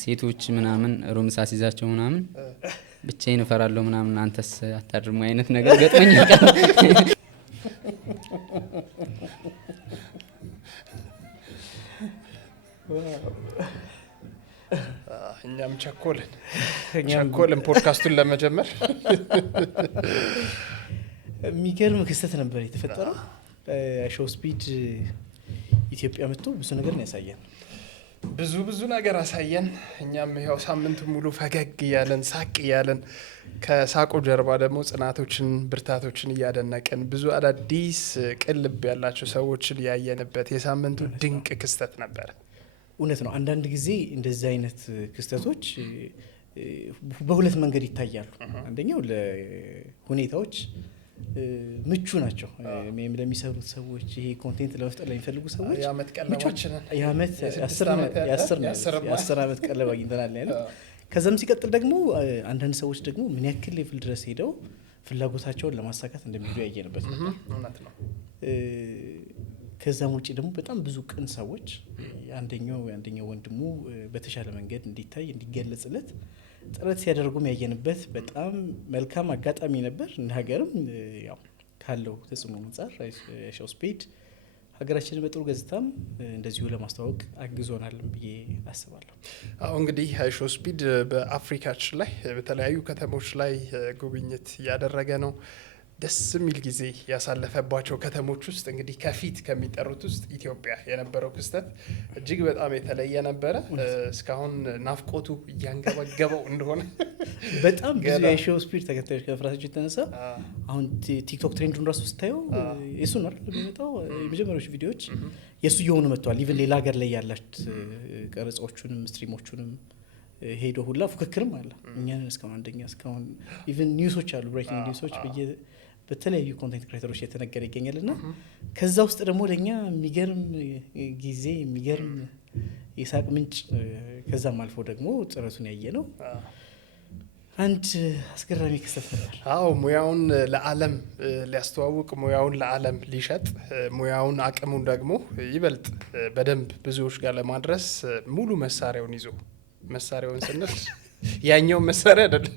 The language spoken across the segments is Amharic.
ሴቶች ምናምን ሩም ሳሲዛቸው ምናምን ብቻዬን እፈራለሁ ምናምን አንተስ አታድርሙ አይነት ነገር ገጥመኝ ይቃል እኛም ቸኮልን ፖድካስቱን ለመጀመር የሚገርም ክስተት ነበር የተፈጠረው። ሾው ስፒድ ኢትዮጵያ መጥቶ ብዙ ነገር ነው ያሳየን። ብዙ ነገር አሳየን። እኛም ያው ሳምንት ሙሉ ፈገግ እያለን ሳቅ እያለን ከሳቁ ጀርባ ደግሞ ጽናቶችን ብርታቶችን እያደነቅን ብዙ አዳዲስ ቅልብ ያላቸው ሰዎችን ያየንበት የሳምንቱ ድንቅ ክስተት ነበር። እውነት ነው። አንዳንድ ጊዜ እንደዚህ አይነት ክስተቶች በሁለት መንገድ ይታያሉ። አንደኛው ለሁኔታዎች ምቹ ናቸው። ለሚሰሩት ሰዎች ይሄ ኮንቴንት ለመፍጠር ለሚፈልጉ ሰዎች የዓመት ቀለባችንን የ10 ዓመት ቀለብ አግኝተናል ያለው። ከዛም ሲቀጥል ደግሞ አንዳንድ ሰዎች ደግሞ ምን ያክል ሌቭል ድረስ ሄደው ፍላጎታቸውን ለማሳካት እንደሚሄዱ ያየንበት ነበር። እውነት ነው። ከዛም ውጪ ደግሞ በጣም ብዙ ቅን ሰዎች አንደኛው ወንድሙ በተሻለ መንገድ እንዲታይ እንዲገለጽለት ጥረት ሲያደርጉም ያየንበት በጣም መልካም አጋጣሚ ነበር። እንደ ሀገርም ያው ካለው ተጽዕኖ አንፃር ሾው ስፒድ ሀገራችንን በጥሩ ገጽታም እንደዚሁ ለማስተዋወቅ አግዞናል ብዬ አስባለሁ። አሁን እንግዲህ ሾው ስፒድ በአፍሪካችን ላይ በተለያዩ ከተሞች ላይ ጉብኝት እያደረገ ነው። ደስ የሚል ጊዜ ያሳለፈባቸው ከተሞች ውስጥ እንግዲህ ከፊት ከሚጠሩት ውስጥ ኢትዮጵያ የነበረው ክስተት እጅግ በጣም የተለየ ነበረ። እስካሁን ናፍቆቱ እያንገበገበው እንደሆነ በጣም ብዙ የሾው ስፒድ ተከታዮች ከፍራሳቸው የተነሳ አሁን ቲክቶክ ትሬንዱን ራሱ ስታየው የሱ ነው የሚመጣው። የመጀመሪያዎቹ ቪዲዮዎች የሱ እየሆኑ መጥተዋል። ኢቨን ሌላ ሀገር ላይ ያላች ቀረጻዎቹንም ስትሪሞቹንም ሄዶ ሁላ ፉክክርም አለ። እኛን እስካሁን አንደኛ እስካሁን ኢቨን ኒውሶች አሉ ብሬኪንግ ኒውሶች በተለያዩ ኮንቴንት ክሬተሮች የተነገረ ይገኛልና ከዛ ውስጥ ደግሞ ለኛ የሚገርም ጊዜ የሚገርም የሳቅ ምንጭ ከዛም አልፎ ደግሞ ጥረቱን ያየ ነው አንድ አስገራሚ ክስተት ነበር። ሙያውን ለዓለም ሊያስተዋውቅ ሙያውን ለዓለም ሊሸጥ ሙያውን አቅሙን ደግሞ ይበልጥ በደንብ ብዙዎች ጋር ለማድረስ ሙሉ መሳሪያውን ስንል ያኛው መሳሪያ አይደለም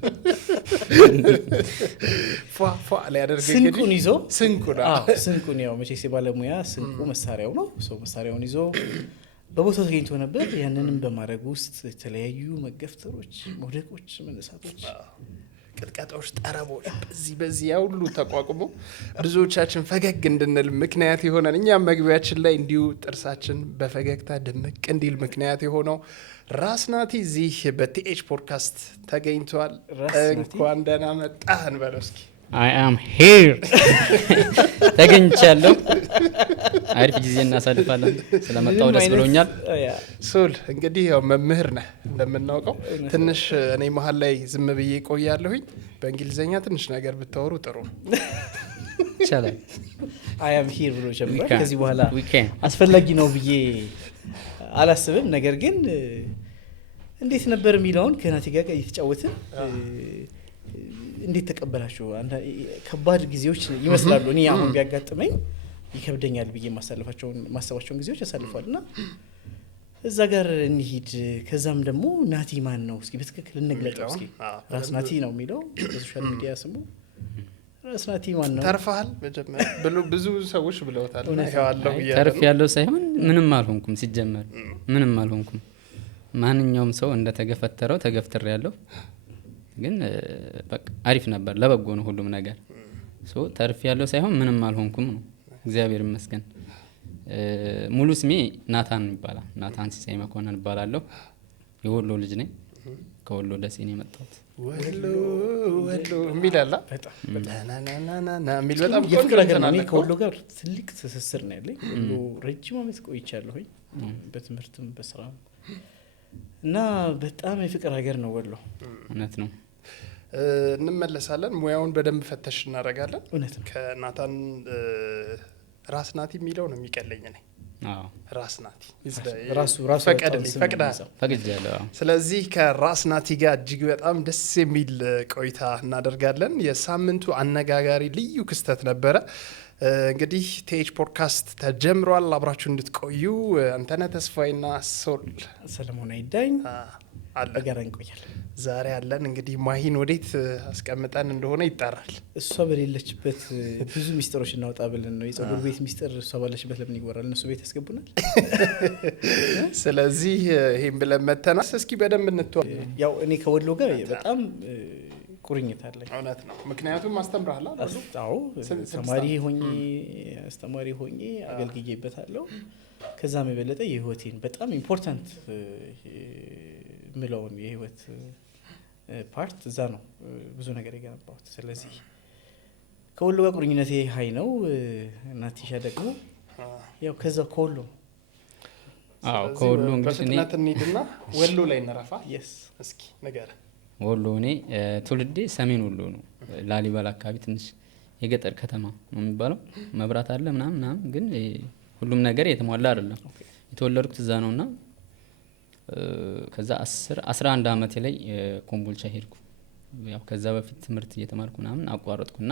ፏ ሊያደርግ ስንቁን ይዞ ስንቁን ያው መቼስ የባለሙያ ስንቁ መሳሪያው ነው። ሰው መሳሪያውን ይዞ በቦታው ተገኝቶ ነበር። ያንንም በማድረግ ውስጥ የተለያዩ መገፍተሮች፣ መውደቆች፣ መነሳቶች፣ ቅጥቀጣዎች፣ ጠረቦች በዚህ ያውሉ ተቋቁሞ ብዙዎቻችን ፈገግ እንድንል ምክንያት የሆነን እኛም መግቢያችን ላይ እንዲሁ ጥርሳችን በፈገግታ ድምቅ እንዲል ምክንያት የሆነው ራስናቲ እዚህ በቲኤች ፖድካስት ተገኝቷል። እንኳን ደህና መጣህ እንበለው እስኪ። I am here ተገኝቻለሁ። አሪፍ ጊዜ እናሳልፋለን። ስለመጣው ደስ ብሎኛል። ሶል እንግዲህ ያው መምህር ነህ እንደምናውቀው። ትንሽ እኔ መሀል ላይ ዝም ብዬ ቆያለሁኝ። በእንግሊዘኛ ትንሽ ነገር ብታወሩ ጥሩ ይቻላል። I am here ብሎ ጀምሯል። ከዚህ በኋላ አስፈላጊ ነው ብዬ አላስብም። ነገር ግን እንዴት ነበር የሚለውን ከናቲ ጋር እየተጫወትን እንዴት ተቀበላችሁ? ከባድ ጊዜዎች ይመስላሉ። እኔ አሁን ቢያጋጥመኝ ይከብደኛል ብዬ ማሰባቸውን ጊዜዎች ያሳልፋልና እዛ ጋር እንሂድ። ከዛም ደግሞ ናቲ ማን ነው እስኪ በትክክል እንግለጠው እስኪ። ራስ ናቲ ነው የሚለው በሶሻል ሚዲያ ስሙ። ራስ ናቲ ማን ነው? ተርፋል መጀመሪያ ብዙ ሰዎች ብለውታል። ተርፍ ያለው ሳይሆን ምንም አልሆንኩም። ሲጀመር ምንም አልሆንኩም። ማንኛውም ሰው እንደተገፈተረው ተገፍተር ያለው ግን በቃ አሪፍ ነበር። ለበጎ ነው ሁሉም ነገር። ተርፍ ያለው ሳይሆን ምንም አልሆንኩም ነው። እግዚአብሔር ይመስገን። ሙሉ ስሜ ናታን ይባላል። ናታን ሲሳይ መኮንን እባላለሁ። የወሎ ልጅ ነኝ። ከወሎ ደሴ ነው የመጣሁት። ወሎ የሚላላ በጣም የፍቅር ሀገር ነው። ከወሎ ጋር ትልቅ ትስስር ነው ያለኝ። ወሎ ረጅም ዓመት ቆይቻለሁኝ በትምህርትም በስራም እና በጣም የፍቅር ሀገር ነው ወሎ። እውነት ነው። እንመለሳለን። ሙያውን በደንብ ፈተሽ እናደርጋለን። እውነት ነው። ከናታን ራስ ናቲ የሚለው ነው የሚቀለኝ ነኝ። ራስ ናቲ ራሱ ፈቅጃለሁ። ስለዚህ ከራስ ናቲ ጋር እጅግ በጣም ደስ የሚል ቆይታ እናደርጋለን። የሳምንቱ አነጋጋሪ ልዩ ክስተት ነበረ። እንግዲህ ቲኤች ፖድካስት ተጀምሯል። አብራችሁ እንድትቆዩ አንተነህ ተስፋይና ሶል ሰለሞን አይዳኝ በጋራ እንቆያለን። ዛሬ አለን እንግዲህ ማሂን ወዴት አስቀምጠን እንደሆነ ይጣራል። እሷ በሌለችበት ብዙ ሚስጥሮች እናውጣ ብለን ነው። የጸጉር ቤት ሚስጥር እሷ ባለችበት ለምን ይወራል? እነሱ ቤት ያስገቡናል። ስለዚህ ይሄን ብለን መተናል። እስኪ በደንብ እንተዋወቅ። ያው እኔ ከወሎ ጋር በጣም ቁርኝት አለኝ። እውነት ነው። ምክንያቱም አስተምራለሁ። አዎ አስተማሪ ሆኜ አገልግዬበታለሁ። ከዛም የበለጠ የህይወቴን በጣም ኢምፖርታንት ምለውን የህይወት ፓርት እዛ ነው ብዙ ነገር የገነባሁት። ስለዚህ ከወሎ ጋር ቁርኝነቴ ሀይ ነው። እናቲሻ ደግሞ ያው ከዛው ከወሎ ከወሎ እንግዲህ በፍጥነት እንሂድና ወሎ ላይ እንረፋ። እስኪ ንገረን። ወሎ እኔ ትውልዴ ሰሜን ወሎ ነው። ላሊበላ አካባቢ ትንሽ የገጠር ከተማ ነው የሚባለው። መብራት አለ ምናምን ግን ሁሉም ነገር የተሟላ አይደለም። የተወለድኩት እዛ ነውና ከዛ 11 አመት ላይ ኮምቦልቻ ሄድኩ። ያው ከዛ በፊት ትምህርት እየተማርኩ ምናምን አቋረጥኩና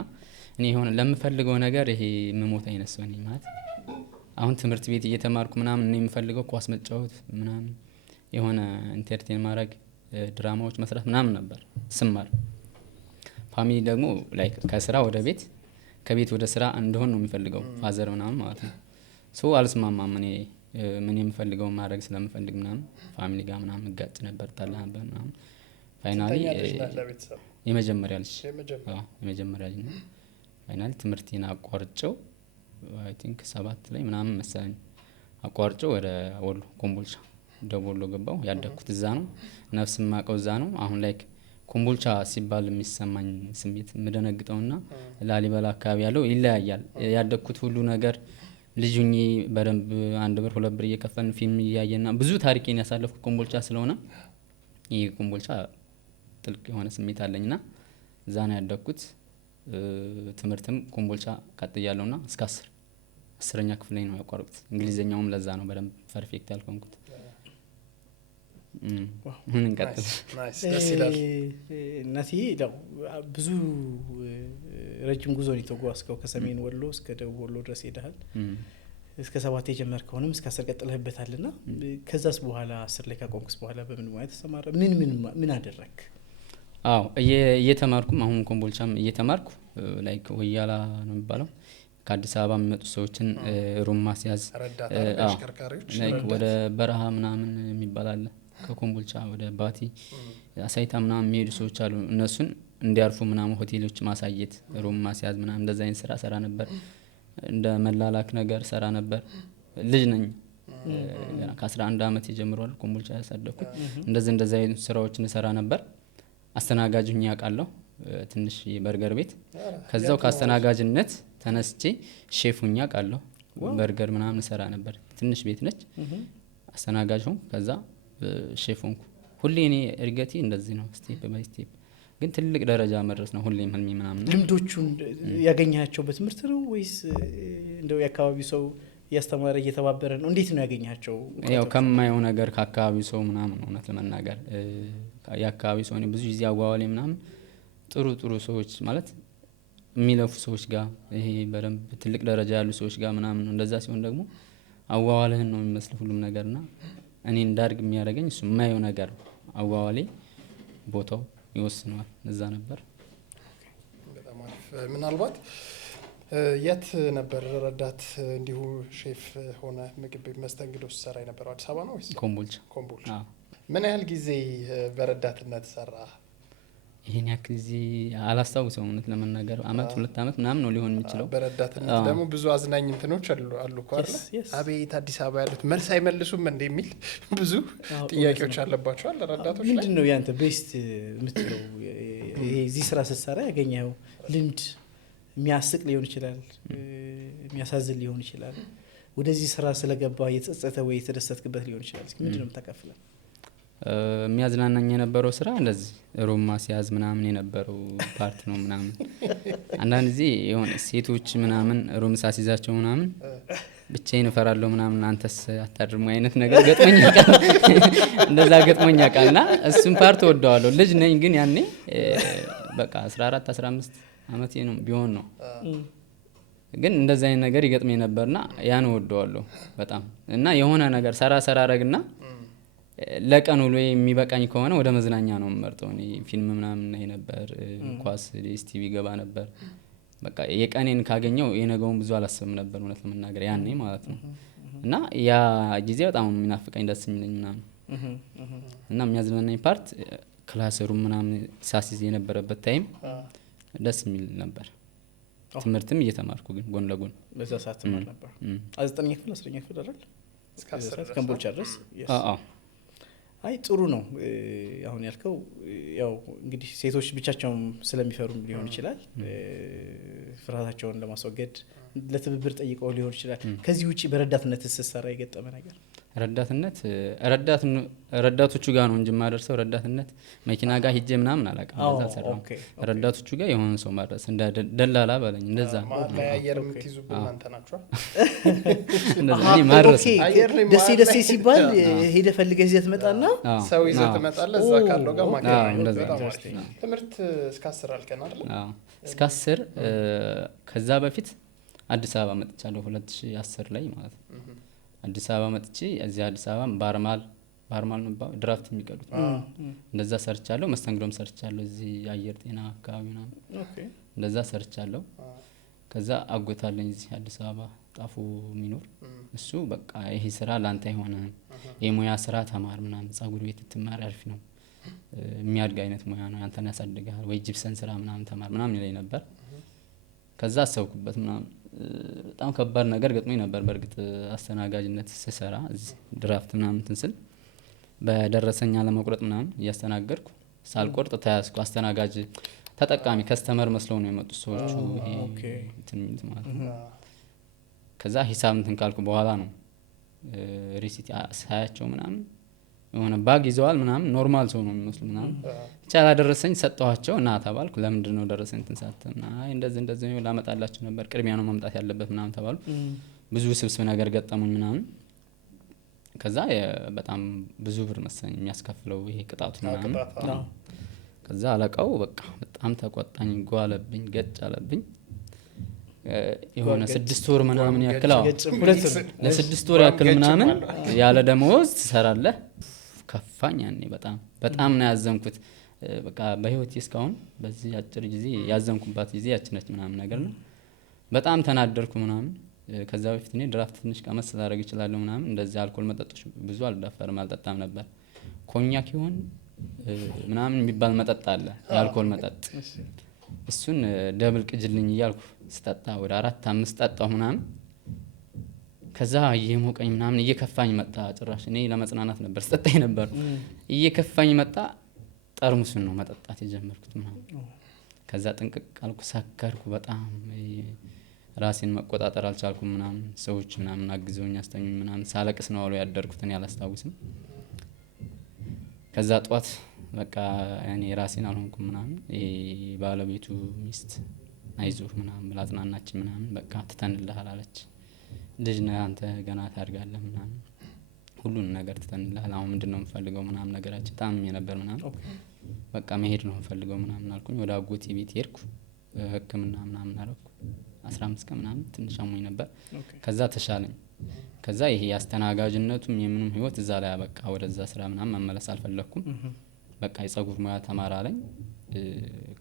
እኔ የሆነ ለምፈልገው ነገር ይሄ መሞት አይነት ሰው ነኝ ማለት አሁን ትምህርት ቤት እየተማርኩ ምናምን እኔ የምፈልገው ኳስ መጫወት ምናምን የሆነ ኢንተርቴን ማድረግ ድራማዎች መስራት ምናምን ነበር ስማር። ፋሚሊ ደግሞ ላይክ ከስራ ወደ ቤት ከቤት ወደ ስራ እንደሆነ ነው የሚፈልገው ፋዘር ምናምን ማለት ነው። ሶ አልስማማም። እኔ ምን የምፈልገው ማድረግ ስለምፈልግ ምናምን ፋሚሊ ጋር ምናምን እጋጭ ነበር፣ ታላ ነበር ምናምን። ፋይናሊ የመጀመሪያ ልጅ ነው። ፋይናሊ ትምህርቴን አቋርጬው አይ ቲንክ 7 ላይ ምናምን መሰለኝ አቋርጬው ወደ ወሎ ኮምቦልቻ ደቡብ ወሎ ገባው። ያደግኩት እዛ ነው። ነፍስ ማቀው እዛ ነው። አሁን ላይክ ኮምቦልቻ ሲባል የሚሰማኝ ስሜት ምደነግጠውና ላሊበላ አካባቢ ያለው ይለያያል። ያደግኩት ሁሉ ነገር ልጅኝ በደንብ 1 ብር 2 ብር እየከፈልን ፊልም እያየና ብዙ ታሪኬን ያሳለፍኩት ኮምቦልቻ ስለሆነ ይሄ ኮምቦልቻ ጥልቅ የሆነ ስሜት አለኝና እዛ ነው ያደግኩት። ትምህርትም ኮምቦልቻ ቀጥያለሁና እስከ 10ኛ ክፍል ላይ ነው ያቋረጥኩት። እንግሊዘኛውም ለዛ ነው በደንብ ፐርፌክት ያልሆንኩት። ምን እንቀጥል? እናቴ ብዙ ረጅም ጉዞ ነው የተጓዝከው። ከሰሜን ወሎ እስከ ደቡብ ወሎ ድረስ ሄደሃል። እስከ 7 የጀመርከውንም እስከ 10 ቀጥለህበታልና ከዛስ በኋላ 10 ላይ ካቆምክስ በኋላ በምን ሙያ ተሰማራ? ምን አደረክ? አዎ እየተማርኩም አሁን ኮምቦልቻም እየተማርኩ ላይክ ወያላ ነው የሚባለው ከአዲስ አበባ የሚመጡ ሰዎችን ሩም ማስያዝ ላይክ ወደ በረሃ ምናምን የሚባል አለ። ከኮምቦልቻ ወደ ባቲ አሳይታ ምናምን የሚሄዱ ሰዎች አሉ። እነሱን እንዲያርፉ ምናምን ሆቴሎች ማሳየት፣ ሩም ማስያዝ ምናምን እንደዛ አይነት ስራ ሰራ ነበር። እንደ መላላክ ነገር ሰራ ነበር። ልጅ ነኝ ገና ከ11 አመት ጀምሯል ኮምቦልቻ ያሳደኩት። እንደዚህ አይነት ስራዎችን ሰራ ነበር። አስተናጋጅ ሆኜ አውቃለሁ ትንሽ በርገር ቤት። ከዛው ከአስተናጋጅነት ተነስቼ ሼፍ ሆኜ አውቃለሁ። በርገር ምናምን ሰራ ነበር። ትንሽ ቤት ነች። አስተናጋጅ ሆንኩ። ከዛ ሼፍ ሆንኩ። ሁሌ እኔ እድገቴ እንደዚህ ነው፣ ስቴፕ ባይ ስቴፕ። ግን ትልቅ ደረጃ መድረስ ነው ሁሌም ህልሜ ምናምን። ልምዶቹን ያገኛቸው በትምህርት ነው ወይስ እንደው የአካባቢው ሰው እያስተማረ እየተባበረ ነው? እንዴት ነው ያገኛቸው? ያው ከማየው ነገር ከአካባቢው ሰው ምናምን እውነት ለመናገር የአካባቢው ሰው ብዙ ጊዜ አዋዋሌ ምናምን ጥሩ ሰዎች ማለት የሚለፉ ሰዎች ጋር ይሄ በደንብ ትልቅ ደረጃ ያሉ ሰዎች ጋር ምናምን ነው። እንደዛ ሲሆን ደግሞ አዋዋልህን ነው የሚመስል ሁሉም ነገርና እኔ እንዳድግ የሚያደርገኝ እሱ የማየው ነገር አዋዋሌ ቦታው ይወስነዋል። እዛ ነበር። በጣም አሪፍ። ምናልባት የት ነበር ረዳት እንዲሁ ሼፍ ሆነ ምግብ መስተንግዶ ሰራ የነበረው? አዲስ አበባ ነው ወይስ ኮምቦልቻ? ምን ያህል ጊዜ በረዳትነት ሰራ? ይሄን ያክል ጊዜ አላስታውሰውም እውነት ለመናገር። አመት 2 አመት ምናምን ነው ሊሆን የሚችለው። በረዳትነት ደግሞ ብዙ አዝናኝ እንትኖች አሉ እኮ አይደል? አቤት አዲስ አበባ ያሉት መልስ አይመልሱም እንደሚል ብዙ ጥያቄዎች አለባቸዋል ረዳቶች ላይ። ምንድነው ያንተ ቤስት የምትለው ይሄ እዚህ ስራ ስትሰራ ያገኘው ልምድ? የሚያስቅ ሊሆን ይችላል፣ የሚያሳዝን ሊሆን ይችላል። ወደዚህ ስራ ስለገባ የተጸጸተ ወይ የተደሰትክበት ሊሆን ይችላል። እስኪ ምንድነው የምታካፍለው? የሚያዝናናኝ የነበረው ስራ እንደዚህ ሩም ማስያዝ ምናምን የነበረው ፓርት ነው ምናምን። አንዳንድ ጊዜ የሆነ ሴቶች ምናምን ሩም ሳስይዛቸው ምናምን ብቻዬን እፈራለሁ ምናምን፣ አንተስ አታድርሙ አይነት ነገር ገጥሞኝ ያውቃል። እንደዛ ገጥሞኝ ያውቃልና እሱን ፓርት ወደዋለሁ። ልጅ ነኝ ግን ያኔ በቃ 14 15 አመቴ ነው ቢሆን ነው። ግን እንደዛ አይነት ነገር ይገጥመኝ ነበርና ያን ወደዋለሁ በጣም። እና የሆነ ነገር ሰራ አረግና ለቀን ውሎ የሚበቃኝ ከሆነ ወደ መዝናኛ ነው የምመርጠው። እኔ ፊልም ምናምን ናይ ነበር፣ ኳስ ዲኤስቲቪ ገባ ነበር። በቃ የቀኔን ካገኘው የነገውን ብዙ አላስብም ነበር እውነት ለመናገር ያኔ ማለት ነው። እና ያ ጊዜ በጣም የሚናፍቀኝ ደስ የሚለኝ ምናምን እና የሚያዝናናኝ ፓርት ክላስሩም ምናምን ሳሲዝ የነበረበት ታይም ደስ የሚል ነበር። ትምህርትም እየተማርኩ ግን ጎን ለጎን በዛ ሰዓት ትማር ነበር። 9ኛ ክፍል 10ኛ ክፍል አይደል እስከ 10 ከምቦልቻ ድረስ። አዎ አይ ጥሩ ነው። አሁን ያልከው ያው እንግዲህ ሴቶች ብቻቸውን ስለሚፈሩ ሊሆን ይችላል፣ ፍርሃታቸውን ለማስወገድ ለትብብር ጠይቀው ሊሆን ይችላል። ከዚህ ውጪ በረዳትነት ስትሰራ የገጠመ ነገር? ረዳቶቹ ጋር ነው እንጂ ማደርሰው ረዳትነት መኪና ጋር ሂጄ ምናምን አላውቅም። እንደዛ ሰራው ረዳቶቹ ጋር የሆነ ሰው ማድረስ እንደ ደላላ በለኝ እንደዛ ላይ አየር የምትይዙብን እናንተ ናችሁ። እንደዛ እኔ ማድረስ ደሴ ሲባል ሄደ ፈልገህ ይዘህ ትመጣና ሰው ይዘህ ትመጣለህ እዛ ካለው ጋር ማከራ። ትምህርት እስከ 10 አልከን አይደል? አዎ እስከ 10። ከዛ በፊት አዲስ አበባ መጥቻለሁ 2010 ላይ ማለት ነው። አዲስ አበባ መጥቼ እዚህ አዲስ አበባ ባርማል ነው ድራፍት የሚቀዱት እንደዛ ሰርቻለሁ። መስተንግዶም ሰርቻለሁ እዚህ አየር ጤና አካባቢ ነው እንደዛ ሰርቻለሁ። ከዛ አጎታለኝ እዚህ አዲስ አበባ ጣፎ የሚኖር እሱ በቃ ይሄ ስራ ላንተ የሆነ የሙያ ስራ ተማር ምናምን ጸጉር ቤት ትማር አሪፍ ነው የሚያድግ አይነት ሙያ ነው አንተን ያሳድጋል ወይ ጂፕሰን ስራ ምናምን ተማር ምናምን ይለኝ ነበር። ከዛ አሰብኩበት ምናምን በጣም ከባድ ነገር ገጥሞኝ ነበር። በእርግጥ አስተናጋጅነት ስሰራ እዚህ ድራፍት ምናምን ትንስል በደረሰኛ ለመቁረጥ ምናምን እያስተናገድኩ ሳልቆርጥ ተያዝኩ። አስተናጋጅ ተጠቃሚ ከስተመር መስለው ነው የመጡት ሰዎቹ ይሄ እንትን ሚሉት ማለት ነው። ከዛ ሂሳብ እንትን ካልኩ በኋላ ነው ሪሲት ሳያቸው ምናምን የሆነ ባግ ይዘዋል ምናምን ኖርማል ሰው ነው የሚመስሉ ምናምን ብቻ ላደረሰኝ ሰጠኋቸው እና ተባልኩ ለምንድን ነው ደረሰኝ እንትን ሳትም አይ እንደዚህ ነው ላመጣላችሁ ነበር ቅድሚያ ነው መምጣት ያለበት ምናምን ተባሉ። ብዙ ስብስብ ነገር ገጠሙኝ ምናምን። ከዛ በጣም ብዙ ብር መሰለኝ የሚያስከፍለው ይሄ ቅጣቱ ምናምን። ከዛ አለቃው በቃ በጣም ተቆጣኝ፣ ጓለብኝ፣ ገጭ አለብኝ። የሆነ 6 ወር ምናምን ያክል ለ6 ወር ያክል ምናምን ያለ ደመወዝ ትሰራለህ። ከፋኝ ያኔ በጣም ነው ያዘንኩት። በቃ በህይወቴ እስካሁን በዚህ አጭር ጊዜ ያዘንኩባት ጊዜ ያችነች ምናምን ነገር ነው። በጣም ተናደርኩ ምናምን። ከዛ በፊት እኔ ድራፍት ትንሽ ቀመስ ላደርግ እችላለሁ ምናምን እንደዚህ አልኮል መጠጦች ብዙ አልዳፈርም አልጠጣም ነበር። ኮኛክ ይሆን ምናምን የሚባል መጠጥ አለ የአልኮል መጠጥ። እሱን ደብል ቅጅልኝ እያልኩ ስጠጣ ወደ 4-5 ጠጣሁ ምናምን። ከዛ እየሞቀኝ ምናምን እየከፋኝ መጣ። ጭራሽ እኔ ለመጽናናት ነበር ስጠጣኝ ነበር። እየከፋኝ መጣ። ጠርሙሱን ነው መጠጣት የጀመርኩት ምናምን። ከዛ ጥንቅቅ አልኩ፣ ሰከርኩ። በጣም ራሴን መቆጣጠር አልቻልኩም ምናምን። ሰዎች ምናምን አግዘውኝ አስተኙኝ ምናምን። ሳለቅስ ነው አሉ ያደርኩት እኔ አላስታውስም። ከዛ ጧት በቃ እኔ ራሴን አልሆንኩም ምናምን። ባለቤቱ ሚስት አይዞህ ምናምን ብላ አጽናናችኝ ምናምን። በቃ ትተንልሃል አለች። ልጅ ነህ አንተ ገና ታድጋለህ ምናምን፣ ሁሉን ነገር ትተንልሃል። አሁን ምንድን ነው የምፈልገው ምናምን ነገራችን። ታምሜ ነበር ምናምን። በቃ መሄድ ነው የምፈልገው ምናምን አልኩኝ። ወደ አጎቴ ቤት ሄድኩ። ሕክምና ምናምን አደረኩ 15 ቀን ምናምን። ትንሽ አሞኝ ነበር። ከዛ ተሻለኝ። ከዛ ይሄ አስተናጋጅነቱም የምንም ህይወት እዛ ላይ በቃ ወደዛ ስራ ምናምን መመለስ አልፈለኩም። በቃ የጸጉር ሙያ ተማር አለኝ።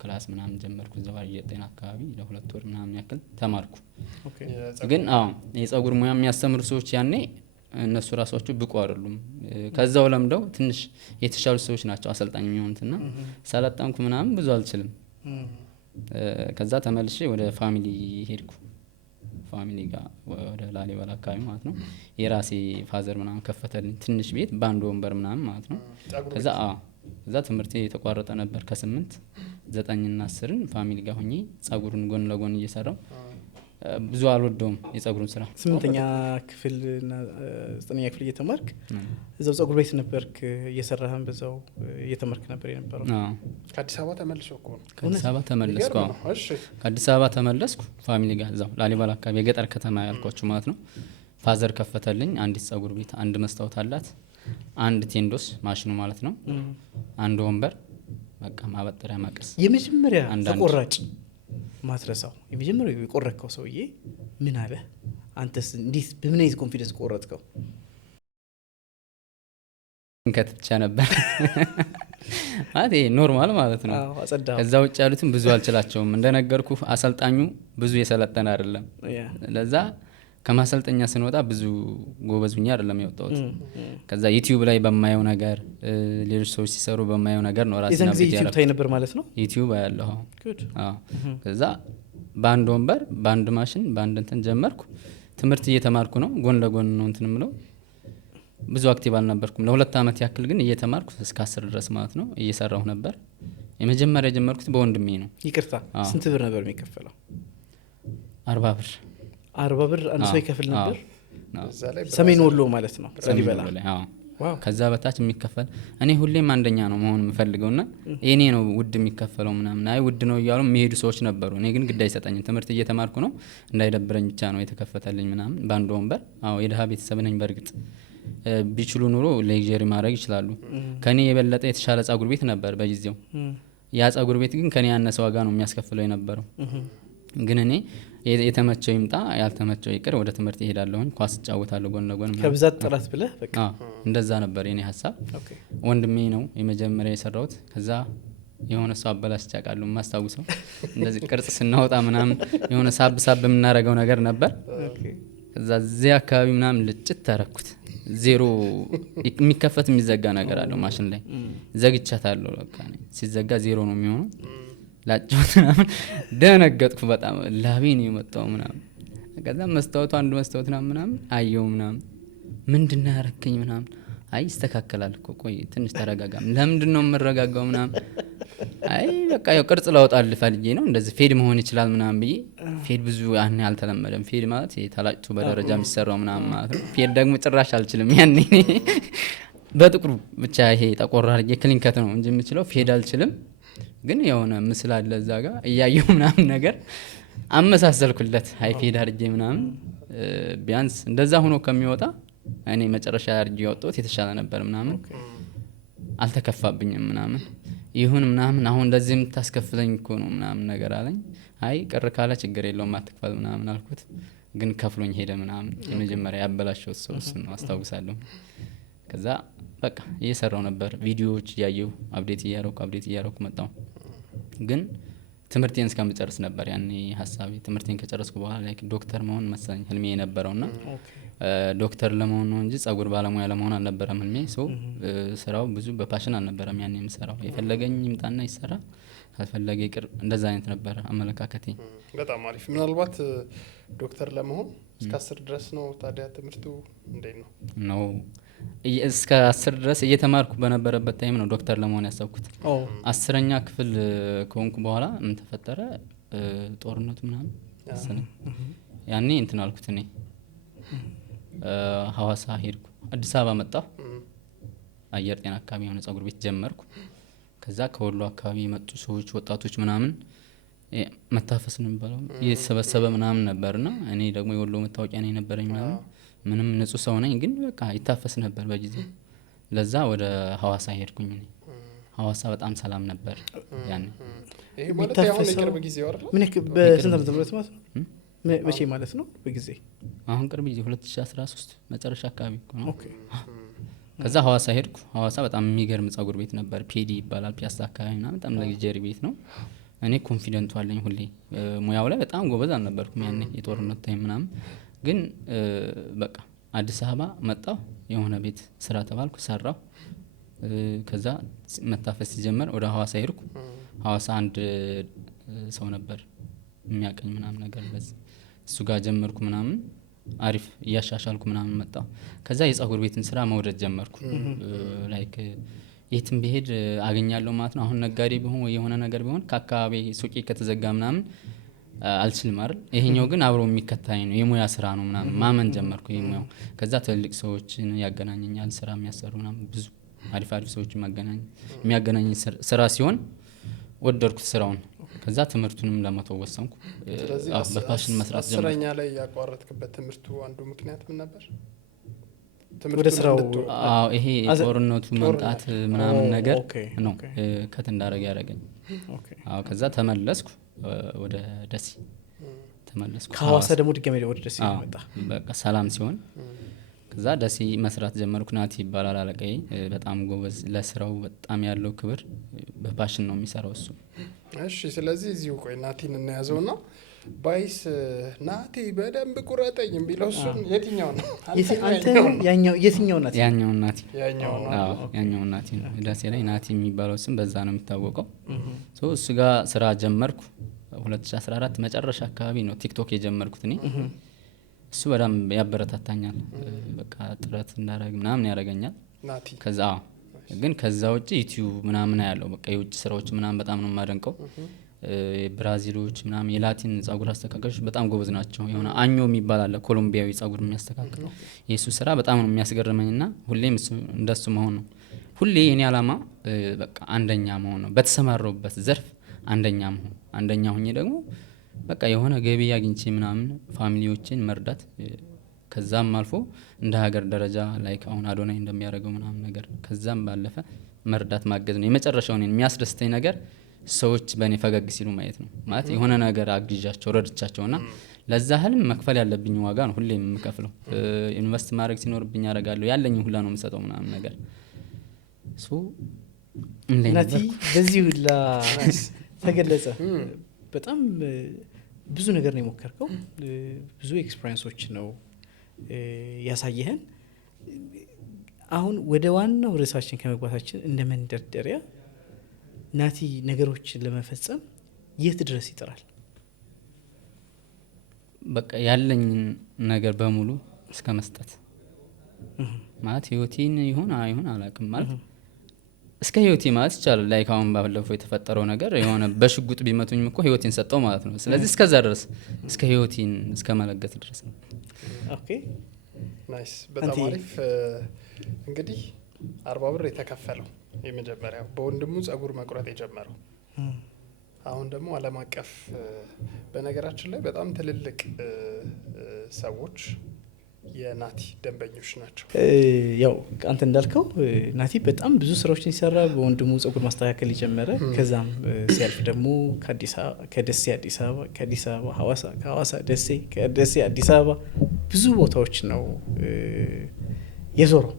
ክላስ ምናምን ጀመርኩ እዛው የጤና አካባቢ ለ2 ወር ምናምን ያክል ተማርኩ። ግን የጸጉር ሙያ የሚያስተምሩ ሰዎች ያኔ እነሱ ራሳቸው ብቁ አይደሉም። ከዛው ለምደው ትንሽ የተሻሉ ሰዎች ናቸው አሰልጣኝ የሚሆኑትና ሰለጠንኩ ምናምን ብዙ አልችልም። ከዛ ተመልሼ ወደ ፋሚሊ ሄድኩ። ፋሚሊ ጋር ወደ ላሊበላ አካባቢ ማለት ነው። የራሴ ፋዘር ምናምን ከፈተልኝ ትንሽ ቤት በአንድ ወንበር ምናምን ማለት ነው። ከዛ ትምህርቴ የተቋረጠ ነበር ከ8 9ና 10 ፋሚሊ ጋር ሆኜ ጸጉሩን ጎን ለጎን እየሰራው ብዙ አልወደውም የጸጉሩን ስራ። 8ኛ ክፍል እና 9ኛ ክፍል እየተማርክ እዛው ጸጉር ቤት ነበርክ እየሰራህም በዛው እየተማርክ ነበር የነበረው? ከአዲስ አበባ ተመልሶ እኮ ከአዲስ አበባ ተመለስኩ። ከአዲስ አበባ ተመለስኩ ፋሚሊ ጋር እዛው ላሊበላ አካባቢ የገጠር ከተማ ያልኳችሁ ማለት ነው። ፋዘር ከፈተልኝ አንዲት ጸጉር ቤት፣ አንድ መስታወት አላት፣ አንድ ቴንዶስ ማሽኑ ማለት ነው፣ አንድ ወንበር፣ በቃ ማበጠሪያ መቀስ። የመጀመሪያ ተቆራጭ ማትረሳው የመጀመሪያው የቆረጥከው ሰውዬ ምን አለ? አንተስ እንዴት በምን አይነት ኮንፊደንስ ቆረጥከው? ከትቻ ነበር ማለት ይሄ ኖርማል ማለት ነው። ከዛ ውጭ ያሉትን ብዙ አልችላቸውም። እንደነገርኩ አሰልጣኙ ብዙ የሰለጠነ አይደለም። ለዛ ከማሰልጠኛ ስንወጣ ብዙ ጎበዙኛ አይደለም የወጣሁት። ከዛ ዩቲዩብ ላይ በማየው ነገር ሌሎች ሰዎች ሲሰሩ በማየው ነገር ነው ራሴ የዛን ጊዜ ዩቲዩብ ታይ ነበር ማለት ነው። ዩቲዩብ ያለው ከዛ በአንድ ወንበር በአንድ ማሽን በአንድ እንትን ጀመርኩ። ትምህርት እየተማርኩ ነው፣ ጎን ለጎን ነው እንትን ምለው። ብዙ አክቲቭ አልነበርኩም። ለ2 ዓመት ያክል ግን እየተማርኩ እስከ 10 ድረስ ማለት ነው እየሰራሁ ነበር። የመጀመሪያ የጀመርኩት በወንድሜ ነው። ይቅርታ፣ ስንት ብር ነበር የሚከፈለው? 40 ብር 40 ብር አንድ ሰው ይከፍል ነበር። ሰሜን ወሎ ማለት ነው ላሊበላ። ከዛ በታች የሚከፈል እኔ ሁሌም አንደኛ ነው መሆን የምፈልገው እና እኔ ነው ውድ የሚከፈለው ምናምን። አይ ውድ ነው እያሉ የሚሄዱ ሰዎች ነበሩ። እኔ ግን ግድ አይሰጠኝም። ትምህርት እየተማርኩ ነው እንዳይደብረኝ ብቻ ነው የተከፈተልኝ ምናምን በአንድ ወንበር። የድሃ ቤተሰብ ነኝ። በእርግጥ ቢችሉ ኑሮ ሌክዠሪ ማድረግ ይችላሉ። ከኔ የበለጠ የተሻለ ጸጉር ቤት ነበር በጊዜው። ያ ጸጉር ቤት ግን ከኔ ያነሰ ዋጋ ነው የሚያስከፍለው የነበረው። ግን እኔ የተመቸው ይምጣ ያልተመቸው ይቅር፣ ወደ ትምህርት ይሄዳለሁኝ፣ ኳስ እጫወታለሁ ጎን ለጎን ከብዛት ጥራት ብለህ በቃ እንደዛ ነበር የኔ ሀሳብ። ወንድሜ ነው የመጀመሪያ የሰራሁት። ከዛ የሆነ ሰው አበላሽቼ አውቃለሁ የማስታውሰው። እንደዚህ ቅርጽ ስናወጣ ምናምን የሆነ ሳብ የምናደርገው ነገር ነበር። ከዛ እዚህ አካባቢ ምናምን ልጭት ታረኩት። ዜሮ የሚከፈት የሚዘጋ ነገር አለው ማሽን ላይ ዘግቻታለሁ። በቃ ሲዘጋ ዜሮ ነው የሚሆነው። ላጫውት ምናምን ደነገጥኩ በጣም። ላቤ ነው የመጣው ምናምን። ከዛ መስታወቱ አንዱ መስታወት ምናምን አየው ምናምን። ምንድነው ያረከኝ ምናምን። አይ ይስተካከላል እኮ ቆይ ትንሽ ተረጋጋም። ለምንድነው የምረጋጋው ምናምን። አይ በቃ ያው ቅርጽ ላውጣል ፈልጌ ነው እንደዚህ ፌድ መሆን ይችላል ምናምን ብዬ። ፌድ ብዙ ያን አልተለመደም። ፌድ ማለት ተላጭቶ በደረጃ የሚሰራው ምናምን ማለት ነው። ፌድ ደግሞ ጭራሽ አልችልም ያኔ። በጥቁሩ ብቻ ይሄ ጠቆር አድርጌ ክሊንከት ነው እንጂ የምችለው ፌድ አልችልም። ግን የሆነ ምስል አለ እዛ ጋር እያየሁ ምናምን ነገር አመሳሰልኩለት። ሃይ ፌድ አድርጌ ምናምን ቢያንስ እንደዛ ሆኖ ከሚወጣ እኔ መጨረሻ አድርጌ ያወጣሁት የተሻለ ነበር ምናምን። አልተከፋብኝም ምናምን። ይሁን ምናምን አሁን እንደዚህ የምታስከፍለኝ እኮ ነው ምናምን ነገር አለኝ። አይ ቅር ካለ ችግር የለውም አትክፈል ምናምን አልኩት። ግን ከፍሎኝ ሄደ ምናምን። የመጀመሪያ ያበላሸው ሰው እሱን ነው አስታውሳለሁ። ከዛ በቃ እየሰራው ነበር ቪዲዮዎች እያየሁ አፕዴት እያረኩ መጣሁ። ግን ትምህርቴን እስከምጨርስ ነበር ያኔ ሀሳቤ። ትምህርቴን ከጨረስኩ በኋላ ላይክ ዶክተር መሆን መሰለኝ ህልሜ የነበረውና ዶክተር ለመሆን ነው እንጂ ጸጉር ባለሙያ ለመሆን አልነበረም ህልሜ። ስራው ብዙ በፓሽን አልነበረም ያኔ የምሰራው። የፈለገኝ ይምጣና ይሰራ፣ ካልፈለገ ይቅር፣ እንደዛ አይነት ነበር አመለካከቴ። በጣም አሪፍ። ምናልባት ዶክተር ለመሆን እስከ 10 ድረስ ነው ታዲያ ትምህርቱ እንዴት ነው? ነው እስከ 10 ድረስ እየተማርኩ በነበረበት ታይም ነው ዶክተር ለመሆን ያሰብኩት። 10ኛ ክፍል ከሆንኩ በኋላ ምን ተፈጠረ? ጦርነቱ ምናምን መሰለኝ። ያኔ እንትን አልኩት። እኔ ሐዋሳ ሄድኩ፣ አዲስ አበባ መጣሁ። አየር ጤና አካባቢ የሆነ ጸጉር ቤት ጀመርኩ። ከዛ ከወሎ አካባቢ የመጡ ሰዎች ወጣቶች ምናምን መታፈስ ነው የሚባለው እየተሰበሰበ ምናምን ነበርና እኔ ደግሞ የወሎ መታወቂያ ነው የነበረኝ ምናምን ምንም ንጹህ ሰው ነኝ፣ ግን በቃ ይታፈስ ነበር በጊዜው። ለዛ ወደ ሐዋሳ ሄድኩኝ። እኔ ሐዋሳ በጣም ሰላም ነበር ያኔ። ይሄ ማለት ያሁን የቅርብ ጊዜ አይደል? ምን በስንት ዓመት ማለት ነው? መቼ ማለት ነው? በጊዜ አሁን ቅርብ ጊዜ 2013 መጨረሻ አካባቢ ነው። ኦኬ። ከዛ ሐዋሳ ሄድኩ። ሐዋሳ በጣም የሚገርም ጸጉር ቤት ነበር። ፒዲ ይባላል። ፒያሳ አካባቢ እና በጣም ለግጀሪ ቤት ነው። እኔ ኮንፊደንት አለኝ ሁሌ ሙያው ላይ በጣም ጎበዝ አልነበርኩም ያኔ የጦርነት ታይም ምናምን። ግን በቃ አዲስ አበባ መጣሁ። የሆነ ቤት ስራ ተባልኩ፣ ሰራሁ። ከዛ መታፈስ ሲጀመር ወደ ሐዋሳ ሄድኩ። ሐዋሳ አንድ ሰው ነበር የሚያቀኝ ምናምን ነገር በዚህ እሱ ጋር ጀመርኩ ምናምን። አሪፍ እያሻሻልኩ ምናምን መጣሁ። ከዛ የጸጉር ቤትን ስራ መውደድ ጀመርኩ። ላይክ የትም ብሄድ አገኛለሁ ማለት ነው። አሁን ነጋዴ ቢሆን ወይ የሆነ ነገር ቢሆን ከአካባቢ ሱቄ ከተዘጋ ምናምን አልችልም አይደል? ይሄኛው ግን አብሮ የሚከታይ ነው፣ የሙያ ስራ ነው ምናምን ማመን ጀመርኩ የሙያው። ከዛ ትልልቅ ሰዎችን ያገናኘኛል፣ ስራ የሚያሰሩ ምናምን ብዙ አሪፍ ሰዎች የሚያገናኝ ስራ ሲሆን ወደድኩት ስራውን። ከዛ ትምህርቱንም ለመተው ወሰንኩ። በፓሽን መስራት ጀመርኩ። 10ኛ ላይ ያቋረጥክበት ትምህርቱ አንዱ ምክንያት ምን ነበር? ወደ ስራው ይሄ ጦርነቱ መምጣት ምናምን ነገር ነው ከት እንዳደረገ ያደረገኝ። ከዛ ተመለስኩ ወደ ደሴ ተመለስኩ። ከሐዋሳ ደግሞ ድጋሜ ወደ ደሴ መጣ። በቃ ሰላም ሲሆን ከዛ ደሴ መስራት ጀመርኩ። ናቲ ይባላል አለቃዬ፣ በጣም ጎበዝ፣ ለስራው በጣም ያለው ክብር፣ በፓሽን ነው የሚሰራው እሱ። እሺ ስለዚህ እዚሁ ቆይ ናቲን እናያዘውና ባይስ ናቲ በደንብ ቁረጠኝ ቢለው እሱን የትኛው ነው የትኛው ናቲ? ያኛው ናቲ ያኛው ያኛው ናቲ ነው። ደሴ ላይ ናቲ የሚባለው ስም በዛ ነው የሚታወቀው። እሱ ጋር ስራ ጀመርኩ 2014 መጨረሻ አካባቢ ነው ቲክቶክ የጀመርኩት እኔ። እሱ በጣም ያበረታታኛል፣ በቃ ጥረት እንዳደረግ ምናምን ያደርገኛል ናቲ። ከዛ ግን ከዛ ውጭ ዩቲዩብ ምናምን ያለው በቃ የውጭ ስራዎች ምናምን በጣም ነው የማደንቀው። ብራዚሎች ምናምን የላቲን ጸጉር አስተካካዮች በጣም ጎበዝ ናቸው። የሆነ አኞ የሚባል አለ ኮሎምቢያዊ ጸጉር የሚያስተካክል፣ የሱ ስራ በጣም ነው የሚያስገርመኝና ሁሌም እሱ እንደሱ መሆን ነው ሁሌ የኔ አላማ። በቃ አንደኛ መሆን ነው በተሰማረውበት ዘርፍ አንደኛ መሆን። አንደኛ ሆኜ ደግሞ በቃ የሆነ ገቢ አግኝቼ ምናምን ፋሚሊዎችን መርዳት፣ ከዛም አልፎ እንደ ሀገር ደረጃ ላይክ አሁን አዶናይ እንደሚያደርገው ምናምን ነገር ከዛም ባለፈ መርዳት ማገዝ ነው የመጨረሻውን የሚያስደስተኝ ነገር። ሰዎች በእኔ ፈገግ ሲሉ ማየት ነው ማለት የሆነ ነገር አግዣቸው ረድቻቸውና ለዛ ህልም መክፈል ያለብኝ ዋጋ ነው ሁሌም የምከፍለው። ኢንቨስት ማድረግ ሲኖርብኝ አደርጋለሁ፣ ያለኝ ሁላ ነው የምሰጠው ምናምን ነገር። ናቲ በዚህ ሁላ ተገለጸ። በጣም ብዙ ነገር ነው የሞከርከው፣ ብዙ ኤክስፔሪንሶች ነው ያሳየህን። አሁን ወደ ዋናው ርዕሳችን ከመግባታችን እንደ መንደርደሪያ ናቲ ነገሮችን ለመፈጸም የት ድረስ ይጥራል? በቃ ያለኝን ነገር በሙሉ እስከ መስጠት ማለት ህይወቴን ይሁን አይሁን አላውቅም ማለት እስከ ህይወቴ ማለት ይቻላል። ላይ ካሁን ባለፈው የተፈጠረው ነገር የሆነ በሽጉጥ ቢመቱኝ እኮ ህይወቴን ሰጠው ማለት ነው። ስለዚህ እስከዛ ድረስ እስከ ህይወቴን እስከ መለገት ድረስ ነው። ኦኬ ናይስ፣ በጣም አሪፍ። እንግዲህ 40 ብር የተከፈለው የመጀመሪያው በወንድሙ ጸጉር መቁረጥ የጀመረው አሁን ደግሞ ዓለም አቀፍ በነገራችን ላይ በጣም ትልልቅ ሰዎች የናቲ ደንበኞች ናቸው። ያው አንተ እንዳልከው ናቲ በጣም ብዙ ስራዎችን ሲሰራ በወንድሙ ጸጉር ማስተካከል የጀመረ፣ ከዛም ሲያልፍ ደግሞ ከደሴ አዲስ አበባ፣ ከአዲስ አበባ ሐዋሳ፣ ከሐዋሳ ደሴ፣ ከደሴ አዲስ አበባ ብዙ ቦታዎች ነው የዞረው።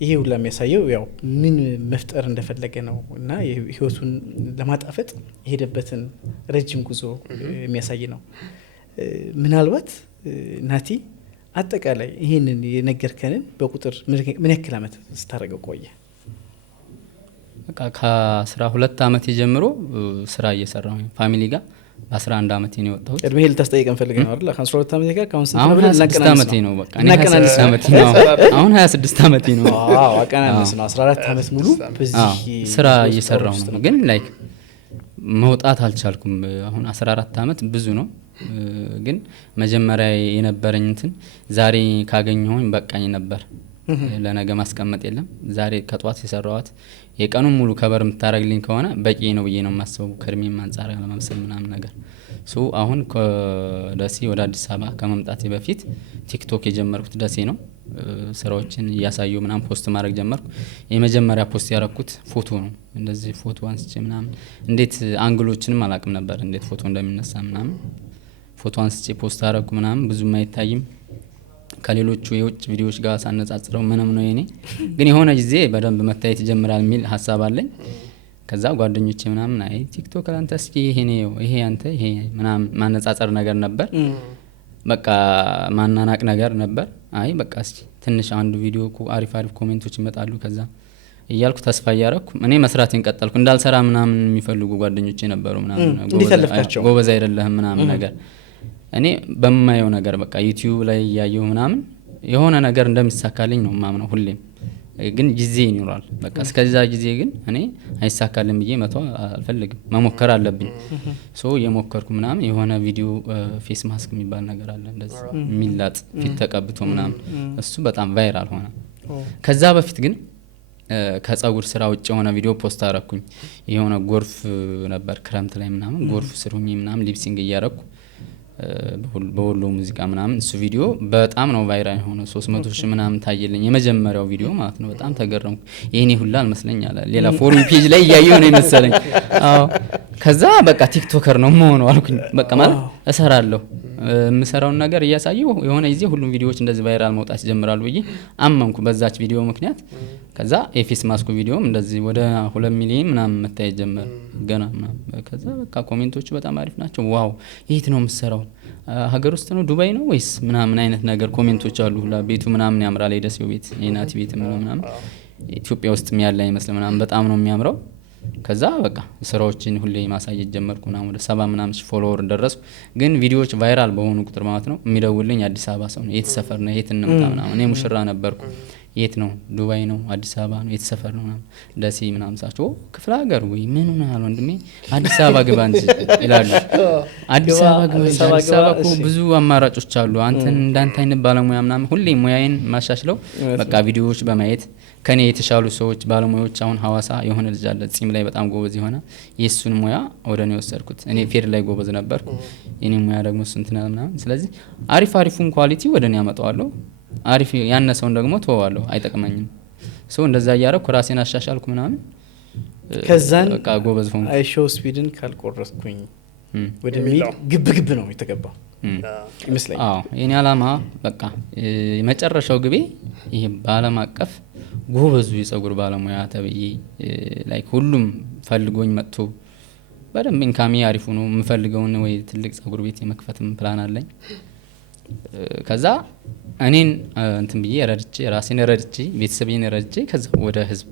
ይሄ ሁላ የሚያሳየው ያው ምን መፍጠር እንደፈለገ ነው እና ህይወቱን ለማጣፈጥ የሄደበትን ረጅም ጉዞ የሚያሳይ ነው። ምናልባት ናቲ አጠቃላይ ይህንን የነገርከንን በቁጥር ምን ያክል አመት ስታደርገው ቆየ? በቃ ከ12 አመት ጀምሮ ስራ እየሰራሁ ፋሚሊ ጋር በ11 አመቴ ነው የወጣሁት። እድሜ ልታስጠይቅ እንፈልግ ነው አይደል? ከ12 አመቴ ጋር ካሁን ስንት ነው? 26 አመቴ ነው። በቃ እኔ 26 አመቴ ነው። አሁን 26 አመቴ ነው። አዎ አቀናነስ ነው። 14 አመት ሙሉ በዚህ ስራ እየሰራሁ ነው። ግን ላይክ መውጣት አልቻልኩም። አሁን 14 አመት ብዙ ነው። ግን መጀመሪያ የነበረኝ እንትን ዛሬ ካገኘሁኝ በቃኝ ነበር። ለነገ ማስቀመጥ የለም። ዛሬ ከጧት የሰራዋት የቀኑን ሙሉ ከበር የምታረግልኝ ከሆነ በቂ ነው ብዬ ነው የማስበው። ከእድሜም አንጻር ለማምሰል ምናምን ነገር አሁን ከደሴ ወደ አዲስ አበባ ከመምጣቴ በፊት ቲክቶክ የጀመርኩት ደሴ ነው። ስራዎችን እያሳየሁ ምናምን ፖስት ማድረግ ጀመርኩ። የመጀመሪያ ፖስት ያረኩት ፎቶ ነው። እንደዚህ ፎቶ አንስቼ ምናምን እንዴት አንግሎችንም አላቅም ነበር እንዴት ፎቶ እንደሚነሳ ምናምን ፎቶ አንስቼ ፖስት አረኩ ምናምን ብዙም አይታይም ከሌሎቹ የውጭ ቪዲዮዎች ጋር ሳነጻጽረው ምንም ነው የኔ። ግን የሆነ ጊዜ በደንብ መታየት ይጀምራል የሚል ሀሳብ አለኝ። ከዛ ጓደኞቼ ምናምን አይ ቲክቶክ አንተ እስኪ ይሄ አንተ ይሄ ምናምን ማነጻጸር ነገር ነበር። በቃ ማናናቅ ነገር ነበር። አይ በቃ እስኪ ትንሽ አንዱ ቪዲዮ አሪፍ ኮሜንቶች ይመጣሉ ከዛ እያልኩ ተስፋ እያረኩ እኔ መስራቴን ቀጠልኩ። እንዳልሰራ ምናምን የሚፈልጉ ጓደኞቼ ነበሩ ምናምን ጎበዝ አይደለህም ምናምን ነገር እኔ በማየው ነገር በቃ ዩቲዩብ ላይ ያየው ምናምን የሆነ ነገር እንደሚሳካልኝ ነው ማምነው ሁሌም። ግን ጊዜ ይኖራል። በቃ እስከዛ ጊዜ ግን እኔ አይሳካልም ብዬ መተው አልፈልግም። መሞከር አለብኝ። የሞከርኩ ምናምን የሆነ ቪዲዮ ፌስ ማስክ የሚባል ነገር አለ እንደዚህ የሚላጥ ፊት ተቀብቶ ምናምን እሱ በጣም ቫይራል ሆነ። ከዛ በፊት ግን ከጸጉር ስራ ውጭ የሆነ ቪዲዮ ፖስት አረኩኝ። የሆነ ጎርፍ ነበር ክረምት ላይ ምናምን ጎርፍ ስር ሆኜ ምናምን ሊፕሲንግ እያረኩ በወሎ ሙዚቃ ምናምን እሱ ቪዲዮ በጣም ነው ቫይራል የሆነው። 300,000 ምናምን ታየልኝ የመጀመሪያው ቪዲዮ ማለት ነው። በጣም ተገረምኩ። ይሄኔ ሁላ አልመስለኛል ሌላ ፎrum ፔጅ ላይ ያየው ነው መሰለኝ። አዎ ከዛ በቃ ቲክቶከር ነው መሆኑ አልኩኝ። በቃ ማለት እሰራለሁ የምሰራውን ነገር እያሳየው የሆነ ጊዜ ሁሉም ቪዲዮዎች እንደዚህ ቫይራል መውጣት ይጀምራሉ ብዬ አመንኩ በዛች ቪዲዮ ምክንያት። ከዛ የፌስ ማስኩ ቪዲዮም እንደዚህ ወደ 2 ሚሊዮን ምናምን መታየት ጀመረ ገና ምናምን። ከዛ በቃ ኮሜንቶቹ በጣም አሪፍ ናቸው። ዋው የት ነው የምትሰራው? ሀገር ውስጥ ነው ዱባይ ነው ወይስ ምናምን አይነት ነገር ኮሜንቶች አሉ። ሁላ ቤቱ ምናምን ያምራል፣ የደሴው ቤት የናቲ ቤት ምናምን ኢትዮጵያ ውስጥ ያለ አይመስልም ምናምን፣ በጣም ነው የሚያምረው። ከዛ በቃ ስራዎችን ሁሌ ማሳየት ጀመርኩ ምናምን። ወደ 70 ምናምን ፎሎወር ደረስኩ። ግን ቪዲዮዎች ቫይራል በሆኑ ቁጥር ማለት ነው የሚደውልኝ አዲስ አበባ ሰው ነው። የት ሰፈር ነው? የት እንምጣ ምናምን። እኔ ሙሽራ ነበርኩ። የት ነው? ዱባይ ነው? አዲስ አበባ ነው? የት ሰፈር ነው? ምናምን ደሴ ምናምን ሳቸው ክፍለ ሀገር ወይ ምን ሆነሃል ወንድሜ አዲስ አበባ ግባ እንጂ ይላሉ። አዲስ አበባ ግባ እንጂ አዲስ አበባ እኮ ብዙ አማራጮች አሉ። አንተን እንዳንተ አይነት ባለሙያ ምናምን ሁሌ ሙያዬን ማሻሽለው በቃ ቪዲዮዎች በማየት ከኔ የተሻሉ ሰዎች ባለሙያዎች። አሁን ሐዋሳ የሆነ ልጅ አለ ጺም ላይ በጣም ጎበዝ የሆነ የሱን ሙያ ወደ እኔ ወሰድኩት። እኔ ፌድ ላይ ጎበዝ ነበርኩ፣ የኔ ሙያ ደግሞ ስንትና ምናምን። ስለዚህ አሪፉን ኳሊቲ ወደ እኔ ያመጣዋለሁ፣ አሪፍ ያነሰውን ደግሞ ተወዋለሁ፣ አይጠቅመኝም። እንደዛ እያረኩ ራሴን አሻሻልኩ ምናምን። ከዛን በቃ ጎበዝ ሆንኩ። አይሾው ስፒድን ካልቆረጥኩኝ ወደሚል ግብ ነው የተገባው ይመስለኛል። አዎ የኔ አላማ በቃ የመጨረሻው ግቤ ይሄ በአለም አቀፍ ጎበዙ የጸጉር ባለሙያ ተብዬ ላይክ ሁሉም ፈልጎኝ መጥቶ በደንብ ኢንካሚ አሪፍ ነው የምፈልገውን ወይ ትልቅ ጸጉር ቤት የመክፈትም ፕላን አለኝ። ከዛ እኔን እንትን ብዬ ረድቼ ራሴን ረድቼ ቤተሰቤን ረድቼ ከዛ ወደ ህዝብ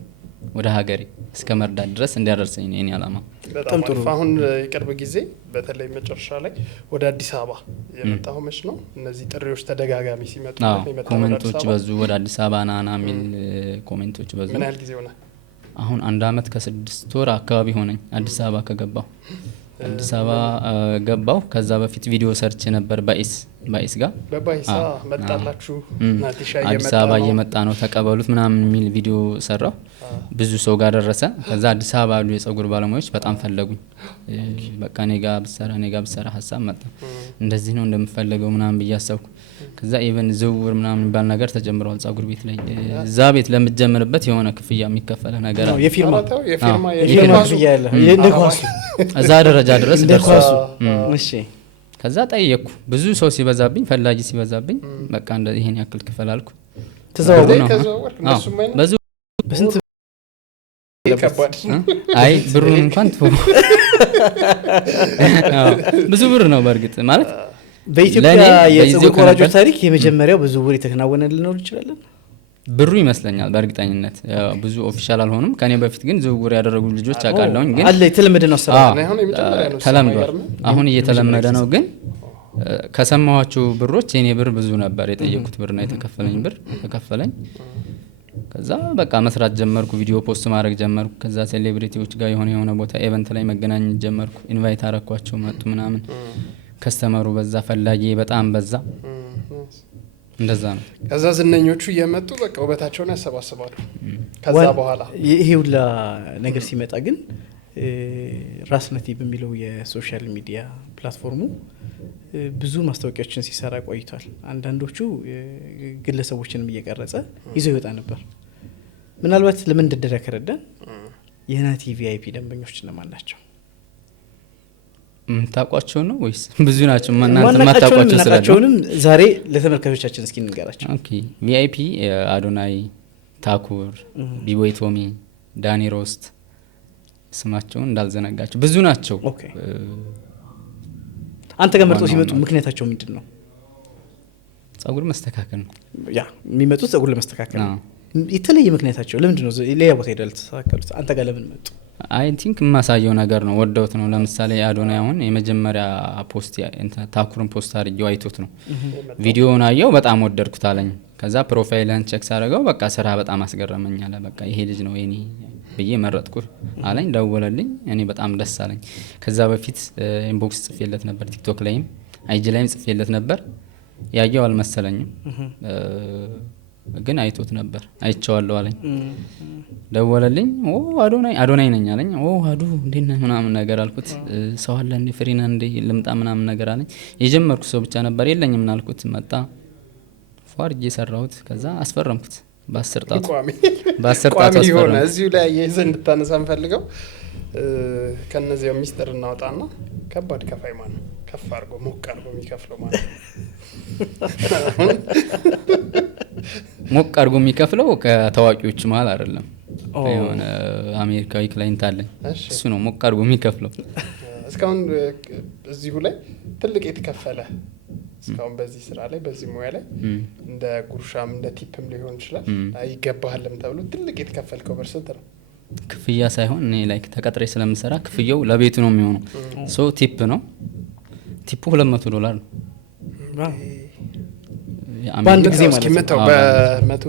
ወደ ሀገሬ እስከ መርዳት ድረስ እንዲያደርሰኝ ነው የኔ አላማ። በጣም ጥሩ። አሁን የቅርብ ጊዜ በተለይ መጨረሻ ላይ ወደ አዲስ አበባ የመጣው መች ነው? እነዚህ ጥሪዎች ተደጋጋሚ ሲመጡ ኮሜንቶች በዙ። ወደ አዲስ አበባ ናና የሚል ኮሜንቶች በዙ። ምን ያህል ጊዜ ሆነ? አሁን 1 አመት ከ6 ወር አካባቢ ሆነኝ አዲስ አበባ ከገባሁ። አዲስ አበባ ገባሁ። ከዛ በፊት ቪዲዮ ሰርች ነበር ባይስ ጋር በባይስ መጣላችሁ ናቲሻ አዲስ አበባ እየመጣ ነው ተቀበሉት ምናምን የሚል ቪዲዮ ሰራው። ብዙ ሰው ጋር ደረሰ። ከዛ አዲስ አበባ ያሉ የጸጉር ባለሙያዎች በጣም ፈለጉኝ። በቃ እኔ ጋር ብሰራ ሀሳብ መጣ። እንደዚህ ነው እንደምፈልገው ምናምን ብዬ አሰብኩ። ከዛ ኢቨን ዝውውር ምናምን የሚባል ነገር ተጀምሯል ጸጉር ቤት ላይ። እዛ ቤት ለምትጀምርበት የሆነ ክፍያ የሚከፈለ ነገር አለ። የፊርማ ክፍያ ያለ እዛ ደረጃ ድረስ ደርሷል። እሺ ከዛ ጠየቅኩ። ብዙ ሰው ሲበዛብኝ ፈላጊ ሲበዛብኝ በቃ እንደዚህ ይሄን ያክል ክፈል አልኩ። ተዛውሮ ነው ብዙ በስንት ከባድ አይ ብሩን እንኳን ብዙ ብር ነው በእርግጥ ማለት በኢትዮጵያ የጸጉር ቆራጮች ታሪክ የመጀመሪያው ብዙ ብር የተከናወነ ልንኖር ይችላል። ብሩ ይመስለኛል በእርግጠኝነት ብዙ ኦፊሻል አልሆኑም። ከኔ በፊት ግን ዝውውር ያደረጉ ልጆች አውቃለሁኝ። ግን አለ የተለመደ ነው አሰራር ተለምዷል። አሁን እየተለመደ ነው። ግን ከሰማኋቸው ብሮች የኔ ብር ብዙ ነበር። የጠየቁት ብርና የተከፈለኝ ብር ተከፈለኝ። ከዛ በቃ መስራት ጀመርኩ። ቪዲዮ ፖስት ማድረግ ጀመርኩ። ከዛ ሴሌብሪቲዎች ጋር የሆነ ቦታ ኢቨንት ላይ መገናኘት ጀመርኩ። ኢንቫይት አረኳቸው መጡ ምናምን። ከስተመሩ በዛ፣ ፈላጊ በጣም በዛ። እንደዛ ነው። ከዛ ዝነኞቹ እየመጡ በቃ ውበታቸውን ያሰባስባሉ። ከዛ በኋላ ይሄ ሁላ ነገር ሲመጣ ግን ራስ ነቲቭ በሚለው የሶሻል ሚዲያ ፕላትፎርሙ ብዙ ማስታወቂያዎችን ሲሰራ ቆይቷል። አንዳንዶቹ ግለሰቦችንም እየቀረጸ ይዞ ይወጣ ነበር። ምናልባት ለምን እንደደረ ከረዳን የናቲ ቪአይፒ ደንበኞች እነማን ናቸው? ታቋቸው ነው ወይስ ብዙ ናቸው? እናንተ ማታቋቸው ስለሆነም ዛሬ ለተመልካቾቻችን እስኪ እንገራቸው። ኦኬ ቪአይፒ አዶናይ፣ ታኩር፣ ቢቦይ ቶሚ፣ ዳኒ ሮስት ስማቸውን እንዳልዘነጋቸው ብዙ ናቸው። ኦኬ አንተ ጋር መርጦ ሲመጡ ምክንያታቸው ምንድን ነው? ጸጉር መስተካከል ነው። ያ የሚመጡት ጸጉር ለመስተካከል ነው። የተለየ ምክንያታቸው ለምንድን ነው? ሌላ ቦታ ሄደው ተስተካከሉት አንተ ጋር ለምን መጡ? አይ ቲንክ የማሳየው ነገር ነው። ወደውት ነው። ለምሳሌ አዶናይ አሁን የመጀመሪያ ፖስት ታኩርን ፖስት አድርጌው አይቶት ነው ቪዲዮውን አየው፣ በጣም ወደድኩት አለኝ። ከዛ ፕሮፋይልን ቼክ ሳደርገው በቃ ስራ በጣም አስገረመኝ አለ። በቃ ይሄ ልጅ ነው የኔ ብዬ መረጥኩት አለኝ። ደወለልኝ። እኔ በጣም ደስ አለኝ። ከዛ በፊት ኢንቦክስ ጽፌለት ነበር፣ ቲክቶክ ላይም አይጂ ላይም ጽፌለት ነበር። ያየው አልመሰለኝም፣ ግን አይቶት ነበር። አይቼዋለሁ አለኝ። ደወለልኝ። አዶናይ ነኝ አለኝ። አዱ እንዴት ነህ ምናምን ነገር አልኩት። ሰው አለ እንዴ ፍሪ ነህ እንዴ ልምጣ ምናምን ነገር አለኝ። የጀመርኩት ሰው ብቻ ነበር የለኝም አልኩት። መጣ ፏርጅ የሰራሁት። ከዛ አስፈረምኩት በ10 ጣቱ ሆነ። እዚሁ ላይ የይዘን እንድታነሳ እንፈልገው ከነዚያው ሚስጥር እናወጣና ከባድ ከፋይ ማን ነው? ከፍ አድርጎ ሞቅ አድርጎ የሚከፍለው ማለት ነው? ሞቅ አድርጎ የሚከፍለው ከታዋቂዎች መሀል አይደለም። የሆነ አሜሪካዊ ክላይንት አለኝ፣ እሱ ነው ሞቅ አድርጎ የሚከፍለው። እስካሁን እዚሁ ላይ ትልቅ የተከፈለ እስካሁን በዚህ ስራ ላይ በዚህ ሙያ ላይ እንደ ጉርሻም እንደ ቲፕም ሊሆን ይችላል ይገባሃልም ተብሎ ትልቅ የተከፈልከው ብር ስንት ነው? ክፍያ ሳይሆን እኔ ላይክ ተቀጥሬ ስለምሰራ ክፍያው ለቤቱ ነው የሚሆነው። ሶ ቲፕ ነው። ቲፑ $200 ነው በአንድ ጊዜ ማለት ነው። በመቶ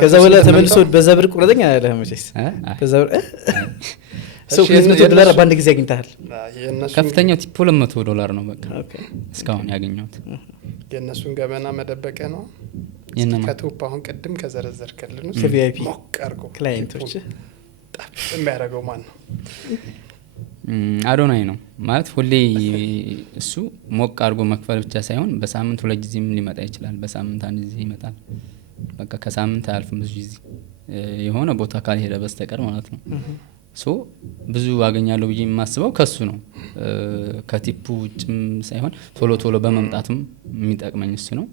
ከዛ በኋላ ተመልሶ በዛ ብር ቁረጠኛ ያለ መቼስ በዛ ብር $200 በአንድ ጊዜ አግኝተሃል። ከፍተኛው ቲፑ $200 ነው በቃ እስካሁን ያገኘሁት። የእነሱን ገበና መደበቀ ነው። ከቶፕ አሁን ቅድም ከዘረዘርከልን ከቪአይፒ ሞቅ አድርጎ ክላይንቶች የሚያደርገው ማን ነው? አዶናይ ነው ማለት ሁሌ እሱ ሞቅ አድርጎ መክፈል ብቻ ሳይሆን በሳምንት 2 ጊዜም ሊመጣ ይችላል። በሳምንት 1 ጊዜ ይመጣል። በቃ ከሳምንት አያልፍም ብዙ ጊዜ የሆነ ቦታ ካልሄደ በስተቀር ማለት ነው። ሶ ብዙ አገኛለሁ ብዬ የማስበው ከሱ ነው። ከቲፑ ውጭም ሳይሆን ቶሎ ቶሎ በመምጣትም የሚጠቅመኝ እሱ ነው።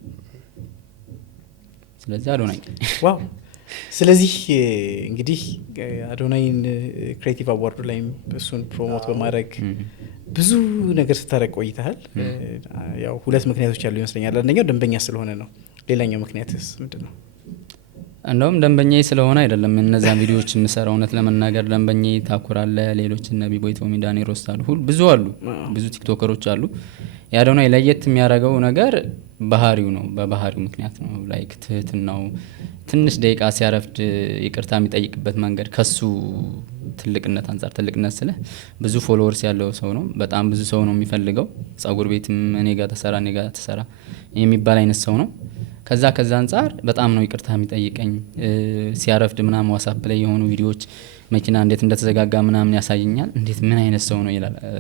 ስለዚህ አዶናይ ዋው። ስለዚህ እንግዲህ አዶናይን ክሬቲቭ አዋርዱ ላይም እሱን ፕሮሞት በማድረግ ብዙ ነገር ስታረቅ ቆይተሃል። ያው 2 ምክንያቶች ያሉ ይመስለኛል። አንደኛው ደንበኛ ስለሆነ ነው። ሌላኛው ምክንያትስ ምንድን ነው? እንደውም ደንበኛዬ ስለሆነ አይደለም እነዛን ቪዲዮዎች የምሰራው። እውነት ለመናገር ደንበኛዬ ታኩራለ፣ ሌሎች እነ ቢቦይ ቶሚ፣ ዳንኤል ሮስት አሉ፣ ብዙ አሉ፣ ብዙ ቲክቶከሮች አሉ። የአዶናይ ለየት የሚያደርገው ነገር ባህሪው ነው። በባህሪው ምክንያት ነው። ላይክ ትህትናው፣ ትንሽ ደቂቃ ሲያረፍድ ይቅርታ የሚጠይቅበት መንገድ ከሱ ትልቅነት አንጻር፣ ትልቅነት ስለ ብዙ ፎሎወርስ ያለው ሰው ነው። በጣም ብዙ ሰው ነው የሚፈልገው። ጸጉር ቤትም እኔ ጋር ተሰራ የሚባል አይነት ሰው ነው። ከዛ አንጻር በጣም ነው ይቅርታ የሚጠይቀኝ። ሲያረፍድ ምናምን ዋትስአፕ ላይ የሆኑ ቪዲዮዎች መኪና እንዴት እንደተዘጋጋ ምናምን ያሳየኛል። እንዴት ምን አይነት ሰው ነው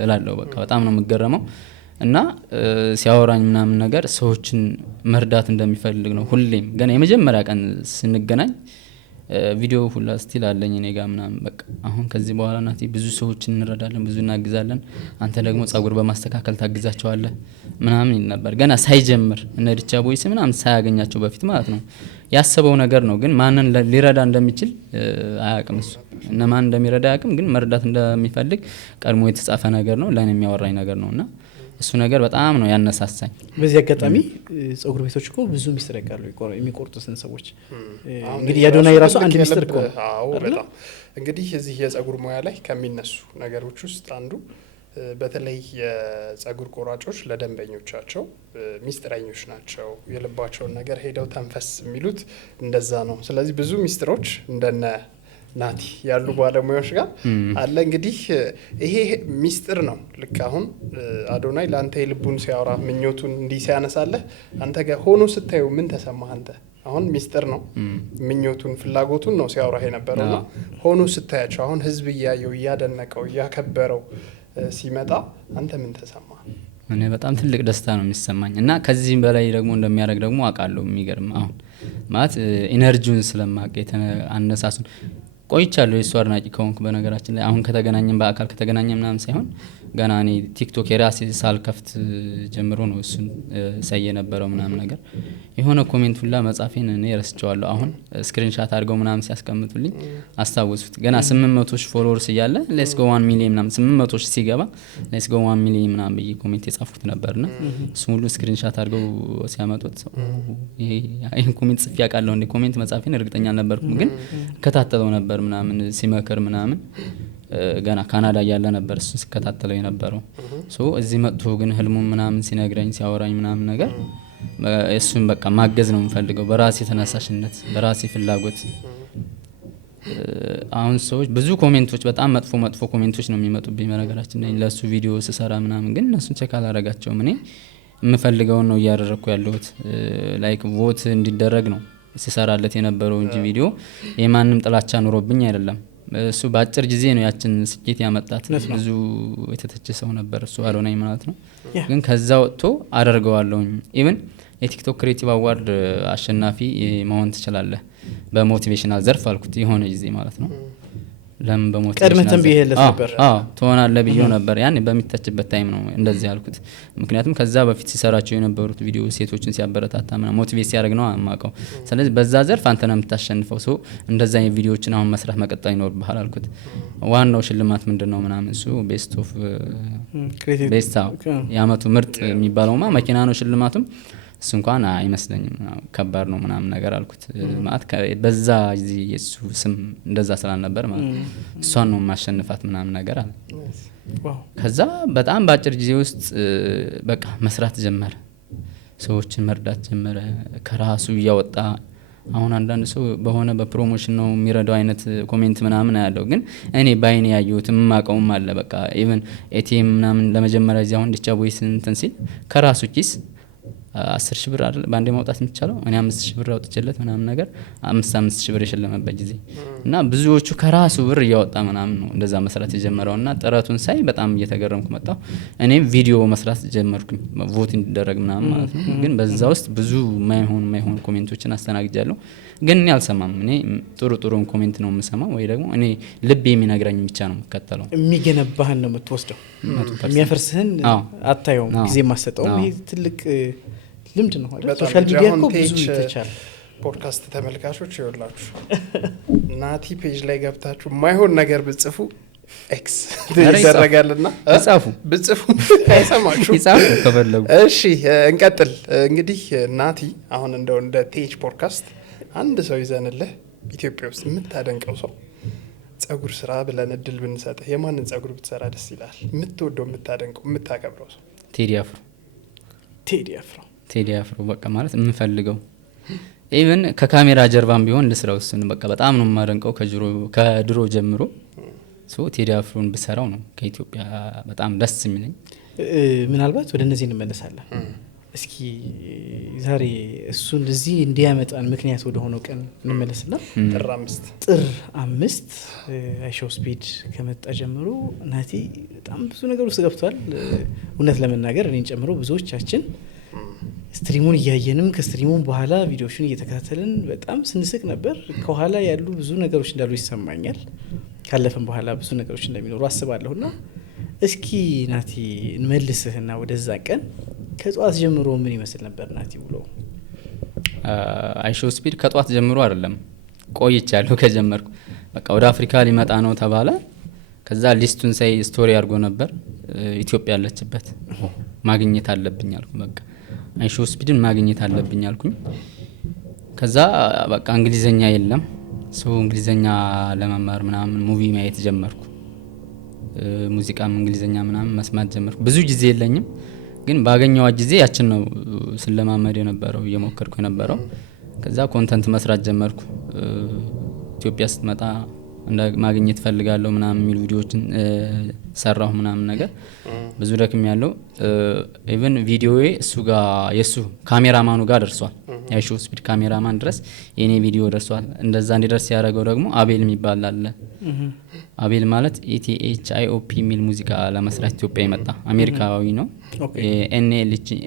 እላለሁ። በቃ በጣም ነው የምገረመው። እና ሲያወራኝ ምናምን ነገር ሰዎችን መርዳት እንደሚፈልግ ነው። ሁሌም ገና የመጀመሪያ ቀን ስንገናኝ ቪዲዮ ሁላ ስቲል አለኝ እኔ ጋር ምናምን በቃ አሁን ከዚህ በኋላ ናቲ ብዙ ሰዎችን እንረዳለን፣ ብዙ እናግዛለን፣ አንተ ደግሞ ጸጉር በማስተካከል ታግዛቸዋለህ ምናምን ይል ነበር። ገና ሳይጀምር እነ ዲቻ ቦይስ ምናምን ሳያገኛቸው በፊት ማለት ነው። ያሰበው ነገር ነው፣ ግን ማንን ሊረዳ እንደሚችል አያውቅም። እሱ እነማን እንደሚረዳ አያውቅም፣ ግን መርዳት እንደሚፈልግ ቀድሞ የተጻፈ ነገር ነው፣ ለእኔ የሚያወራኝ ነገር ነው። እና እሱ ነገር በጣም ነው ያነሳሳኝ። በዚህ አጋጣሚ ጸጉር ቤቶች እኮ ብዙ ሚስጥር ያውቃሉ፣ የሚቆርጡትን ሰዎች። እንግዲህ የአዶናይ ራሱ አንድ ሚስጥር እኮ በጣም እንግዲህ እዚህ የጸጉር ሙያ ላይ ከሚነሱ ነገሮች ውስጥ አንዱ በተለይ የጸጉር ቆራጮች ለደንበኞቻቸው ሚስጥረኞች ናቸው። የልባቸውን ነገር ሄደው ተንፈስ የሚሉት እንደዛ ነው። ስለዚህ ብዙ ሚስጥሮች እንደነ ናቲ ያሉ ባለሙያዎች ጋር አለ። እንግዲህ ይሄ ሚስጥር ነው። ልክ አሁን አዶናይ ለአንተ የልቡን ሲያወራ ምኞቱን እንዲህ ሲያነሳለህ አንተ ጋር ሆኖ ስታየው ምን ተሰማህ? አንተ አሁን ሚስጥር ነው፣ ምኞቱን ፍላጎቱን ነው ሲያወራ የነበረው እና ሆኖ ስታያቸው አሁን ህዝብ እያየው እያደነቀው እያከበረው ሲመጣ አንተ ምን ተሰማህ? እኔ በጣም ትልቅ ደስታ ነው የሚሰማኝ እና ከዚህም በላይ ደግሞ እንደሚያደርግ ደግሞ አውቃለሁ። የሚገርም አሁን ማለት ኢነርጂውን ስለማውቅ አነሳሱን ቆይቻለሁ። የሱ አድናቂ ከሆንኩ በነገራችን ላይ አሁን ከተገናኘን በአካል ከተገናኘን ምናምን ሳይሆን ገና እኔ ቲክቶክ የራሴ ሳልከፍት ጀምሮ ነው እሱን ሳይ የነበረው ምናምን ነገር። የሆነ ኮሜንት ሁላ መጻፌን እኔ ረስቸዋለሁ። አሁን ስክሪንሻት አድርገው ምናምን ሲያስቀምጡልኝ አስታወስኩት። ገና 800 ፎሎወርስ እያለ ሌትስ ጎ 1 ሚሊዮን ምናምን 800 ሲገባ ሌትስ ጎ 1 ሚሊዮን ምናምን ብዬ ኮሜንት የጻፍኩት ነበርና እሱ ሁሉ ስክሪንሻት አድርገው ሲያመጡት ይሄ ኮሜንት ጽፌ ያውቃለሁ እንዴ? ኮሜንት መጻፌን እርግጠኛ አልነበርኩም፣ ግን ከታተለው ነበር ምናምን ሲመክር ምናምን ገና ካናዳ ያለ ነበር እሱ ሲከታተለው የነበረው። ሶ እዚህ መጥቶ ግን ህልሙን ምናምን ሲነግረኝ ሲያወራኝ ምናምን ነገር እሱን በቃ ማገዝ ነው የምፈልገው በራሴ ተነሳሽነት በራሴ ፍላጎት። አሁን ሰዎች ብዙ ኮሜንቶች በጣም መጥፎ ኮሜንቶች ነው የሚመጡብኝ በነገራችን ላይ ለሱ ቪዲዮ ስሰራ ምናምን፣ ግን እነሱን ቼክ አላረጋቸውም። እኔ የምፈልገውን ነው እያደረኩ ያለሁት። ላይክ ቮት እንዲደረግ ነው ሲሰራለት የነበረው እንጂ ቪዲዮ የማንም ጥላቻ ኑሮብኝ አይደለም። እሱ በአጭር ጊዜ ነው ያችን ስኬት ያመጣት። ብዙ የተተቸ ሰው ነበር እሱ አዶናይ ማለት ነው። ግን ከዛ ወጥቶ አደርገዋለሁኝ። ኢቭን የቲክቶክ ክሬቲቭ አዋርድ አሸናፊ መሆን ትችላለህ በሞቲቬሽናል ዘርፍ አልኩት የሆነ ጊዜ ማለት ነው። ለምን በሞት ቀድመህ ተንብየለት ነበር? አዎ ትሆናለህ ብዬው ነበር። ያን በሚተችበት ታይም ነው እንደዚህ ያልኩት። ምክንያቱም ከዛ በፊት ሲሰራቸው የነበሩት ቪዲዮ ሴቶችን ሲያበረታታ ምናምን ሞቲቬት ሲያደርግ ነው የማውቀው። ስለዚህ በዛ ዘርፍ አንተ ነው የምታሸንፈው። ሰው እንደዛ አይነት ቪዲዮዎችን አሁን መስራት መቀጠል ይኖርብሃል አልኩት። ዋናው ሽልማት ምንድነው ምናምን እሱ ቤስት ኦፍ ቤስት የአመቱ ምርጥ የሚባለውማ መኪና ነው ሽልማቱም። እሱ እንኳን አይመስለኝም ከባድ ነው ምናምን ነገር አልኩት። ማለት በዛ ጊዜ የሱ ስም እንደዛ ስላልነበር ማለት እሷን ነው ማሸነፋት ምናምን ነገር አለ። ከዛ በጣም በአጭር ጊዜ ውስጥ በቃ መስራት ጀመረ። ሰዎችን መርዳት ጀመረ ከራሱ እያወጣ። አሁን አንዳንድ ሰው በሆነ በፕሮሞሽን ነው የሚረዳው አይነት ኮሜንት ምናምን ያለው፣ ግን እኔ ባይኔ ያየሁት የማውቀውም አለ። በቃ ኢቭን ኤቲኤም ምናምን ለመጀመሪያ ጊዜ አሁን ዲቻ ቦይስ እንትን ሲል ከራሱ ኪስ 10 ሺህ ብር አይደል ባንዴ ማውጣት የሚቻለው። እኔ 5 ሺህ ብር አውጥቼለት ምናምን ነገር 5 ሺህ ብር የሸለመበት ጊዜ እና ብዙዎቹ ከራሱ ብር እያወጣ ምናምን ነው እንደዛ መስራት የጀመረው። እና ጥረቱን ሳይ በጣም እየተገረምኩ መጣሁ። እኔም ቪዲዮ መስራት ጀመርኩኝ ቮት እንዲደረግ ምናምን ማለት ነው። ግን በዛ ውስጥ ብዙ ማይሆን ኮሜንቶችን አስተናግጃለሁ። ግን እኔ አልሰማም። እኔ ጥሩን ኮሜንት ነው የምሰማው፣ ወይ ደግሞ እኔ ልብ የሚነግረኝ ብቻ ነው የምከተለው። የሚገነባህን ነው የምትወስደው፣ የሚያፈርስህን አታየውም፣ ጊዜ ማሰጠውም። ይሄ ትልቅ ልምድ ነው አይደል? ሶሻል ሚዲያ እኮ ብዙ ይተቻል። ፖድካስት ተመልካቾች ይወላችሁ ናቲ ፔጅ ላይ ገብታችሁ ማይሆን ነገር ብጽፉ ኤክስ ይደረጋልና ብጽፉ አይሰማችሁ ይጻፉ ከፈለጉ። እሺ እንቀጥል። እንግዲህ ናቲ አሁን እንደው እንደ ቴጅ ፖድካስት አንድ ሰው ይዘንልህ ኢትዮጵያ ውስጥ የምታደንቀው ሰው ጸጉር ስራ ብለን እድል ብንሰጥህ የማንን ጸጉር ብትሰራ ደስ ይላል? የምትወደው የምታደንቀው የምታከብረው ሰው? ቴዲ አፍሮ በቃ ማለት የምፈልገው ኢቭን ከካሜራ ጀርባም ቢሆን ልስራው እሱን በቃ በጣም ነው የማደንቀው ከድሮ ጀምሮ። ቴዲ አፍሮን ብሰራው ነው ከኢትዮጵያ በጣም ደስ የሚለኝ። ምናልባት ወደ እነዚህ እንመለሳለን። እስኪ ዛሬ እሱን እዚህ እንዲያመጣን ምክንያት ወደ ሆነው ቀን እንመለስና ጥር 5 አይሾው ስፒድ ከመጣ ጀምሮ ናቲ በጣም ብዙ ነገር ውስጥ ገብቷል። እውነት ለመናገር እኔን ጨምሮ ብዙዎቻችን ስትሪሙን እያየንም ከስትሪሙን በኋላ ቪዲዮዎችን እየተከታተልን በጣም ስንስቅ ነበር። ከኋላ ያሉ ብዙ ነገሮች እንዳሉ ይሰማኛል። ካለፈን በኋላ ብዙ ነገሮች እንደሚኖሩ አስባለሁና እስኪ ናቲ እንመልስህና ወደዛ ቀን ከጧት ጀምሮ ምን ይመስል ነበር ናቲ ብሎ? አይሾው ስፒድ ከጧት ጀምሮ አይደለም ቆይቻለሁ ከጀመርኩ። በቃ ወደ አፍሪካ ሊመጣ ነው ተባለ። ከዛ ሊስቱን ሳይ ስቶሪ አድርጎ ነበር ኢትዮጵያ ያለችበት። ማግኘት አለብኝ አልኩ። በቃ አይሾው ስፒድን ማግኘት አለብኝ አልኩኝ። ከዛ በቃ እንግሊዘኛ የለም ሰው እንግሊዘኛ ለመማር ምናምን ሙቪ ማየት ጀመርኩ። ሙዚቃም እንግሊዘኛ ምናምን መስማት ጀመርኩ። ብዙ ጊዜ የለኝም፣ ግን ባገኘው ጊዜ ያችን ነው ስለማመድ የነበረው እየሞከርኩ የነበረው። ከዛ ኮንተንት መስራት ጀመርኩ። ኢትዮጵያ ስትመጣ ማግኘት ፈልጋለሁ ምናምን የሚል ቪዲዮዎችን ሰራሁ ምናምን ነገር ብዙ ደክም ያለው። ኢቭን ቪዲዮዬ እሱ ጋር የሱ ካሜራማኑ ጋር ደርሷል። አይሾው ስፒድ ካሜራማን ድረስ የኔ ቪዲዮ ደርሷል። እንደዛ እንዲደርስ ያደረገው ደግሞ አቤል የሚባል አለ። አቤል ማለት ETHIOP የሚል ሙዚቃ ለመስራት ኢትዮጵያ የመጣ አሜሪካዊ ነው።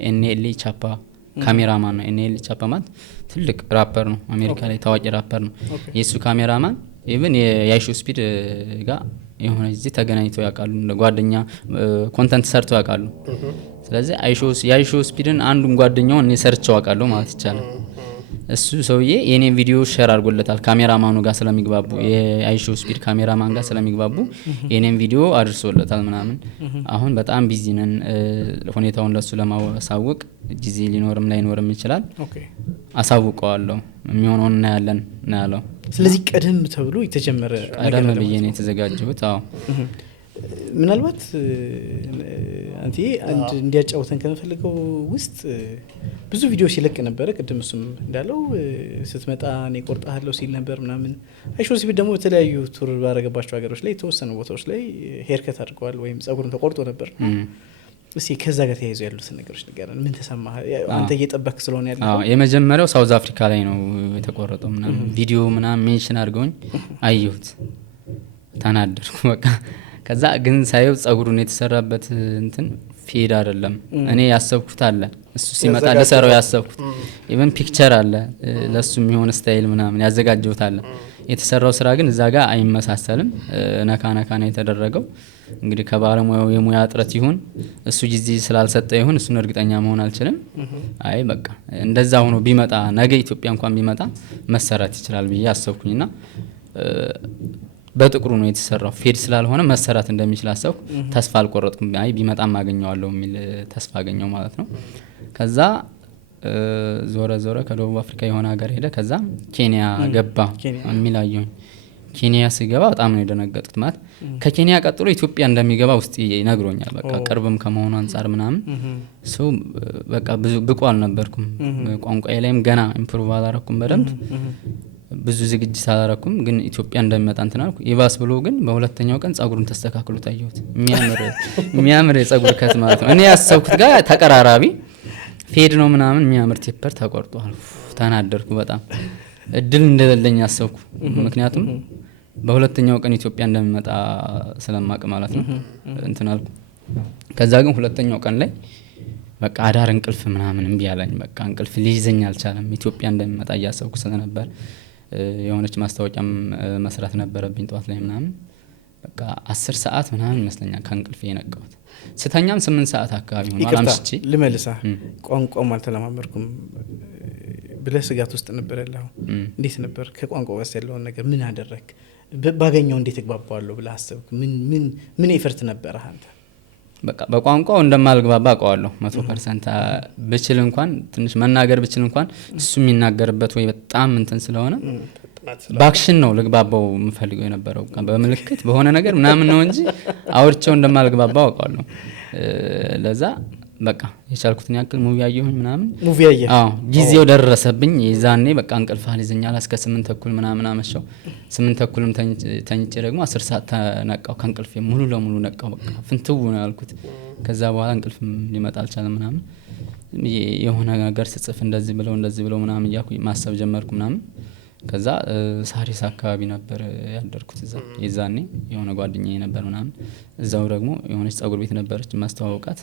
ኤንኤል ቻፓ ካሜራማን ነው። ኤንኤል ቻፓ ማለት ትልቅ ራፐር ነው፣ አሜሪካ ላይ ታዋቂ ራፐር ነው። የሱ ካሜራማን ኢቭን የአይሾው ስፒድ ጋር የሆነ ጊዜ ተገናኝተው ያውቃሉ፣ ጓደኛ ኮንተንት ሰርተው ያውቃሉ። ስለዚህ የአይሾው ስፒድን አንዱን ጓደኛውን እኔ ሰርቸው አውቃለሁ ማለት ይቻላል። እሱ ሰውዬ የኔ ቪዲዮ ሼር አድርጎለታል ካሜራማኑ ጋር ስለሚግባቡ፣ የአይሾው ስፒድ ካሜራማን ጋር ስለሚግባቡ የኔን ቪዲዮ አድርሶለታል ምናምን። አሁን በጣም ቢዚ ነን፣ ሁኔታውን ለሱ ለማሳወቅ ጊዜ ሊኖርም ላይኖርም ይችላል። አሳውቀዋለሁ፣ የሚሆነውን እናያለን ነው ያለው። ስለዚህ ቀደም ተብሎ የተጀመረ ቀደም ብዬ ነው የተዘጋጀሁት። አዎ ምናልባት አንተ አንድ እንዲያጫውተን ከመፈልገው ውስጥ ብዙ ቪዲዮ ሲለቅ ነበረ። ቅድም እሱም እንዳለው ስትመጣ እኔ ቆርጣለሁ ሲል ነበር ምናምን። አይሾው ስፒድ ደግሞ በተለያዩ ቱር ባረገባቸው ሀገሮች ላይ የተወሰኑ ቦታዎች ላይ ሄርከት አድርገዋል ወይም ጸጉሩን ተቆርጦ ነበር። እስኪ ከዛ ጋር ተያይዞ ያሉትን ነገሮች ንገረን። ምን ተሰማህ? አንተ እየጠበክ ስለሆነ ያለው። የመጀመሪያው ሳውዝ አፍሪካ ላይ ነው የተቆረጠው ምናምን ቪዲዮ ምናምን ሜንሽን አድርገውኝ አየሁት፣ ተናደድኩ በቃ። ከዛ ግን ሳየው ጸጉሩን የተሰራበት እንትን ፌድ አይደለም። እኔ ያሰብኩት አለ እሱ ሲመጣ ለሰራው ያሰብኩት ኢቭን ፒክቸር አለ ለሱ የሚሆን ስታይል ምናምን ያዘጋጀሁት አለ። የተሰራው ስራ ግን እዛ ጋር አይመሳሰልም። ነካ ነካ ነው የተደረገው። እንግዲህ ከባለሙያው የሙያ እጥረት ይሁን እሱ ጊዜ ስላልሰጠ ይሁን እሱን እርግጠኛ መሆን አልችልም። አይ በቃ እንደዛ ሆኖ ቢመጣ ነገ ኢትዮጵያ እንኳን ቢመጣ መሰራት ይችላል ብዬ አሰብኩኝና በጥቁሩ ነው የተሰራው። ፌድ ስላልሆነ መሰራት እንደሚችል አሰብኩ። ተስፋ አልቆረጥኩም። አይ ቢመጣም አገኘዋለሁ የሚል ተስፋ አገኘው ማለት ነው። ከዛ ዞረ ከደቡብ አፍሪካ የሆነ ሀገር ሄደ። ከዛ ኬንያ ገባ የሚል አየሁኝ። ኬንያ ሲገባ በጣም ነው የደነገጥኩት። ማለት ከኬንያ ቀጥሎ ኢትዮጵያ እንደሚገባ ውስጥ ይነግሮኛል። በቃ ቅርብም ከመሆኑ አንጻር ምናምን ሰው በቃ ብዙ ብቁ አልነበርኩም። ቋንቋዬ ላይም ገና ኢምፕሩቭ አላረኩም በደንብ ብዙ ዝግጅት አላረኩም። ግን ኢትዮጵያ እንደሚመጣ እንትን አልኩ። ይባስ ብሎ ግን በሁለተኛው ቀን ጸጉሩን ተስተካክሎ ታየሁት። የሚያምር የጸጉር ከት ማለት ነው። እኔ ያሰብኩት ጋር ተቀራራቢ ፌድ ነው ምናምን የሚያምር ቴፐር ተቆርጧል። ተናደርኩ በጣም እድል እንደሌለኝ አሰብኩ። ምክንያቱም በሁለተኛው ቀን ኢትዮጵያ እንደሚመጣ ስለማቅ ማለት ነው እንትን አልኩ። ከዛ ግን ሁለተኛው ቀን ላይ በቃ አዳር እንቅልፍ ምናምን እምቢ አለኝ። በቃ እንቅልፍ ሊይዘኝ አልቻለም። ኢትዮጵያ እንደሚመጣ እያሰብኩ ስለነበር የሆነች ማስታወቂያም መስራት ነበረብኝ ጠዋት ላይ ምናምን። በቃ 10 ሰዓት ምናምን ይመስለኛል ከእንቅልፍ የነቃሁት። ስተኛም 8 ሰዓት አካባቢ ሆኗል። አምሽቼ ልመልሳ ቋንቋም አልተለማመድኩም ብለህ ስጋት ውስጥ ነበር ያለኸው። እንዴት ነበር ከቋንቋው ጋር ያለውን ነገር ምን አደረክ? ባገኘው እንዴት እግባባዋለሁ ብለህ አሰብክ? ምን ኤፈርት ነበረ አንተ? በቃ በቋንቋው እንደማልግባባ አውቀዋለሁ 100%። ብችል እንኳን ትንሽ መናገር ብችል እንኳን እሱ የሚናገርበት ወይ በጣም እንትን ስለሆነ ባክሽን ነው ልግባባው የምፈልገው የነበረው። በምልክት በሆነ ነገር ምናምን ነው እንጂ አውርቼው እንደማልግባባ አውቀዋለሁ። ለዛ በቃ የቻልኩትን ያክል ሙቪ አየሁኝ ምናምን። ሙቪ አየህ? አዎ ጊዜው ደረሰብኝ። የዛኔ በቃ እንቅልፍ አልይዘኛል። እስከ 8 ተኩል ምናምን አመሻው። 8 ተኩልም ተኝቼ ደግሞ 10 ሰዓት ተነቃው ከእንቅልፌ ሙሉ ለሙሉ ነቃው። በቃ ፍንትው ነው ያልኩት። ከዛ በኋላ እንቅልፍ ሊመጣ አልቻለም ምናምን። የሆነ ነገር ስጽፍ እንደዚህ ብለው ምናምን እያልኩ ማሰብ ጀመርኩ ምናምን። ከዛ ሳሪስ አካባቢ ነበር ያደርኩት። እዛ የዛኔ የሆነ ጓደኛዬ ነበር ምናምን። እዛው ደግሞ የሆነች ጸጉር ቤት ነበረች ማስተዋወቃት።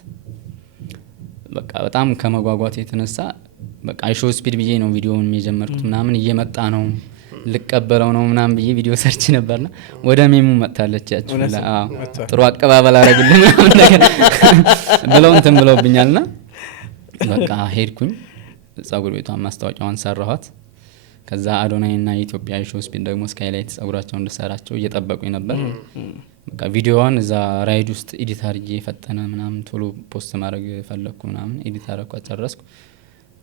በቃ በጣም ከመጓጓት የተነሳ በቃ አይሾ ስፒድ ብዬ ነው ቪዲዮውን የጀመርኩት ምናምን። እየመጣ ነው ልቀበለው ነው ምናምን ብዬ ቪዲዮ ሰርች ነበርና ወደ ሜሙ መጥታለች ያችሁ። ጥሩ አቀባበል አረጉልኝ ምናምን ነገር ብለው እንትን ብለውብኛልና በቃ ሄድኩኝ። ጸጉር ቤቷን ማስታወቂያዋን ሰራኋት። ከዛ አዶናይና የኢትዮጵያ አይሾ ስፒድ ደግሞ ስካይላይት ጸጉራቸውን እንድሰራቸው እየጠበቁኝ ነበር። በቃ ቪዲዮዋን እዛ ራይድ ውስጥ ኤዲት አድርጌ ፈጠነ ምናምን ቶሎ ፖስት ማድረግ ፈለኩ ምናምን። ኤዲት አደረኩ ጨረስኩ።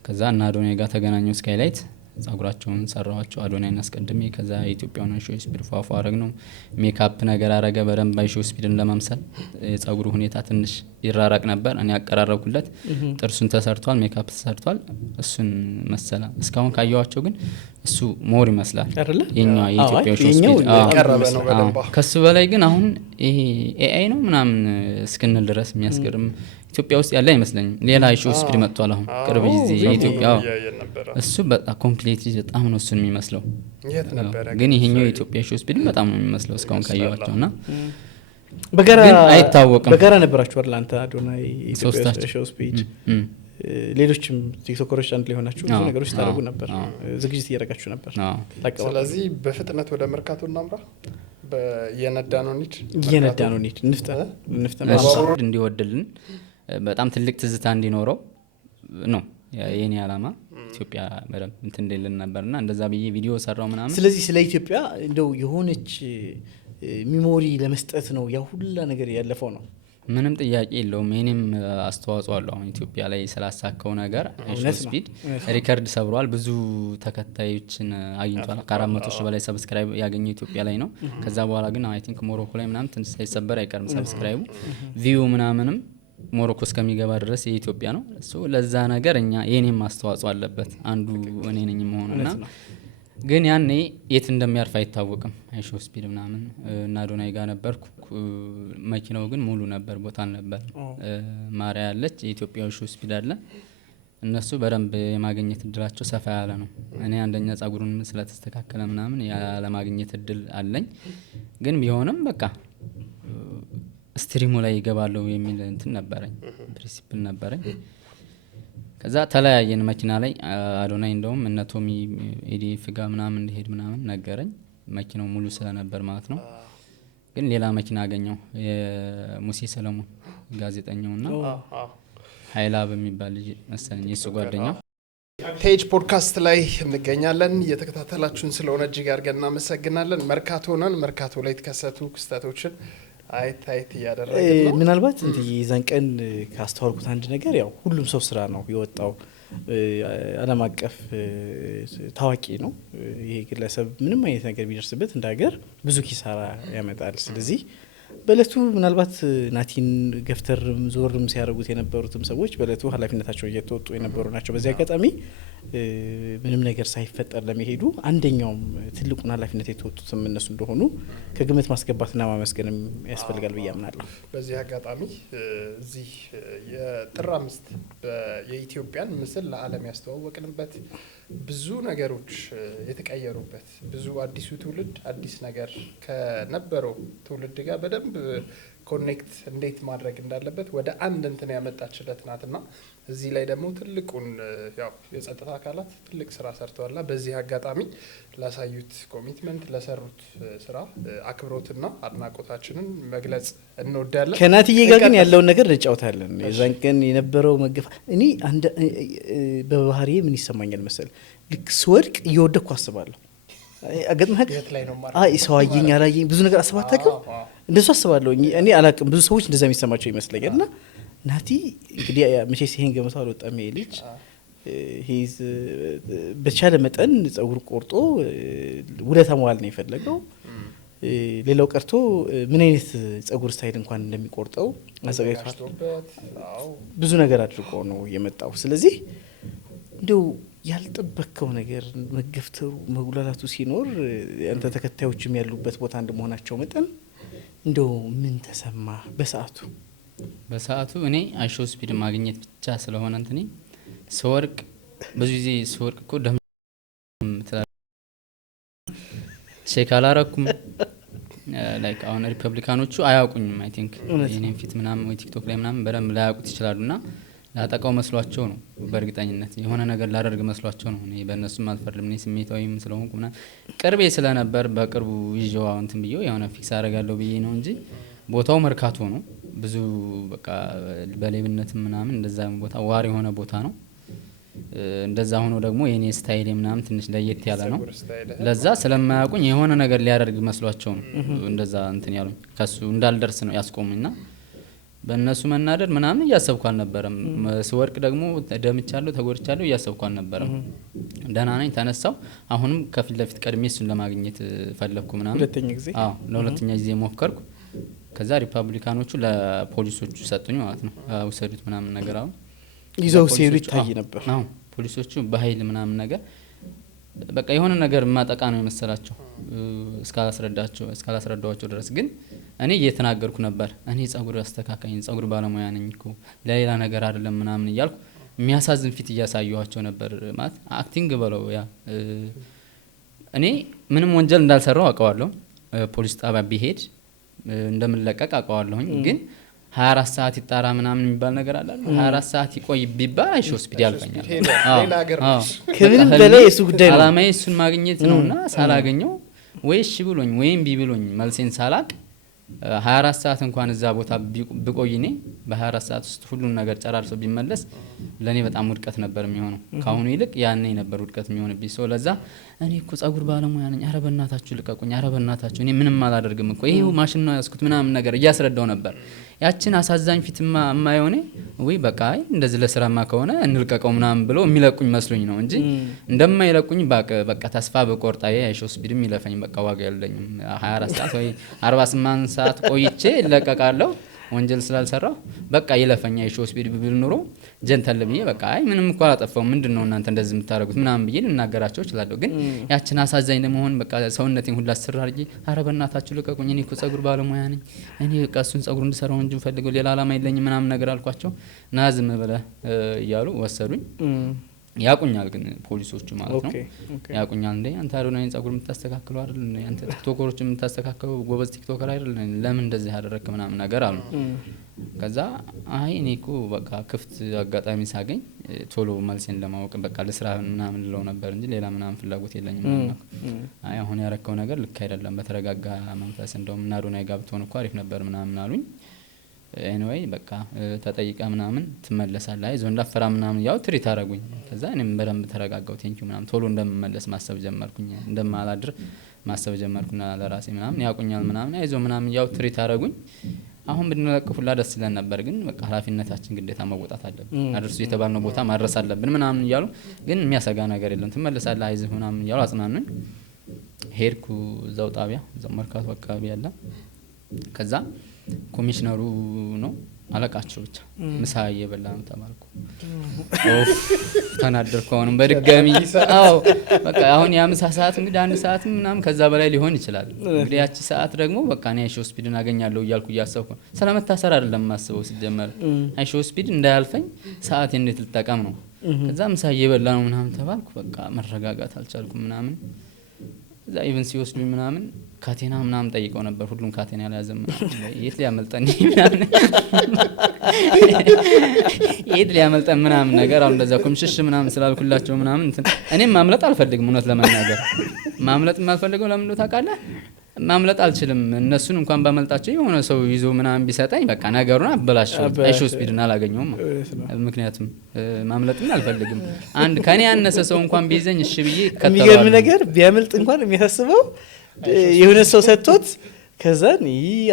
ከዛ እና አዶናይ ጋር ተገናኘው ስካይላይት ጸጉራቸውን ሰራኋቸው። አዶናይን አስቀድሜ ከዛ የኢትዮጵያውን አይሾ ስፒድ ፏፏ አረግ ነው። ሜካፕ ነገር አረገ በደንብ አይሾ ስፒድን ለመምሰል። የጸጉሩ ሁኔታ ትንሽ ይራራቅ ነበር። እኔ ያቀራረብኩለት ጥርሱን ተሰርቷል፣ ሜካፕ ተሰርቷል። እሱን መሰላ እስካሁን ካየዋቸው ግን እሱ ሞር ይመስላል የኛው የኢትዮጵያ አይሾ ስፒድ ቀረበ ነው በደንብ። ከሱ በላይ ግን አሁን ይሄ ኤአይ ነው ምናምን እስክንል ድረስ የሚያስገርም ኢትዮጵያ ውስጥ ያለ አይመስለኝም። ሌላ አይሾ ስፒድ መጥቷል አሁን ቅርብ ጊዜ የኢትዮጵያ። እሱ በጣም ኮምፕሊትሊ በጣም ነው እሱን የሚመስለው። ግን ይሄኛው የኢትዮጵያ አይሾ ስፒድ በጣም ነው የሚመስለው እስካሁን ካየዋቸውና በጋራ አይታወቅም። በጋራ ነበራችሁ አይደል? አንተ አዶናይ ኢትዮጵያ አይሾ ስፒድ ሌሎችም ቲክቶከሮች አንድ ላይ ሆናችሁ ብዙ ነገሮች ታደርጉ ነበር። ዝግጅት እያደረጋችሁ ነበር። ስለዚህ በፍጥነት ወደ መርካቶ እናምራ። የነዳ ነው ኒድ ንፍጠን እንዲወድልን በጣም ትልቅ ትዝታ እንዲኖረው ነው የኔ አላማ። ኢትዮጵያ በደንብ እንትን እንደልን ነበርና እንደዛ ብዬ ቪዲዮ ሰራው ምናምን። ስለዚህ ስለ ኢትዮጵያ እንደው የሆነች ሚሞሪ ለመስጠት ነው ያ ሁላ ነገር ያለፈው ነው። ምንም ጥያቄ የለውም። የኔም አስተዋጽኦ አለው። አሁን ኢትዮጵያ ላይ ስላሳካው ነገር አይሾ ስፒድ ሪከርድ ሰብሯል። ብዙ ተከታዮችን አግኝቷል። ከ400 ሺህ በላይ ሰብስክራይብ ያገኘው ኢትዮጵያ ላይ ነው። ከዛ በኋላ ግን አይ ቲንክ ሞሮኮ ላይ ምናምን ትንሽ ሳይሰበር አይቀርም ሰብስክራይቡ። ቪው ምናምንም ሞሮኮ እስከሚገባ ድረስ የኢትዮጵያ ነው። እሱ ለዛ ነገር የኔም አስተዋጽኦ አለበት። አንዱ እኔ ነኝ መሆኑና ግን ያኔ የት እንደሚያርፍ አይታወቅም። አይሾ ስፒድ ምናምን እና አዶናይ ጋር ነበርኩ። መኪናው ግን ሙሉ ነበር፣ ቦታ አልነበር። ማሪያ ያለች የኢትዮጵያ አይሾ ስፒድ አለ። እነሱ በደንብ የማግኘት እድላቸው ሰፋ ያለ ነው። እኔ አንደኛ ጸጉሩን ስለተስተካከለ ምናምን ያለማግኘት እድል አለኝ። ግን ቢሆንም በቃ ስትሪሙ ላይ ይገባለሁ የሚል እንትን ነበረኝ፣ ፕሪንሲፕል ነበረኝ። ከዛ ተለያየን መኪና ላይ። አዶናይ እንደውም እነ ቶሚ ኤዲኤፍ ጋር ምናምን እንዲሄድ ምናምን ነገረኝ። መኪናው ሙሉ ስለነበር ማለት ነው። ግን ሌላ መኪና አገኘው የሙሴ ሰለሞን ጋዜጠኛውና ኃይላ በሚባል ልጅ መሰለኝ የሱ ጓደኛ። ቴጅ ፖድካስት ላይ እንገኛለን። እየተከታተላችሁን ስለሆነ እጅግ አድርገን እናመሰግናለን። መርካቶ ነን። መርካቶ ላይ የተከሰቱ ክስተቶችን አየት እያደረግን ነው። ምናልባት የዛን ቀን ካስተዋልኩት አንድ ነገር ያው ሁሉም ሰው ስራ ነው የወጣው። ዓለም አቀፍ ታዋቂ ነው ይሄ ግለሰብ። ምንም አይነት ነገር ቢደርስበት እንደ ሀገር ብዙ ኪሳራ ያመጣል። ስለዚህ በእለቱ ምናልባት ናቲን ገፍተር ዞርም ሲያደርጉት የነበሩትም ሰዎች በእለቱ ኃላፊነታቸውን እየተወጡ የነበሩ ናቸው። በዚህ አጋጣሚ ምንም ነገር ሳይፈጠር ለመሄዱ አንደኛውም ትልቁን ኃላፊነት የተወጡትም እነሱ እንደሆኑ ከግምት ማስገባትና ማመስገንም ያስፈልጋል ብዬ አምናለሁ። በዚህ አጋጣሚ እዚህ የጥር 5 የኢትዮጵያን ምስል ለዓለም ያስተዋወቅንበት ብዙ ነገሮች የተቀየሩበት ብዙ አዲሱ ትውልድ አዲስ ነገር ከነበረው ትውልድ ጋር በደንብ ኮኔክት እንዴት ማድረግ እንዳለበት ወደ አንድ እንትን ያመጣችለት ናትና እዚህ ላይ ደግሞ ትልቁን ያው የጸጥታ አካላት ትልቅ ስራ ሰርተዋልና በዚህ አጋጣሚ ላሳዩት ኮሚትመንት ለሰሩት ስራ አክብሮትና አድናቆታችንን መግለጽ እንወዳለን። ከናትዬ ጋር ግን ያለውን ነገር እንጫወታለን። የዛን ቀን የነበረው መገፋ እኔ በባህሪዬ ምን ይሰማኛል መሰል ልክ ስወድቅ እየወደኩ አስባለሁ። አገጥመህ ሰው አየኝ አላየኝ ብዙ ነገር አስባታቀም እንደሱ አስባለሁ። እኔ አላቅም ብዙ ሰዎች እንደዛ የሚሰማቸው ይመስለኛል። እና ናቲ እንግዲህ መቼስ ይሄን ገመቱ አልወጣም። ይሄ ልጅ በተቻለ መጠን ጸጉር ቆርጦ ውለታ መዋል ነው የፈለገው። ሌላው ቀርቶ ምን አይነት ጸጉር ስታይል እንኳን እንደሚቆርጠው አዘጋጅቷል። ብዙ ነገር አድርጎ ነው የመጣው። ስለዚህ እንደው ያልጠበከው ነገር መገፍተሩ መጉላላቱ ሲኖር አንተ ተከታዮችም ያሉበት ቦታ እንደመሆናቸው መጠን እንደው ምን ተሰማ በሰዓቱ? እኔ አይሾ ስፒድ ማግኘት ብቻ ስለሆነ እንትኔ ስወርቅ ብዙ ጊዜ ስወርቅ እኮ ደም ቼክ አላረኩም። ላይክ አሁን ሪፐብሊካኖቹ አያውቁኝም። አይ ቲንክ የኔን ፊት ምናምን ወይ ቲክቶክ ላይ ምናምን በደንብ ላያውቁት ይችላሉና ላጠቃው መስሏቸው ነው። በእርግጠኝነት የሆነ ነገር ላደርግ መስሏቸው ነው። እኔ በእነሱም አልፈርድም። እኔ ስሜታዊም ስለሆንኩ ምናምን ቅርቤ ስለነበር በቅርቡ ይዤው እንትን ብዬው የሆነ ፊክስ አደርጋለሁ ብዬ ነው እንጂ ቦታው መርካቶ ነው። ብዙ በቃ በሌብነትም ምናምን እንደዛ ቦታ ዋር የሆነ ቦታ ነው። እንደዛ ሆኖ ደግሞ የኔ ስታይል ምናምን ትንሽ ለየት ያለ ነው። ለዛ ስለማያውቁኝ የሆነ ነገር ሊያደርግ መስሏቸው ነው እንደዛ እንትን ያሉኝ። ከሱ እንዳልደርስ ነው ያስቆሙኝና በእነሱ መናደድ ምናምን እያሰብኩ አልነበረም። ስወርቅ ደግሞ ደምቻለሁ ተጎድቻለሁ እያሰብኩ አልነበረም። ደህና ነኝ ተነሳው። አሁንም ከፊት ለፊት ቀድሜ እሱን ለማግኘት ፈለግኩ ምናምን። ለሁለተኛ ጊዜ ሞከርኩ። ከዛ ሪፐብሊካኖቹ ለፖሊሶቹ ሰጡኝ ማለት ነው። ውሰዱት ምናምን ነገር አሁን ይዘው ሲሄዱ ይታይ ነበር። ፖሊሶቹ በኃይል ምናምን ነገር በቃ የሆነ ነገር ማጠቃ ነው የመሰላቸው እስካላስረዳቸው ድረስ። ግን እኔ እየተናገርኩ ነበር። እኔ ጸጉር አስተካካኝ ጸጉር ባለሙያ ነኝ እኮ ለሌላ ነገር አይደለም ምናምን እያልኩ የሚያሳዝን ፊት እያሳየኋቸው ነበር። ማለት አክቲንግ በለው ያ እኔ ምንም ወንጀል እንዳልሰራው አውቀዋለሁ። ፖሊስ ጣቢያ ቢሄድ እንደምንለቀቅ አውቀዋለሁኝ። ግን 24 ሰዓት ይጣራ ምናምን የሚባል ነገር አለ። 24 ሰዓት ይቆይ ቢባል አይሾ ስፒድ ያልፈኛል። ከምንም በላይ እሱ ጉዳይ ነው። አላማዬ እሱን ማግኘት ነውና ሳላገኘው ወይ እሺ ብሎኝ ወይም ቢብሎኝ መልሴን ሳላቅ 24 ሰዓት እንኳን እዛ ቦታ ብቆይ እኔ በ24 ሰዓት ውስጥ ሁሉን ነገር ጨራርሶ ቢመለስ ለኔ በጣም ውድቀት ነበር የሚሆነው። ካሁኑ ይልቅ ያኔ ነበር ውድቀት የሚሆንብኝ። ሰው ለዛ እኔ እኮ ጸጉር ባለሙያ ነኝ፣ ኧረ በእናታችሁ ልቀቁኝ፣ ኧረ በእናታችሁ እኔ ምንም አላደርግም እኮ ይሄው ማሽን ነው ያስኩት ምናምን ነገር እያስረዳው ነበር። ያችን አሳዛኝ ፊትማ የማይሆነ ወይ በቃ እንደዚህ ለስራማ ከሆነ እንልቀቀው ምናምን ብለው የሚለቁኝ መስሎኝ ነው እንጂ እንደማይለቁኝ በቃ ተስፋ በቆርጣ አይሾ ስፒድም ይለፈኝ በቃ ዋጋ የለኝም። 24 ሰዓት ወይ 48 ሰዓት ቆይቼ እለቀቃለሁ ወንጀል ስላልሰራው በቃ ይለፈኛ አይሾ ስፒድ ቢብል ኑሮ ጀንተል ብዬ በቃ አይ ምንም እኮ አላጠፋው ምንድነው እናንተ እንደዚህ የምታረጉት ምናምን ብዬ ልናገራቸው እችላለሁ። ግን ያችን አሳዛኝ ለመሆን በቃ ሰውነቴን ሁላ ስራ አርጌ ኧረ በእናታችሁ ልቀቁኝ፣ እኔ እኮ ጸጉር ባለሙያ ነኝ፣ እኔ በቃ እሱን ጸጉር እንድሰራው እንጂ ፈልገው ሌላ አላማ የለኝም ምናምን ነገር አልኳቸው። ና ዝም ብለህ እያሉ ወሰዱኝ። ያቁኛል ግን ፖሊሶቹ ማለት ነው ያቁኛል። እንዴ አንተ አዶናይን ጸጉር የምታስተካክለው አይደል? አንተ ቲክቶከሮች የምታስተካክለው ጎበዝ ቲክቶከር አይደል? ለምን እንደዚህ ያደረክ ምናምን ነገር አሉ። ከዛ አይ እኔ እኮ በቃ ክፍት አጋጣሚ ሳገኝ ቶሎ መልሴን ለማወቅ በቃ ለስራ ምናምን ልለው ነበር እንጂ ሌላ ምናምን ፍላጎት የለኝም ማለት አይ አሁን ያረከው ነገር ልክ አይደለም በተረጋጋ መንፈስ እንደውም እና ዶናይ ጋር ብትሆን እኮ አሪፍ ነበር ምናምን አሉኝ ኤኒዌይ በቃ ተጠይቀ ምናምን ትመለሳለህ አይዞህ እንዳፈራ ምናምን ያው ትሪት አረጉኝ ከዛ እኔም በደንብ ተረጋጋው ቴንኪው ምናምን ቶሎ እንደምመለስ ማሰብ ጀመርኩኝ እንደማላድር ማሰብ ጀመርኩና ለራሴ ምናምን ያቁኛል ምናምን አይዞህ ምናምን ያው ትሪት አረጉኝ አሁን ብንለቅፉላ ደስ ይለን ነበር ግን በቃ ኃላፊነታችን ግዴታ መወጣት አለብን አድርሱ የተባልነው ቦታ ማድረስ አለብን ምናምን እያሉ ግን የሚያሰጋ ነገር የለም ትመለሳለህ አይዞህ ምናምን እያሉ አጽናኑኝ ሄድኩ እዛው ጣቢያ እዛው መርካቶ አካባቢ ያለ ከዛ ኮሚሽነሩ ነው አለቃቸው ብቻ ምሳ እየበላ ነው ተባልኩ ተናደርኩ አሁንም በድጋሚ አዎ በቃ አሁን ያ ምሳ ሰዓት እንግዲህ 1 ሰዓት ምናምን ከዛ በላይ ሊሆን ይችላል እንግዲህ ያቺ ሰዓት ደግሞ በቃ እኔ አይሾ ስፒድን አገኛለሁ እያልኩ እያሰብኩ ስለመታሰር አይደለም ማስበው ሲጀመር አይሾ ስፒድ እንዳያልፈኝ ሰዓት እንዴት ልጠቀም ነው ከዛ ምሳ እየበላ ነው ምናምን ተባልኩ በቃ መረጋጋት አልቻልኩም ምናምን እዛ ኢቭን ሲወስዱኝ ምናምን ካቴና ምናምን ጠይቀው ነበር ሁሉም ካቴና ያለያዘም የት ሊያመልጠን ምናምን የት ሊያመልጠን ምናምን ነገር አሁን እንደዛ ኮምሽሽ ምናምን ስላልኩላቸው ምናምን እኔም ማምለጥ አልፈልግም እውነት ለመናገር ማምለጥ የማልፈልገው ለምን ነው ታውቃለህ ማምለጥ አልችልም እነሱን እንኳን ባመልጣቸው የሆነ ሰው ይዞ ምናምን ቢሰጣኝ በቃ ነገሩን አበላሽው አይሾ ስፒድን አላገኘውም ምክንያቱም ማምለጥም አልፈልግም አንድ ከኔ ያነሰ ሰው እንኳን ቢይዘኝ እሺ ብዬ ከተባለ የሚገርም ነገር ቢያመልጥ እንኳን የሚያሳስበው የሆነ ሰው ሰጥቶት ከዛን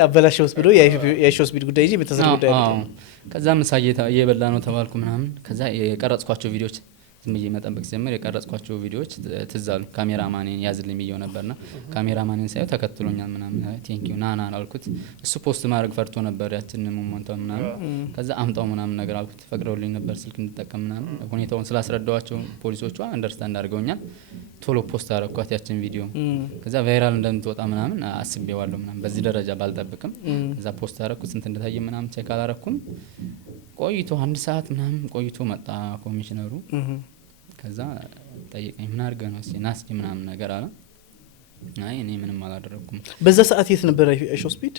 አበላሽው ብሎ የአይሾ ስፒድ ጉዳይ እንጂ በተሰሩ ጉዳይ አይደለም ከዛ ምሳ እየበላ ነው ተባልኩ ምናምን ከዛ የቀረጽኳቸው ቪዲዮዎች ዝምዬ መጠበቅ ጀመር የቀረጽኳቸው ቪዲዮዎች ትዛሉ ካሜራማኔን ያዝልኝ ብየው ነበርና ካሜራማኔን ሳይው ተከትሎኛል ምናምን ቴንኪው ናና አልኩት እሱ ፖስት ማድረግ ፈርቶ ነበር ያችን ሞመንታው ምናምን ከዛ አምጣው ምናምን ነገር አልኩት ፈቅደውልኝ ነበር ስልክ እንድጠቀም ምናምን ሁኔታውን ስላስረዳዋቸው ፖሊሶቹ አንደርስታንድ አድርገውኛል ቶሎ ፖስት አረኳት ያችን ቪዲዮ ከዛ ቫይራል እንደምትወጣ ምናምን አስቤዋለሁ ምናምን በዚህ ደረጃ ባልጠብቅም ከዛ ፖስት አረኩት እንት እንደታየ ምናምን ቼክ አላረኩም ቆይቶ 1 ሰዓት ምናምን ቆይቶ መጣ ኮሚሽነሩ ከዛ ጠይቀኝ ምን አድርገህ ነው እስቲ ናስቲ ምናምን ነገር አለ አይ እኔ ምንም አላደረኩም በዛ ሰዓት የት ነበር አይሾ ስፒድ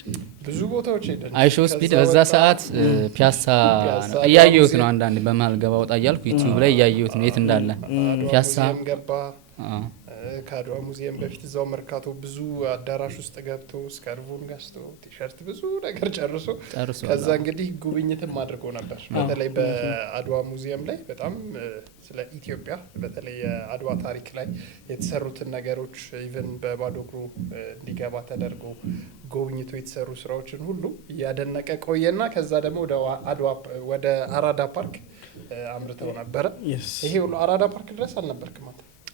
ብዙ ቦታዎች ሄደን አይሾ ስፒድ በዛ ሰዓት ፒያሳ እያየሁት ነው አንዳንድ በመሃል ገባ ወጣ እያልኩ ዩቲዩብ ላይ እያየሁት ነው የት እንዳለ ፒያሳ ገባ ከአድዋ ሙዚየም በፊት እዛው መርካቶ ብዙ አዳራሽ ውስጥ ገብቶ ስካርቮን ገዝቶ ቲሸርት ብዙ ነገር ጨርሶ ከዛ እንግዲህ ጉብኝትም አድርጎ ነበር በተለይ በአድዋ ሙዚየም ላይ በጣም ስለ ኢትዮጵያ በተለይ የአድዋ ታሪክ ላይ የተሰሩትን ነገሮች ኢቭን በባዶ እግሩ እንዲገባ ተደርጎ ጎብኝቶ የተሰሩ ስራዎችን ሁሉ ያደነቀ ቆየና ከዛ ደግሞ ወደ አራዳ ፓርክ አምርተው ነበር ይሄ ሁሉ አራዳ ፓርክ ድረስ አልነበርክም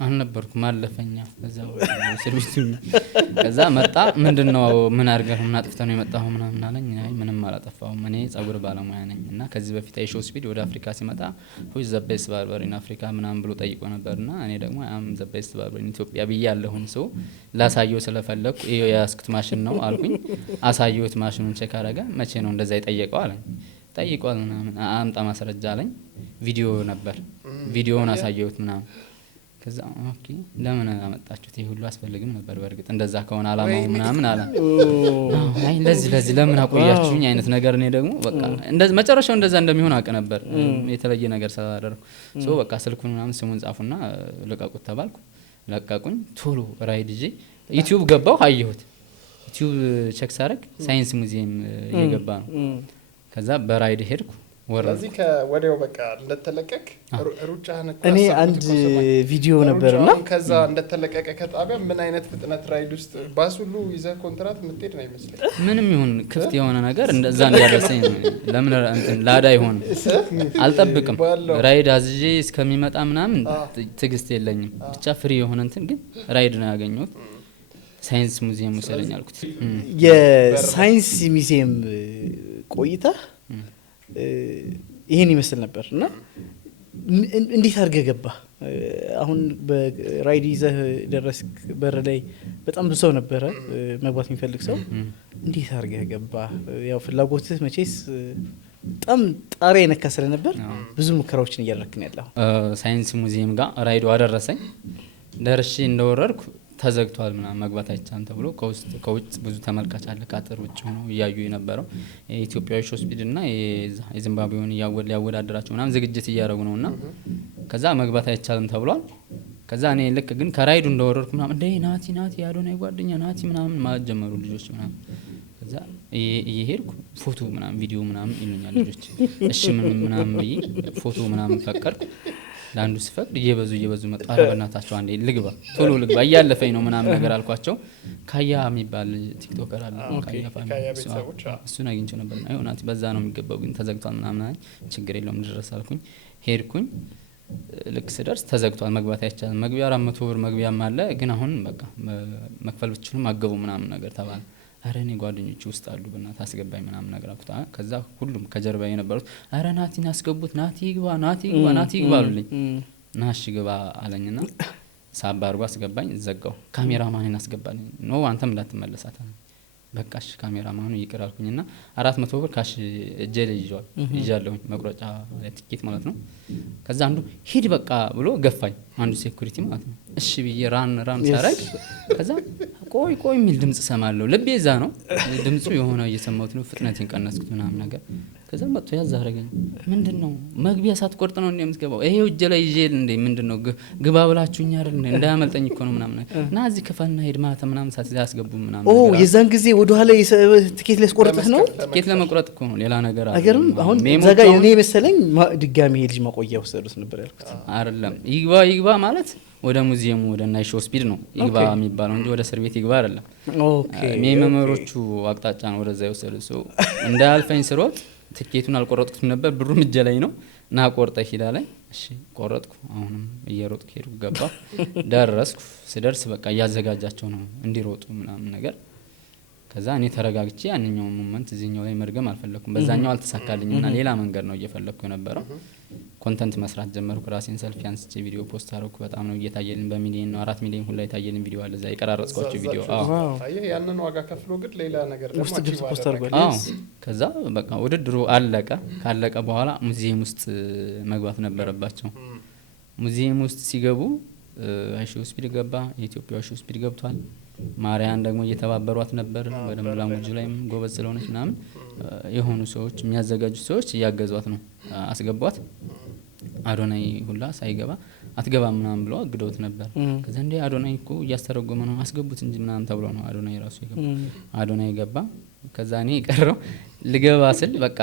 አልነበርኩም ማለፈኛ በዛው ሰርቪስቱኝ ከዛ መጣ ምንድነው ምን አድርገህ ምን አጥፍተህ ነው የመጣው ምናምን አለኝ አይ ምንም አላጠፋሁም እኔ ጸጉር ባለሙያ ነኝ እና ከዚህ በፊት አይሾ ስፒድ ወደ አፍሪካ ሲመጣ who is the best barber in Africa ምናምን ብሎ ጠይቆ ነበርና እኔ ደግሞ am the best barber in Ethiopia ብያለሁኝ ሰው ላሳየው ስለፈለኩ ይሄ ያስኩት ማሽን ነው አልኩኝ አሳየውት ማሽኑን ቼክ አረጋ መቼ ነው እንደዛ ይጠየቀው አለኝ ጠይቋል ምናምን አምጣ ማስረጃ አለኝ ቪዲዮ ነበር ቪዲዮውን አሳየውት ምናምን ከዛ ኦኬ ለምን አመጣችሁት ይሄ ሁሉ አስፈልግም ነበር በርግጥ እንደዛ ከሆነ አላማው ምናምን አላ አይ ለዚህ ለምን አቆያችሁኝ አይነት ነገር ነው ደግሞ በቃ እንደዚህ መጨረሻው እንደዛ እንደሚሆን አቀ ነበር የተለየ ነገር ሳላደርኩ ሶ በቃ ስልኩን ምናምን ስሙን ጻፉና ለቃቁት ተባልኩ ለቃቁኝ ቶሎ ራይድ ጂ ዩቲዩብ ገባው አየሁት ዩቲዩብ ቼክ ሳረግ ሳይንስ ሙዚየም እየገባ ነው ከዛ በራይድ ሄድኩ ወራዚ ከወዲያው በቃ እንደተለቀቀ ሩጫህን እኔ አንድ ቪዲዮ ነበርና ከዛ እንደተለቀቀ ከጣቢያ ምን አይነት ፍጥነት ራይድ ውስጥ ባስ ሁሉ ይዘህ ኮንትራት የምትሄድ ነው ይመስለኝ ምንም ይሁን ክፍት የሆነ ነገር እንደዛ እንዲያደርሰኝ ለምን እንትን ላዳ ይሆን አልጠብቅም ራይድ አዝጄ እስከሚመጣ ምናምን ትግስት የለኝም ብቻ ፍሪ የሆነ እንትን ግን ራይድ ነው ያገኘሁት ሳይንስ ሙዚየም ወሰደኝ አልኩት የሳይንስ ሙዚየም ቆይታ ይሄን ይመስል ነበር እና እንዴት አድርገህ ገባ አሁን በራይድ ይዘህ ደረስክ በር ላይ በጣም ብዙ ሰው ነበረ መግባት የሚፈልግ ሰው እንዴት አድርገህ ገባ ያው ፍላጎትህ መቼስ በጣም ጣሪያ የነካ ስለነበር ብዙ ሙከራዎችን እያደረክን ያለው ሳይንስ ሙዚየም ጋር ራይዱ አደረሰኝ ደርሼ እንደወረድኩ ተዘግቷል ምናምን መግባት አይቻልም ተብሎ ከውጭ ብዙ ተመልካች አለ ከአጥር ውጭ ሆኖ እያዩ የነበረው የኢትዮጵያዊ ሾው ስፒድ እና የዚምባብዌውን ሊያወዳደራቸው ምናምን ዝግጅት እያደረጉ ነው እና ከዛ መግባት አይቻልም ተብሏል። ከዛ እኔ ልክ ግን ከራይዱ እንደወረድኩ ምናምን እንደ ናቲ የአዶናይ ጓደኛ ናቲ ምናምን ማለት ጀመሩ ልጆች ምናምን። ከዛ እየሄድኩ ፎቶ ምናምን ቪዲዮ ምናምን ይሉኛል ልጆች። እሺ ምናምን ብዬ ፎቶ ምናምን ፈቀድኩ። ለአንዱ ስፈቅድ እየበዙ መጡ። ኧረ በእናታቸው አንዴ ቶሎ ልግባ እያለፈኝ ነው ምናምን ነገር አልኳቸው። ካያ የሚባል ቲክቶከር አለ እሱን አግኝቼው ነበር። ናቲ በዛ ነው የሚገባው ግን ተዘግቷል ምናምን። ችግር የለውም ድረስ አልኩኝ። ሄድኩኝ። ልክ ስደርስ ተዘግቷል መግባት አይቻልም። መግቢያ 400 ብር መግቢያም አለ ግን አሁን በቃ መክፈል ብትችሉም አገቡ ምናምን ነገር ተባለ። አረ እኔ ጓደኞቼ ውስጥ አሉ በእናትህ አስገባኝ ምናምን ነገር አልኩት። ከዛ ሁሉም ከጀርባ የነበሩት አረ ናቲን አስገቡት ናቲ ይግባ አሉልኝ። ና እሺ ግባ አለኝና ሳባ አድርጎ አስገባኝ። ዘጋው። ካሜራማንን አስገባልኝ። ኖ አንተም እንዳትመለሳት አለ። በቃሽ ካሜራማኑ ይቅር አልኩኝና 400 ብር ካሽ እጄ ላይ ይዣለሁኝ መቁረጫ ቲኬት ማለት ነው። ከዛ አንዱ ሂድ በቃ ብሎ ገፋኝ። አንዱ ሴኩሪቲ ማለት ነው። እሺ ብዬ ራን ሳረግ ከዛ ቆይ የሚል ድምጽ ሰማለሁ። ልቤ እዛ ነው ድምጹ የሆነ እየሰማሁት ነው። ፍጥነቴን ቀነስኩት ምናምን ነገር። ከዛ መጥቶ ያዝ አደረገኝ። ምንድነው መግቢያ ሳትቆርጥ ነው እንደምትገባው? ይሄው እጄ ላይ ይዤ እንዴ ምንድነው ግባ ብላችሁኝ አይደል እንዳያመልጠኝ እኮ ነው ምናምን እና እዚህ ክፈልና ሄድ ማለት ምናምን ሳትያስገቡ ምናምን ነገር። የዛን ጊዜ ወደ ኋላ ቲኬት ሊያስቆርጥህ ነው? ቲኬት ለመቁረጥ እኮ ነው ሌላ ነገር አይገርም። አሁን ዘጋ እኔ መሰለኝ ድጋሚ ሄድ ማቆያ ወሰዱት ነበር ያልኩት። አይደለም ይግባ ማለት ወደ ሙዚየሙ ወደ ናይት ሾው ስፒድ ነው ይግባ የሚባለው እንጂ ወደ እስር ቤት ይግባ አይደለም። ሜመሮቹ አቅጣጫ ነው ወደዛ የወሰዱት። ሰው እንዳያልፈኝ ስሮጥ ትኬቱን አልቆረጥኩትም ነበር። ብሩም እጄ ላይ ነው እና ቆርጠህ ሂዳ ላይ እሺ ቆረጥኩ። አሁንም እየሮጥኩ ሄድኩ። ገባሁ ደረስኩ። ስደርስ በቃ እያዘጋጃቸው ነው እንዲሮጡ ምናምን ነገር። ከዛ እኔ ተረጋግቼ ያንኛው ሞመንት እዚህኛው ላይ መርገም አልፈለኩም። በዛኛው አልተሳካልኝና ሌላ መንገድ ነው እየፈለኩ የነበረው። ኮንተንት መስራት ጀመርኩ። ራሴን ሰልፊ አንስቼ ቪዲዮ ፖስት አደረኩ። በጣም ነው እየታየልኝ። በሚሊዮን ነው 4 ሚሊዮን ሁላ የታየልኝ ቪዲዮ አለ እዛ የቀራረጽኳቸው ቪዲዮ። አየህ ያንን ዋጋ ከፍሎ ግን ሌላ ነገር ደግሞ ፖስት አድርጓል። ከዛ በቃ ውድድሩ አለቀ። ካለቀ በኋላ ሙዚየም ውስጥ መግባት ነበረባቸው። ሙዚየም ውስጥ ሲገቡ ሾው ስፒድ ገባ። የኢትዮጵያ ሾው ስፒድ ገብቷል። ማርያን ደግሞ እየተባበሯት ነበር። በደንብ ላንጉጅ ላይም ጎበዝ ስለሆነች ምናምን የሆኑ ሰዎች የሚያዘጋጁ ሰዎች እያገዟት ነው። አስገቧት። አዶናይ ሁላ ሳይገባ አትገባም ምናምን ብለው አግደውት ነበር። ከዛ እንዴ አዶናይ እኮ እያስተረጎመ ነው አስገቡት እንጂ ምናምን ተብሎ ነው አዶናይ ራሱ የገባ። አዶናይ ገባ። ከዛ እኔ ቀረው ልገባ ስል በቃ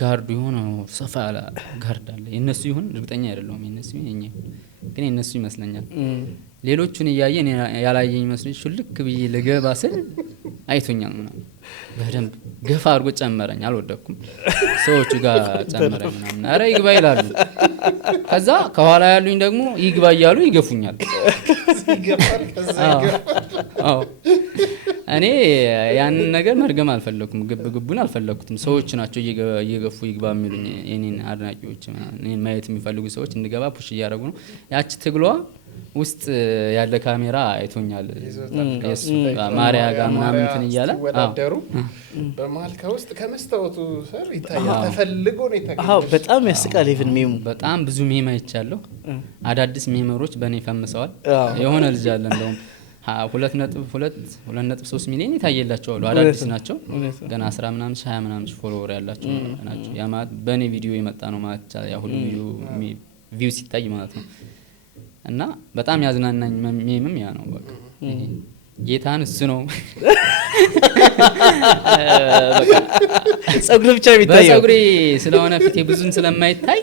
ጋርዱ የሆነ ሰፋ ያለ ጋርድ አለ። የነሱ ይሁን እርግጠኛ አይደለሁም። የነሱ የኛ ግን የነሱ ይመስለኛል። ሌሎቹን እያየ እኔ ያላየኝ መስሎኝ ሹልክ ብዬ ልገባ ስል አይቶኛል ምናምን በደንብ ገፋ አድርጎ ጨመረኝ። አልወደኩም። ሰዎቹ ጋር ጨመረኝ ምናምን አረ ይግባ ይላሉ። ከዛ ከኋላ ያሉኝ ደግሞ ይግባ እያሉ ይገፉኛል። እኔ ያንን ነገር መርገም አልፈለኩም። ግቡን አልፈለኩትም። ሰዎች ናቸው እየገፉ ይግባ የሚሉኝ የኔን አድናቂዎች እኔን ማየት የሚፈልጉ ሰዎች እንድገባ ፑሽ እያደረጉ ነው። ያቺ ትግሏ ውስጥ ያለ ካሜራ አይቶኛል። የሱ ማሪያ ጋር ምናምን እንትን እያለ ወዳደሩ በመሀል ከውስጥ ከመስታወቱ ስር ይታያል። ተፈልጎ ነው የተገኘው። አዎ በጣም ያስቃል። ኢቭን ሜሙ በጣም ብዙ ሜም አይቻለሁ። አዳዲስ ሜመሮች በእኔ ፈምሰዋል። የሆነ ልጅ አለ እንደውም 2.3 ሚሊዮን የታየላቸው አሉ። አዳዲስ ናቸው ገና 10 ምናምን 20 ምናምን ፎሎወር ያላቸው ናቸው። ያ ማለት በእኔ ቪዲዮ የመጣ ነው ማለት ያ ሁሉ ቪው ሲታይ ማለት ነው። እና በጣም ያዝናናኝ ሜምም ያ ነው። በቃ ጌታን እሱ ነው በቃ ጸጉር ብቻ የሚታየው በጸጉሬ ስለሆነ ፊቴ ብዙም ስለማይታይ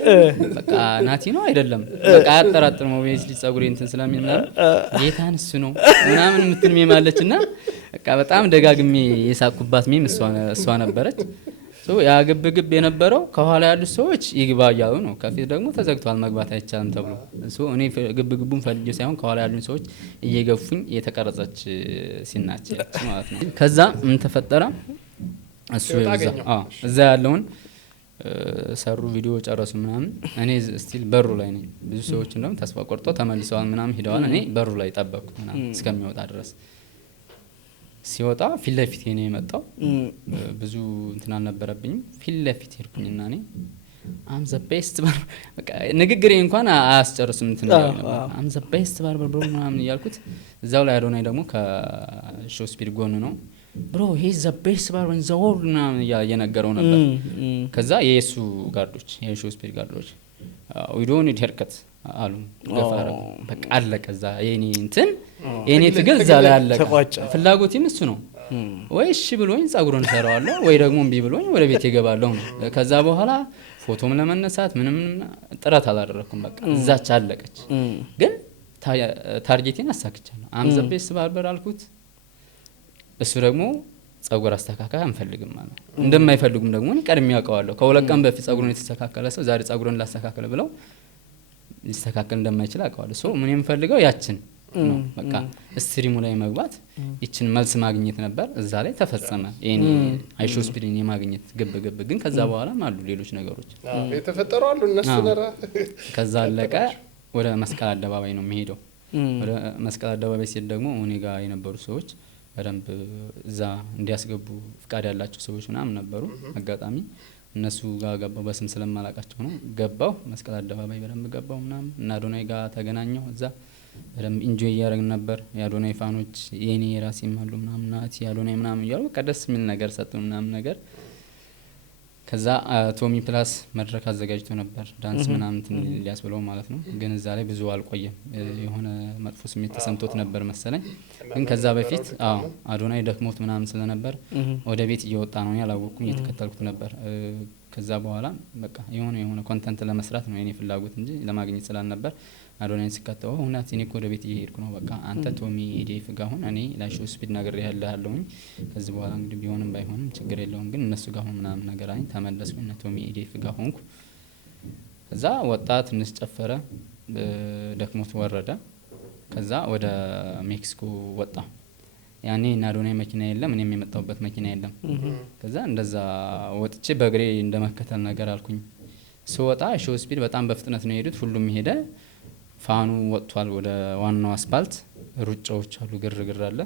በቃ ናቲ ነው አይደለም በቃ አያጠራጥርም። ኦብቪየስሊ ጸጉሬ እንትን ስለሚና ጌታን እሱ ነው ምናምን የምትል ሜም አለችና በቃ በጣም ደጋግሜ የሳኩባት ሜም እሷ ነበረች። ያ ግብግብ የነበረው ከኋላ ያሉት ሰዎች ይግባ እያሉ ነው። ከፊት ደግሞ ተዘግቷል መግባት አይቻልም ተብሎ እኔ ግብግቡን ፈልጌ ሳይሆን ከኋላ ያሉት ሰዎች እየገፉኝ የተቀረጸች ሲናች ማለት ነው። ከዛ ምን ተፈጠረ? እሱ እዛ ያለውን ሰሩ ቪዲዮ ጨረሱ ምናምን። እኔ ስቲል በሩ ላይ ነኝ። ብዙ ሰዎች እንደውም ተስፋ ቆርጠው ተመልሰዋል ምናምን ሄደዋል። እኔ በሩ ላይ ጠበቅኩ ምናምን እስከሚወጣ ድረስ። ሲወጣ ፊት ለፊት ነው የመጣው። ብዙ እንትን አልነበረብኝም። ፊት ለፊት ሄድኩኝና እኔ አም ዘ ቤስት ባርበር በቃ ንግግሬ እንኳን አያስጨርስም እንትን አም ዘ ቤስት ባርበር ብሮ ምናምን እያልኩት እዛው ላይ አዶናይ ደግሞ ከሾው ስፒድ ጎን ነው ብሮ ሂ ዘ ቤስት ባርበር ኢን ዘ ወርልድ ምናምን እየነገረው ነበር። ከዛ የሱ ጋርዶች የሾው ስፒድ ጋርዶች ዊ ዶንት ኒድ ሄርከት አሉ ገፋረ በቃ አለቀ። እዛ የኔ እንትን የኔ ትግል እዛ ላይ አለቀ። ፍላጎቴም እሱ ነው። ወይ እሺ ብሎኝ ጸጉሩን ሰራዋለሁ ወይ ደግሞ እምቢ ብሎኝ ወደ ቤት ይገባለሁ ነው። ከዛ በኋላ ፎቶም ለመነሳት ምንም ጥረት አላደረኩም። በቃ እዛች አለቀች። ግን ታርጌቴን አሳክቻለሁ። አም ዘ ቤስት ባርበር አልኩት። እሱ ደግሞ ጸጉር አስተካካይ አንፈልግም ማለት እንደማይፈልጉም ደግሞ ቀድሜ ያውቀዋለሁ። ከሁለት ቀን በፊት ጸጉሩን የተስተካከለ ሰው ዛሬ ጸጉሩን ላስተካከለ ብለው ሊስተካከል እንደማይችል አውቀዋለሁ። ሶ ምን የምፈልገው ያችን ነው በቃ ስትሪሙ ላይ መግባት ይችን መልስ ማግኘት ነበር። እዛ ላይ ተፈጸመ። የኔ አይሾ ስፒድን የማግኘት ግብ ግን ከዛ በኋላም አሉ ሌሎች ነገሮች የተፈጠሩ አሉ። እነሱ ነራ ከዛ አለቀ። ወደ መስቀል አደባባይ ነው የሚሄደው። ወደ መስቀል አደባባይ ሲል ደግሞ እኔ ጋር የነበሩ ሰዎች በደንብ እዛ እንዲያስገቡ ፍቃድ ያላቸው ሰዎች ምናምን ነበሩ። አጋጣሚ እነሱ ጋር ገባው። በስም ስለማላቃቸው ነው ገባው። መስቀል አደባባይ በደንብ ገባው ምናምን እና አዶናይ ጋር ተገናኘው። እዛ በደንብ ኢንጆይ እያደረግን ነበር። የአዶናይ ፋኖች የኔ የራሴም አሉ ምናምን ናት የአዶናይ ምናምን እያሉ በቃ ደስ የሚል ነገር ሰጡ ምናምን ነገር። ከዛ ቶሚ ፕላስ መድረክ አዘጋጅቶ ነበር ዳንስ ምናምን ሊያስብለው ማለት ነው። ግን እዛ ላይ ብዙ አልቆየም። የሆነ መጥፎ ስሜት ተሰምቶት ነበር መሰለኝ። ግን ከዛ በፊት አዶናይ ደክሞት ምናምን ስለነበር ወደ ቤት እየወጣ ነው ያላወቅኩኝ። እየተከተልኩት ነበር። ከዛ በኋላ በቃ የሆነ ኮንተንት ለመስራት ነው የኔ ፍላጎት እንጂ ለማግኘት ስላልነበር አዶናይን ሲከተው እውነት እኔ እኮ ወደ ቤት እየሄድኩ ነው። በቃ አንተ ቶሚ ኢዲኤፍ ጋር አሁን እኔ ላይሾ ስፒድ ነገር ያለሁኝ ከዚህ በኋላ እንግዲህ ቢሆንም ባይሆንም ችግር የለውም ግን እነሱ ጋር አሁን ምናምን ነገር አይን ተመለስኩኝ እና ቶሚ ኢዲኤፍ ጋር ሆንኩ። ከዛ ወጣ ትንሽ ጨፈረ ደክሞት ወረደ። ከዛ ወደ ሜክሲኮ ወጣ። ያኔ እና አዶናይ መኪና የለም እኔም የመጣሁበት መኪና የለም። ከዛ እንደዛ ወጥቼ በእግሬ እንደመከተል ነገር አልኩኝ። ስወጣ ሾው ስፒድ በጣም በፍጥነት ነው የሄዱት። ሁሉም ሄደ። ፋኑ ወጥቷል ወደ ዋናው አስፓልት። ሩጫዎች አሉ ግርግር አለ።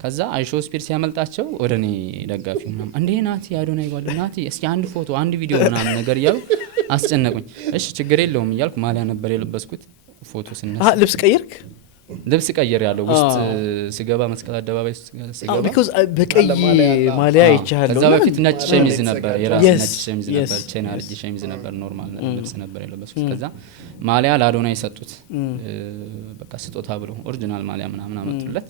ከዛ አይሾ ስፒድ ሲያመልጣቸው ወደ እኔ ደጋፊው ምናምን እንዴ ናቲ አዶናይ ጓደኛ ናቲ እስኪ አንድ ፎቶ አንድ ቪዲዮ ምናምን ነገር እያሉ አስጨነቁኝ። እሺ ችግር የለውም እያልኩ ማሊያ ነበር የለበስኩት። ፎቶ ስነሳ ልብስ ቀየርክ? ልብስ ቀየር ያለው ውስጥ ስገባ መስቀል አደባባይ ስገባ ቢኮዝ በቀይ ማሊያ ይቻላል። ከዛ በፊት ነጭ ሸሚዝ ነበር የራስ ነጭ ሸሚዝ ነበር ቼናል ሸሚዝ ነበር ኖርማል ልብስ ነበር የለበስኩት። ከዛ ማሊያ ለአዶናይ ሰጡት በቃ ስጦታ ብሎ ኦሪጂናል ማሊያ ምናምን አመጡለት።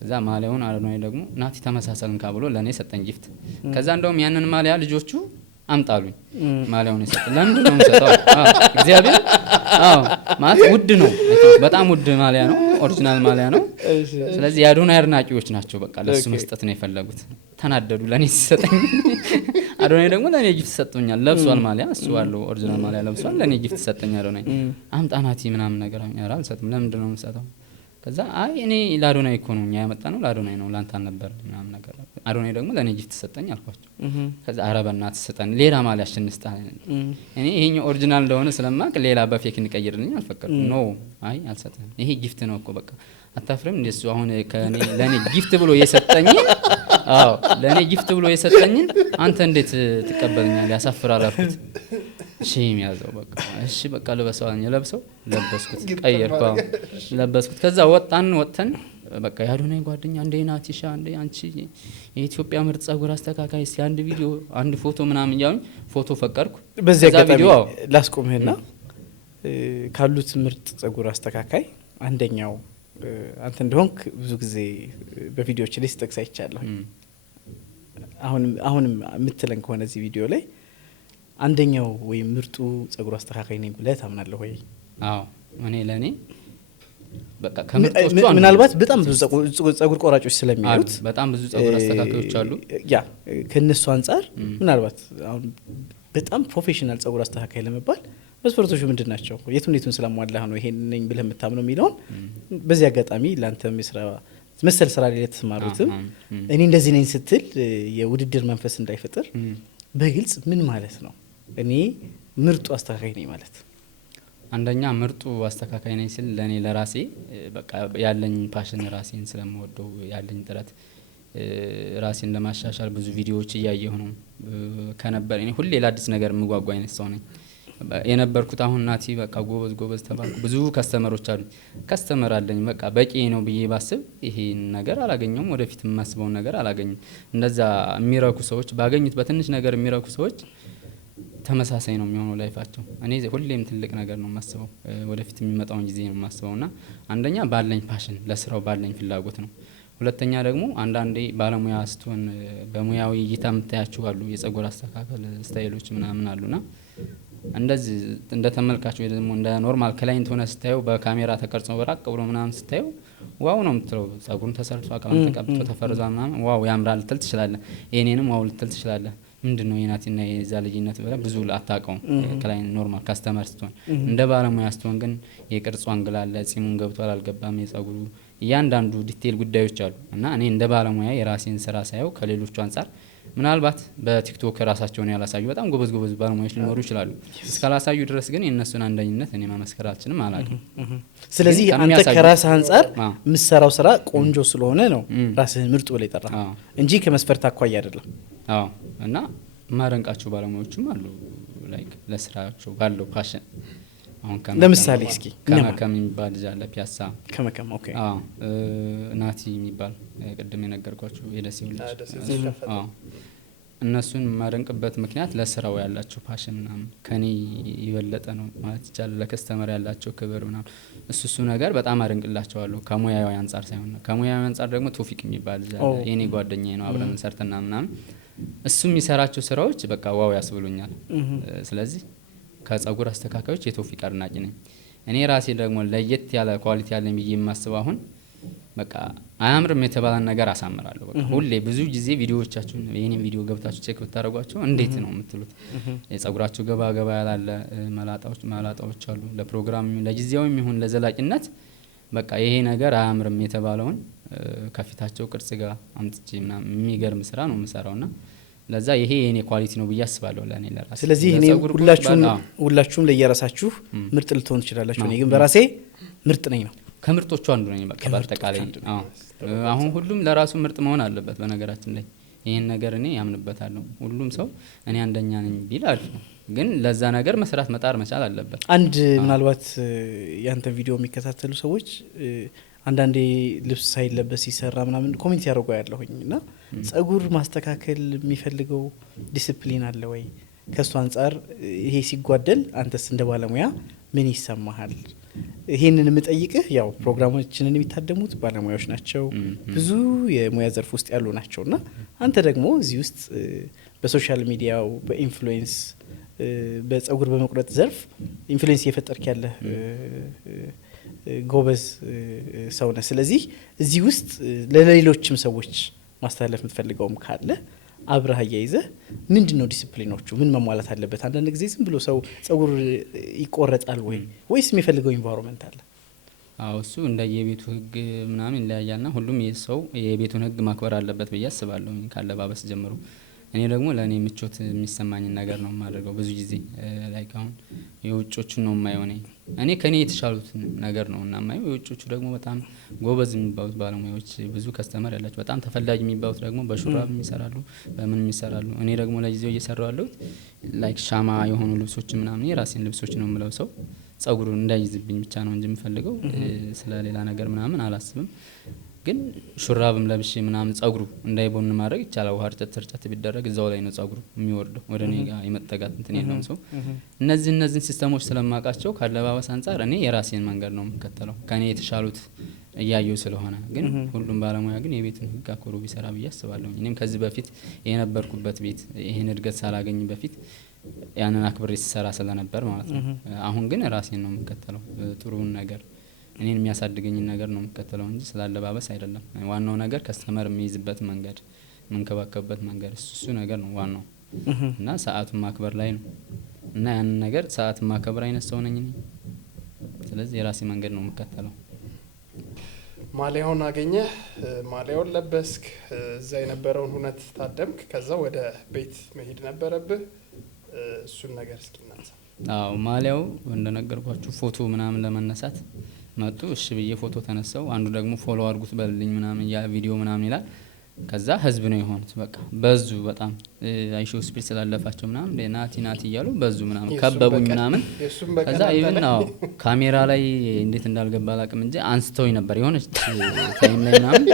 ከዛ ማሊያውን አዶናይ ደግሞ ናቲ ተመሳሰልን ብሎ ለኔ ሰጠኝ ጊፍት። ከዛ እንደውም ያንን ማሊያ ልጆቹ አምጣሉኝ ማሊያውን ሰጠ። ለምንድን ነው የምሰጠው? እግዚአብሔር ማለት ውድ ነው በጣም ውድ ማሊያ ነው ኦሪጂናል ማሊያ ነው። ስለዚህ የአዶናይ አድናቂዎች ናቸው በቃ ለሱ መስጠት ነው የፈለጉት። ተናደዱ ለኔ ሲሰጠኝ። አዶናይ ደግሞ ለኔ ጊፍት ሰጥቶኛል። ለብሷል ማሊያ እሱ አለው ኦሪጂናል ማሊያ ለብሷል። ለኔ ጊፍት ሰጠኝ አዶናይ። አምጣ ናቲ ምናምን ነገር አኛራ አልሰጥም። ለምንድን ነው የምሰጠው? ከዛ አይ እኔ ለአዶናይ እኮ ነው ያመጣ ነው ለአዶናይ ነው ላንተ አልነበር ምናምን ነገር። አዶናይ ደግሞ ለኔ ጊፍት ሰጠኝ አልኳቸው። ከዛ ኧረ በእናትህ ስጠን ሌላ ማሊያ ሽንስጣ እኔ ይሄኛው ኦሪጂናል እንደሆነ ስለማቅ ሌላ በፌክ እንቀይርልኝ አልፈቀድኩም። ኖ አይ አልሰጥም ይሄ ጊፍት ነው እኮ በቃ አታፍርም እንደሱ አሁን ከኔ ለኔ ጊፍት ብሎ የሰጠኝ ለኔ ጊፍት ብሎ የሰጠኝ አንተ እንዴት ትቀበልኛለህ? ያሳፍራል አልኩት። ሺም ያዘው በቃ እሺ በቃ ለበሰው ለበስኩት ቀየርኩ ለበስኩት። ከዛ ወጥተን በቃ ያዶናይ ጓደኛ እንዴ ናቲሻ እንዴ አንቺ የኢትዮጵያ ምርጥ ጸጉር አስተካካይ እስቲ አንድ ቪዲዮ አንድ ፎቶ ምናምን ያዩኝ ፎቶ ፈቀድኩ። በዚህ አጋጣሚ ላስቆምህና ካሉት ምርጥ ጸጉር አስተካካይ አንደኛው አንተ እንደሆንክ ብዙ ጊዜ በቪዲዮዎች ላይ ስጠቅስ አይቻለሁ። አሁንም የምትለን ከሆነ እዚህ ቪዲዮ ላይ አንደኛው ወይ ምርጡ ጸጉር አስተካካይ ነኝ ብለህ ታምናለህ ወይ? አዎ እኔ ለኔ በቃ ከምርጦቹ ምናልባት በጣም ብዙ ጸጉር ቆራጮች ስለሚያዩት በጣም ብዙ ጸጉር አስተካካዮች አሉ። ያ ከነሱ አንፃር ምናልባት አሁን በጣም ፕሮፌሽናል ጸጉር አስተካካይ ለመባል መስፈርቶቹ ምንድናቸው? የቱን ስለማዋላህ ነው ይሄን ነኝ ብለህ የምታምነው የሚለውን በዚህ አጋጣሚ ላንተም የስራ መሰል ስራ ላይ ተስማሩትም እኔ እንደዚህ ነኝ ስትል የውድድር መንፈስ እንዳይፈጥር በግልጽ ምን ማለት ነው እኔ ምርጡ አስተካካይ ነኝ ማለት? አንደኛ ምርጡ አስተካካይ ነኝ ሲል ለኔ ለራሴ በቃ ያለኝ ፓሽን ራሴን ስለምወደው ያለኝ ጥረት ራሴን ለማሻሻል ብዙ ቪዲዮዎች እያየሁ ነው። ከነበር እኔ ሁሌ ለአዲስ ነገር የምጓጓ አይነት ሰው ነኝ የነበርኩት። አሁን ናቲ በቃ ጎበዝ ተባልኩ። ብዙ ከስተመሮች አሉኝ፣ ከስተመር አለኝ በቃ በቂ ነው ብዬ ባስብ ይሄን ነገር አላገኘውም፣ ወደፊት የማስበውን ነገር አላገኝም። እንደዛ የሚረኩ ሰዎች ባገኙት በትንሽ ነገር የሚረኩ ሰዎች ተመሳሳይ ነው የሚሆነው ላይፋቸው። እኔ ሁሌም ትልቅ ነገር ነው የማስበው፣ ወደፊት የሚመጣውን ጊዜ ነው የማስበው እና አንደኛ ባለኝ ፓሽን ለስራው ባለኝ ፍላጎት ነው። ሁለተኛ ደግሞ አንዳንዴ ባለሙያ ስትሆን በሙያዊ እይታ የምታያቸው አሉ የጸጉር አስተካከል ስታይሎች ምናምን አሉና እንደዚህ እንደ ተመልካች ወይ ደግሞ እንደ ኖርማል ክላይንት ሆነ ስታየው በካሜራ ተቀርጾ በራቅ ብሎ ምናምን ስታየው ዋው ነው የምትለው። ጸጉሩን ተሰርቶ አቀለም ተቀብቶ ተፈርዟል ምናምን ዋው ያምራል ልትል ትችላለህ። የኔንም ዋው ልትል ትችላለህ። ምንድነው የናቲና የዛ ልጅነት ብለህ ብዙ አታውቀውም ክላይንት ኖርማል ካስተመር ስትሆን። እንደ ባለሙያ ስትሆን ግን የቅርጹ አንግል አለ፣ ጺሙን ገብቷል አልገባም፣ የጸጉሩ እያንዳንዱ ዲቴል ጉዳዮች አሉ እና እኔ እንደ ባለሙያ የራሴን ስራ ሳየው ከሌሎቹ አንጻር ምናልባት በቲክቶክ ራሳቸውን ያላሳዩ በጣም ጎበዝ ባለሙያዎች ሊኖሩ ይችላሉ። እስካላሳዩ ድረስ ግን የእነሱን አንደኝነት እኔ ማመስከር አልችልም፣ አላውቅም። ስለዚህ አንተ ከራስህ አንጻር የምትሰራው ስራ ቆንጆ ስለሆነ ነው ራስህን ምርጥ ብለህ የጠራህ እንጂ ከመስፈርት አኳያ አይደለም። አዎ እና ማረንቃቸው ባለሙያዎችም አሉ ላይክ ለስራቸው ባለው ፓሽን። አሁን ለምሳሌ እስኪ ከመከም የሚባል ልጅ አለ ፒያሳ ከመከም። ኦኬ አዎ ናቲ የሚባል ቅድም የነገርኳቸው የደሴው ልጅ። አዎ እነሱን የማደንቅበት ምክንያት ለስራው ያላቸው ፓሽን ምናምን ከኔ የበለጠ ነው ማለት ይቻላል። ለከስተመር ያላቸው ክብር ምናምን እሱ ነገር በጣም አደንቅላቸዋለሁ ከሙያዊ አንጻር ሳይሆን። ከሙያዊ አንጻር ደግሞ ቶፊቅ የሚባል ልጅ አለ የኔ ጓደኛዬ ነው፣ አብረን ሰርተና ምናምን እሱ የሚሰራቸው ስራዎች በቃ ዋው ያስብሉኛል። ስለዚህ ከጸጉር አስተካካዮች የቶፊቅ አድናቂ ነኝ። እኔ ራሴ ደግሞ ለየት ያለ ኳሊቲ ያለኝ ብዬ የማስበው አሁን በቃ አያምርም የተባለን ነገር አሳምራለሁ። በቃ ሁሌ ብዙ ጊዜ ቪዲዮዎቻችሁን የኔን ቪዲዮ ገብታችሁ ቼክ ብታደርጓቸው እንዴት ነው የምትሉት? የጸጉራቸው ገባ ያላለ መላጣዎች አሉ። ለፕሮግራም ለጊዜያዊም ይሁን ለዘላቂነት በቃ ይሄ ነገር አያምርም የተባለውን ከፊታቸው ቅርጽ ጋር አምጥቼ ምናምን የሚገርም ስራ ነው የምሰራውና ለዛ ይሄ የኔ ኳሊቲ ነው ብዬ አስባለሁ ለኔ ለራሴ። ስለዚህ እኔ ሁላችሁም ለየራሳችሁ ምርጥ ልትሆኑ ትችላላችሁ። እኔ ግን በራሴ ምርጥ ነኝ ነው ከምርጦቹ አንዱ ነኝ በቃ በአጠቃላይ። አሁን ሁሉም ለራሱ ምርጥ መሆን አለበት። በነገራችን ላይ ይሄን ነገር እኔ ያምንበታለሁ። ሁሉም ሰው እኔ አንደኛ ነኝ ቢል አሪፍ ነው፣ ግን ለዛ ነገር መስራት መጣር መቻል አለበት። አንድ ምናልባት ያንተ ቪዲዮ የሚከታተሉ ሰዎች አንዳንዴ ልብስ ሳይለበስ ሲሰራ ምናምን ኮሜንት ያደርጉ ያለሁኝ እና ጸጉር ማስተካከል የሚፈልገው ዲሲፕሊን አለ ወይ? ከሱ አንጻር ይሄ ሲጓደል አንተስ እንደ ባለሙያ ምን ይሰማሃል? ይሄንን የምጠይቅህ ያው ፕሮግራሞችንን የሚታደሙት ባለሙያዎች ናቸው፣ ብዙ የሙያ ዘርፍ ውስጥ ያሉ ናቸውና አንተ ደግሞ እዚህ ውስጥ በሶሻል ሚዲያው በኢንፍሉዌንስ በጸጉር በመቁረጥ ዘርፍ ኢንፍሉዌንስ እየፈጠርክ ያለህ ጎበዝ ሰው ነህ። ስለዚህ እዚህ ውስጥ ለሌሎችም ሰዎች ማስተላለፍ የምትፈልገውም ካለ አብረህ አያይዘህ ምንድነው ዲሲፕሊኖቹ? ምን መሟላት አለበት? አንዳንድ ጊዜ ዝም ብሎ ሰው ጸጉር ይቆረጣል ወይስ የሚፈልገው ኢንቫይሮንመንት አለ? አዎ እሱ እንደየቤቱ ህግ ምናምን ይለያያልና ሁሉም ሰው የቤቱን ህግ ማክበር አለበት ብዬ አስባለሁ ካለባበስ ጀምሮ። እኔ ደግሞ ለእኔ ምቾት የሚሰማኝን ነገር ነው የማደርገው። ብዙ ጊዜ ላይክ አሁን የውጮቹን ነው የማየው። እኔ ከኔ የተሻሉትን ነገር ነው እና የማየው። የውጮቹ ደግሞ በጣም ጎበዝ የሚባሉት ባለሙያዎች ብዙ ከስተመር ያላቸው በጣም ተፈላጊ የሚባሉት ደግሞ በሹራብ የሚሰራሉ፣ በምን የሚሰራሉ። እኔ ደግሞ ለጊዜው እየሰራው ያለሁት ላይክ ሻማ የሆኑ ልብሶች ምናምን የራሴን ልብሶች ነው የምለብሰው። ጸጉሩን እንዳይዝብኝ ብቻ ነው እንጂ የምፈልገው ስለ ሌላ ነገር ምናምን አላስብም። ግን ሹራብም ለብሼ ምናምን ጸጉሩ እንዳይቦን ማድረግ ይቻላል። ውሃ ርጨት ቢደረግ እዛው ላይ ነው ጸጉሩ የሚወርደው፣ ወደ እኔ ጋር የመጠጋት እንትን የለውም ሰው። እነዚህን ሲስተሞች ስለማውቃቸው ካለባበስ አንጻር እኔ የራሴን መንገድ ነው የምከተለው ከኔ የተሻሉት እያየው ስለሆነ። ግን ሁሉም ባለሙያ ግን የቤቱን ህግ አክብሮ ቢሰራ ብዬ አስባለሁ። እኔም ከዚህ በፊት የነበርኩበት ቤት ይሄን እድገት ሳላገኝ በፊት ያንን አክብሬ ስሰራ ስለነበር ማለት ነው። አሁን ግን ራሴን ነው የምከተለው። ጥሩውን ነገር እኔን የሚያሳድገኝን ነገር ነው የምከተለው እንጂ ስላለባበስ አይደለም። ዋናው ነገር ከስተመር የሚይዝበት መንገድ፣ የምንከባከብበት መንገድ እሱ ነገር ነው ዋናው እና ሰዓቱን ማክበር ላይ ነው እና ያንን ነገር ሰዓቱን ማክበር አይነት ሰው ነኝ እኔ። ስለዚህ የራሴ መንገድ ነው የምከተለው። ማሊያውን አገኘህ፣ ማሊያውን ለበስክ፣ እዛ የነበረውን ሁነት ታደምክ፣ ከዛ ወደ ቤት መሄድ ነበረብህ። እሱን ነገር እስኪ እናንሳ። አዎ ማሊያው እንደነገርኳችሁ ፎቶ ምናምን ለመነሳት መጡ። እሺ ብዬ ፎቶ ተነሳው። አንዱ ደግሞ ፎሎ አድርጉት በልልኝ ምናምን ያ ቪዲዮ ምናምን ይላል። ከዛ ህዝብ ነው የሆኑት። በቃ በዙ በጣም አይሾ ስፒድ ስላለፋቸው ምናምን ናቲ ናቲ እያሉ በዙ ምናምን ከበቡኝ ምናምን። ከዛ ኢቭን ካሜራ ላይ እንዴት እንዳልገባ አላውቅም እንጂ አንስተውኝ ነበር የሆነች ታይም ላይ ምናምን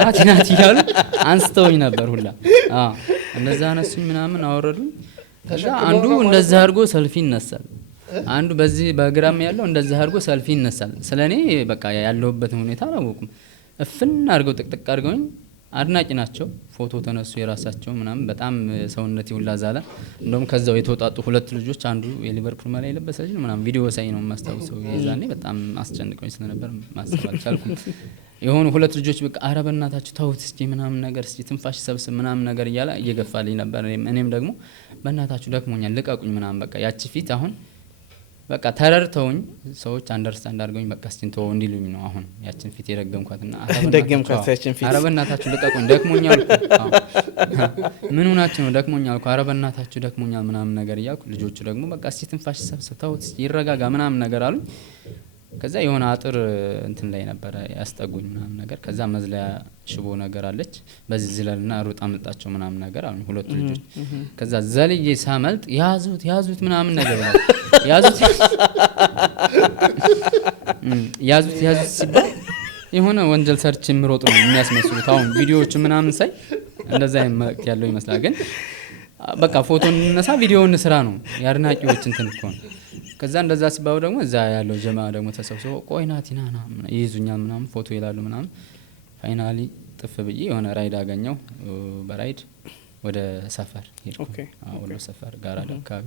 ናቲ ናቲ እያሉ አንስተውኝ ነበር ሁላ። እንደዛ አነሱኝ ምናምን አወረዱኝ። ከዛ አንዱ እንደዛ አድርጎ ሰልፊ ይነሳል፣ አንዱ በዚህ በግራም ያለው እንደዛ አድርጎ ሰልፊ ይነሳል። ስለኔ በቃ ያለሁበትን ሁኔታ አላወቁም። እፍን አድርገው ጥቅጥቅ አድርገውኝ አድናቂ ናቸው። ፎቶ ተነሱ የራሳቸው ምናምን። በጣም ሰውነቴ ሁላ ዛለ። እንደውም ከዛው የተወጣጡ ሁለት ልጆች አንዱ የሊቨርፑል ማሊያ የለበሰ ልጅ ምናምን ቪዲዮ ሳይ ነው የማስታውሰው። የዛኔ በጣም አስጨንቀኝ ስለነበር ማሰብ አልቻልኩም። የሆኑ ሁለት ልጆች በቃ ኧረ በእናታችሁ ተውት እስኪ ምናምን ነገር እስኪ ትንፋሽ ሰብስብ ምናምን ነገር እያለ እየገፋልኝ ነበር። እኔም ደግሞ በእናታችሁ ደክሞኛል ልቀቁኝ ምናምን። በቃ ያቺ ፊት አሁን በቃ ተረድተውኝ ሰዎች አንደርስታንድ አድርገውኝ በቃ እስቲ ተወው እንዲሉኝ ነው አሁን ያችን ፊት የረገምኳትና ደገምኳት ያችን ፊት። ኧረ በእናታችሁ ልቀቁኝ ደክሞኛል እኮ ምን ሆናችሁ ነው ደክሞኛል እኮ ኧረ በእናታችሁ ደክሞኛል ምናምን ነገር እያልኩ ልጆቹ ደግሞ በቃ እስቲ ትንፋሽ ሰብስብ ተውት ይረጋጋ ምናምን ነገር አሉኝ። ከዛ የሆነ አጥር እንትን ላይ ነበረ ያስጠጉኝ ምናምን ነገር። ከዛ መዝለያ ሽቦ ነገር አለች በዚህ ዝለልና ሩጥ አመልጣቸው ምናምን ነገር አሉኝ ሁለቱ ልጆች። ከዛ ዘልዬ ሳመልጥ ያዙት ያዙት ምናምን ነገር ይላል። ያዙት ያዙት ያዙት ሲባል የሆነ ወንጀል ሰርች የሚሮጡ ነው የሚያስመስሉት። አሁን ቪዲዮዎቹ ምናምን ሳይ እንደዛ መልእክት ያለው ይመስላል። ግን በቃ ፎቶ እንነሳ ቪዲዮ እንስራ ነው የአድናቂዎች እንትን እኮ ነው። ከዛ እንደዛ ሲባሉ ደግሞ እዛ ያለው ጀማ ደግሞ ተሰብስቦ ቆይ ናቲ ና ና ይይዙኛል ምናምን ፎቶ ይላሉ ምናምን። ፋይናሊ ጥፍ ብዬ የሆነ ራይድ አገኘው። በራይድ ወደ ሰፈር ሄድኩ። ወሎ ሰፈር ጋራዳ አካባቢ።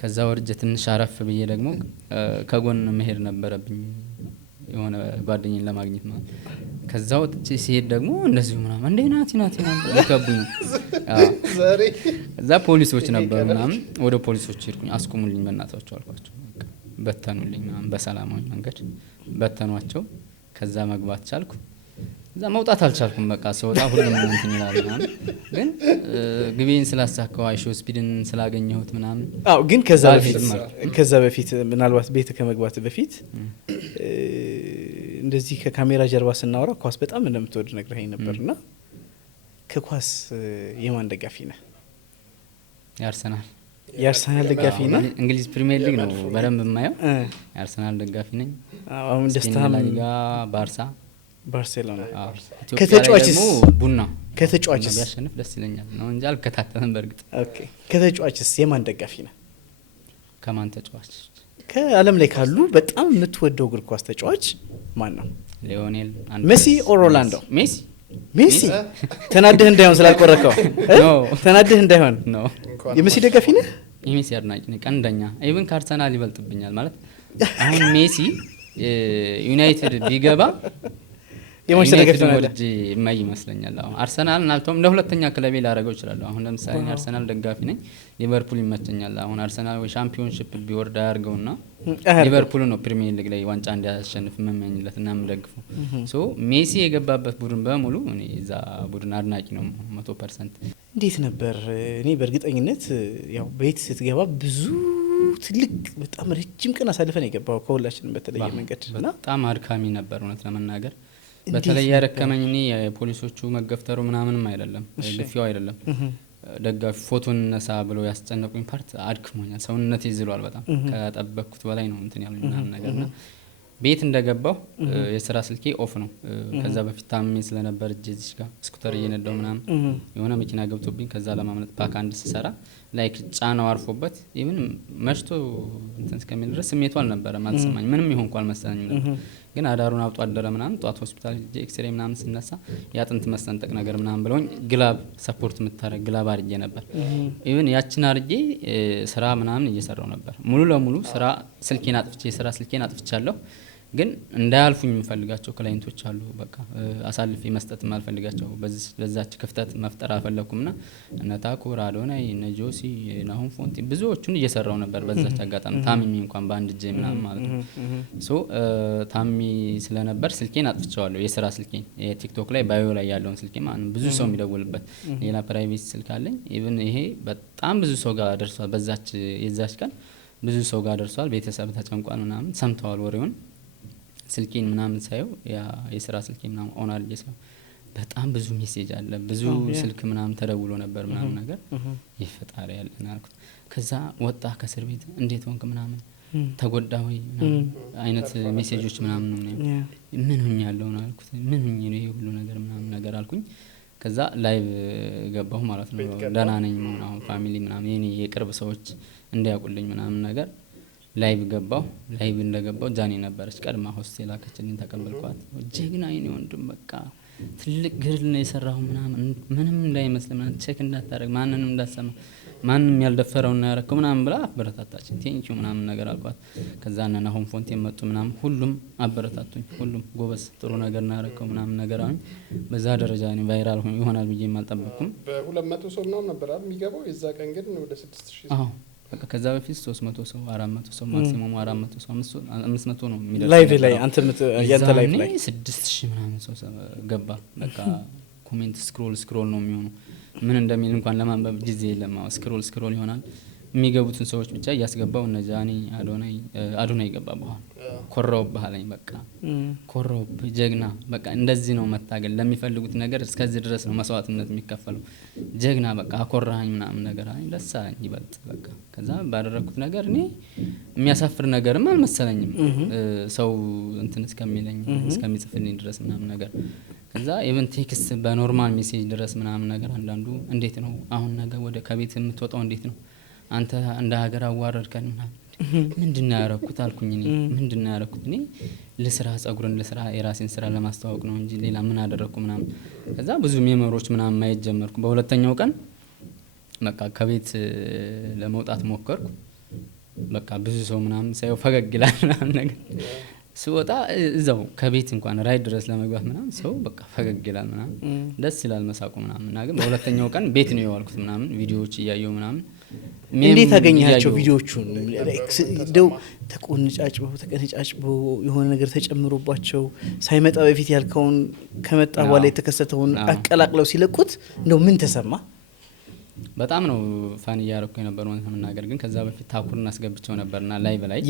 ከዛ ወርጄ ትንሽ አረፍ ብዬ ደግሞ ከጎን መሄድ ነበረብኝ የሆነ ጓደኛዬን ለማግኘት ማለት። ከዛ ወጥቼ ሲሄድ ደግሞ እንደዚሁ ምናምን እንዴ ናቲ ናቲ ይከቡኝ። ከዛ ፖሊሶች ነበሩ ምናምን። ወደ ፖሊሶች ሄድኩኝ። አስቁሙልኝ በእናታችሁ አልኳቸው። በተኑልኝ ምናምን በሰላማዊ መንገድ በተኗቸው። ከዛ መግባት ቻልኩ። እዛ መውጣት አልቻልኩም። በቃ ስወጣ ሁሉም እንትን ይላል ምናምን። ግን ግቤን ስላሳካው አይሾ ስፒድን ስላገኘሁት ምናምን። ግን ከዛ በፊት ምናልባት ቤት ከመግባት በፊት እንደዚህ ከካሜራ ጀርባ ስናወራ ኳስ በጣም እንደምትወድ ነግረኸኝ ነበርና ከኳስ የማን ደጋፊ ነህ? የአርሰናል ደጋፊ ነህ? እንግሊዝ ፕሪሚየር ሊግ ነው በደንብ የማየው። የአርሰናል ደጋፊ ነኝ። አሁን ደስታም ላሊጋ ባርሴሎና። ከተጫዋች ደግሞ ቡና ከተጫዋችስ ቢያሸንፍ ደስ ይለኛል ነው እንጂ አልከታተልም በርግጥ። ኦኬ ከተጫዋችስ የማን ደጋፊ ነህ? ከማን ተጫዋች? ከዓለም ላይ ካሉ በጣም የምትወደው እግር ኳስ ተጫዋች ማን ነው? ሊዮኔል ሜሲ ኦር ሮናልዶ? ሜሲ ተናደህ እንዳይሆን ስላልቆረከው ተናደህ እንዳይሆን ነው። የሜሲ ደጋፊ ነህ? የሜሲ አድናቂ ነኝ ቀንደኛ። ኢቭን ከአርሰናል ይበልጥብኛል ማለት አሁን ሜሲ ዩናይትድ ቢገባ የማንቸስተር ደጋፊ ወልጅ የማይ ይመስለኛል። አሁን አርሰናል ናልቶም ለሁለተኛ ክለቤ ላደረገው ይችላል። አሁን ለምሳሌ አርሰናል ደጋፊ ነኝ። ሊቨርፑል ይመቸኛል። አሁን አርሰናል ወይ ሻምፒዮንሺፕ ቢወርድ አያርገውና ሊቨርፑል ነው ፕሪሚየር ሊግ ላይ ዋንጫ እንዲያሸንፍ መመኝለትና የምደግፈው። ሶ ሜሲ የገባበት ቡድን በሙሉ እኔ እዛ ቡድን አድናቂ ነው 100%። እንዴት ነበር? እኔ በእርግጠኝነት ያው ቤት ስትገባ ብዙ ትልቅ በጣም ረጅም ቀን አሳልፈን የገባው ከሁላችንም በተለየ መንገድ እና በጣም አድካሚ ነበር እውነት ለመናገር። በተለይ ያረከመኝ እኔ የፖሊሶቹ መገፍተሩ ምናምንም አይደለም ግፊያው አይደለም። ደጋፊ ፎቶ እንነሳ ብሎ ያስጨነቁኝ ፓርት አድክሞኛል። ሰውነቴ ይዝሏል በጣም ከጠበቅኩት በላይ ነው እንትን ያሉኝ ምናምን ነገርና ቤት እንደገባው የስራ ስልኬ ኦፍ ነው። ከዛ በፊት ታምሜ ስለነበር እዚህ ጋር ስኩተር እየነዳው ምናምን የሆነ መኪና ገብቶብኝ ከዛ ለማምለጥ ፓክ አንድ ስሰራ ላይክ ጫናው አርፎበት ኢቭን መሽቶ እንትን እስከሚል ድረስ ስሜቱ አልነበረም አልሰማኝ ምንም ይሆን እንኳን አልመሰለኝም ነበር። ግን አዳሩን አውጦ አደረ ምናምን ጧት ሆስፒታል ኤክስሬ ምናምን ስነሳ ያጥንት መሰንጠቅ ነገር ምናምን ብለውኝ ግላብ ሰፖርት የምታረግ ግላብ አርጌ ነበር። ኢቭን ያችን አርጌ ስራ ምናምን እየሰራው ነበር ሙሉ ለሙሉ ስራ ስልኬን አጥፍቼ ስራ ስልኬን አጥፍቻለሁ። ግን እንዳያልፉኝ የምፈልጋቸው ክላይንቶች አሉ። በቃ አሳልፌ መስጠት የማልፈልጋቸው በዛች ክፍተት መፍጠር አልፈለኩምና እነ ታኩር አዶናይ እነ ጆሲ ናሁን ፎንቲ ብዙዎቹን እየሰራው ነበር በዛች አጋጣሚ ታምሚ እንኳን በአንድ እጄ ምናምን ማለት ነው። ሶ ታምሚ ስለነበር ስልኬን አጥፍቻለሁ። የስራ ስልኬን የቲክቶክ ላይ ባዮ ላይ ያለውን ስልኬ ማለት ብዙ ሰው የሚደውልበት ሌላ ፕራይቬት ስልክ አለኝ። ኢቭን ይሄ በጣም ብዙ ሰው ጋር ደርሷል። በዛች የዛች ቀን ብዙ ሰው ጋር ደርሷል። ቤተሰብ ተጨንቋል ምናምን ሰምተዋል ወሬውን። ስልኬን ምናምን ሳየው ያ የስራ ስልኬ ምናምን ኦን አድርጌ ሳየው በጣም ብዙ ሜሴጅ አለ፣ ብዙ ስልክ ምናምን ተደውሎ ነበር ምናምን ነገር ይፈጣሪ ያለን አልኩት። ከዛ ወጣ ከእስር ቤት እንዴት ሆንክ ምናምን ተጎዳ ወይ አይነት ሜሴጆች ምናምን ነው ምን ሆኛለሁ ነው አልኩት። ምን ሆኜ ነው ይሄ ሁሉ ነገር ምናምን ነገር አልኩኝ። ከዛ ላይቭ ገባሁ ማለት ነው። ደህና ነኝ ምናምን ፋሚሊ ምናምን የኔ የቅርብ ሰዎች እንዲያውቁልኝ ምናምን ነገር ላይቭ ገባሁ። ላይቭ እንደገባሁ ጃኒ ነበረች ቀድማ ሆስቴል አከችልኝ፣ ተቀበልኳት። ጀግና የኔ ወንድም በቃ ትልቅ ግርል ነው የሰራው ምናምን ምንም እንዳይመስል ምናምን ቼክ እንዳታረግ ማንንም እንዳሰማ ማንንም ያልደፈረውና ያረከው ምናምን ብላ አበረታታችኝ። ቴንኪው ምናምን ነገር አልኳት። ከዛ እና አሁን ፎንቴን መጡ ምናምን ሁሉም አበረታቱኝ። ሁሉም ጎበዝ ጥሩ ነገር እናረከው ምናምን ነገር አሁን በዛ ደረጃ ነው ቫይራል ይሆናል ብዬ አልጠበቅኩም። በ200 ሰው ምናምን ነበር የሚገባው የዛ ቀን ግን ወደ 6000 አዎ በቃ ከዛ በፊት 300 ሰው 400 ሰው ማክሲመም 400 ሰው 500 ነው የሚደርስ ላይቭ ላይ አንተ ያንተ ላይቭ ላይ 6000 ምናምን ሰው ገባ። በቃ ኮሜንት ስክሮል ነው የሚሆነው። ምን እንደሚል እንኳን ለማንበብ ጊዜ የለም። ስክሮል ይሆናል። የሚገቡትን ሰዎች ብቻ እያስገባው እነ ጃኒ አዶናይ ገባ። በኋላ ኮራውብህ አለኝ። በቃ ኮራውብህ ጀግና፣ በቃ እንደዚህ ነው መታገል ለሚፈልጉት ነገር እስከዚህ ድረስ ነው መስዋዕትነት የሚከፈለው። ጀግና በቃ አኮራኝ ምናምን ነገር አለኝ። ደስ አለኝ ይበልጥ በቃ። ከዛ ባደረኩት ነገር እኔ የሚያሳፍር ነገርም አልመሰለኝም ሰው እንትን እስከሚለኝ እስከሚጽፍልኝ ድረስ ምናምን ነገር። ከዛ ኢቨን ቴክስት በኖርማል ሜሴጅ ድረስ ምናምን ነገር አንዳንዱ እንዴት ነው አሁን ነገር ወደ ከቤት የምትወጣው እንዴት ነው አንተ እንደ ሀገር አዋረድከን ምናምን። ምንድነው ያረኩት አልኩኝ። እኔ ምንድነው ያረኩት? እኔ ለስራ ጸጉርን ለስራ የራሴን ስራ ለማስተዋወቅ ነው እንጂ ሌላ ምን አደረኩ ምናምን። ከዛ ብዙ ሜሞሪዎች ምናምን ማየት ጀመርኩ። በሁለተኛው ቀን በቃ ከቤት ለመውጣት ሞከርኩ። በቃ ብዙ ሰው ምናምን ሳይው ፈገግ ይላል ምናምን ነገር። ስወጣ እዛው ከቤት እንኳን ራይድ ድረስ ለመግባት ምናምን ሰው በቃ ፈገግ ይላል ምናምን ደስ ይላል መሳቁ ምናምን። እና ግን በሁለተኛው ቀን ቤት ነው የዋልኩት ምናምን ቪዲዮዎች እያየሁ ምናምን። እንዴት አገኘሃቸው ቪዲዮዎቹን? እንደው ተቆንጫጭበው የሆነ ነገር ተጨምሮባቸው ሳይመጣ በፊት ያልከውን ከመጣ በኋላ የተከሰተውን አቀላቅለው ሲለቁት እንደው ምን ተሰማ? በጣም ነው ፋን እያረኩ የነበረው ነገር። ግን ከዛ በፊት ታኩርን አስገብቸው ነበርና ላይቭ ላይ